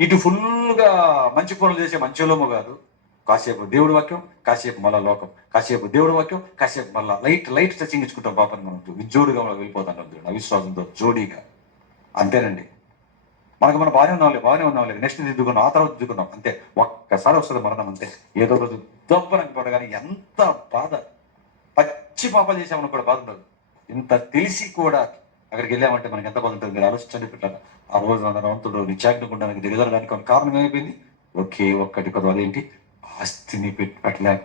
ఇటు ఫుల్గా మంచి పనులు చేసే మంచోళ్ళము కాదు. కాసేపు దేవుడి వాక్యం, కాసేపు మళ్ళా లోకం, కాసేపు దేవుడి వాక్యం, కాసేపు మళ్ళా లైట్ టచింగ్ ఇచ్చుకుంటాం. పాపని మనం విజోడుగా వెళ్ళిపోతాం అవిశ్వాసంతో జోడీగా. అంతేనండి. మనం బాగానే ఉన్నాం లేదు, నెక్స్ట్ దిద్దుకున్నాం, ఆ తర్వాత దిద్దుకున్నాం, అంతే. ఒక్కసారి వస్తుంది మరణం, అంతే. ఏదో రోజు దొబ్బనకి పడగానే ఎంత బాధ. పచ్చి పాపాలు చేసామని కూడా బాధ ఉండదు. ఇంత తెలిసి కూడా అక్కడికి వెళ్ళామంటే మనకి ఎంత బాధ ఉంటుంది. మీరు ఆలోచించండి పిల్లలు. ఆ రోజు ధనవంతుడు నిత్యాగ్నిగుండానికి దిగజరడానికి కారణం ఏమైపోయింది? ఒకే ఒక్కటి కదా, అదేంటి? ఆస్తిని పెట్టలేక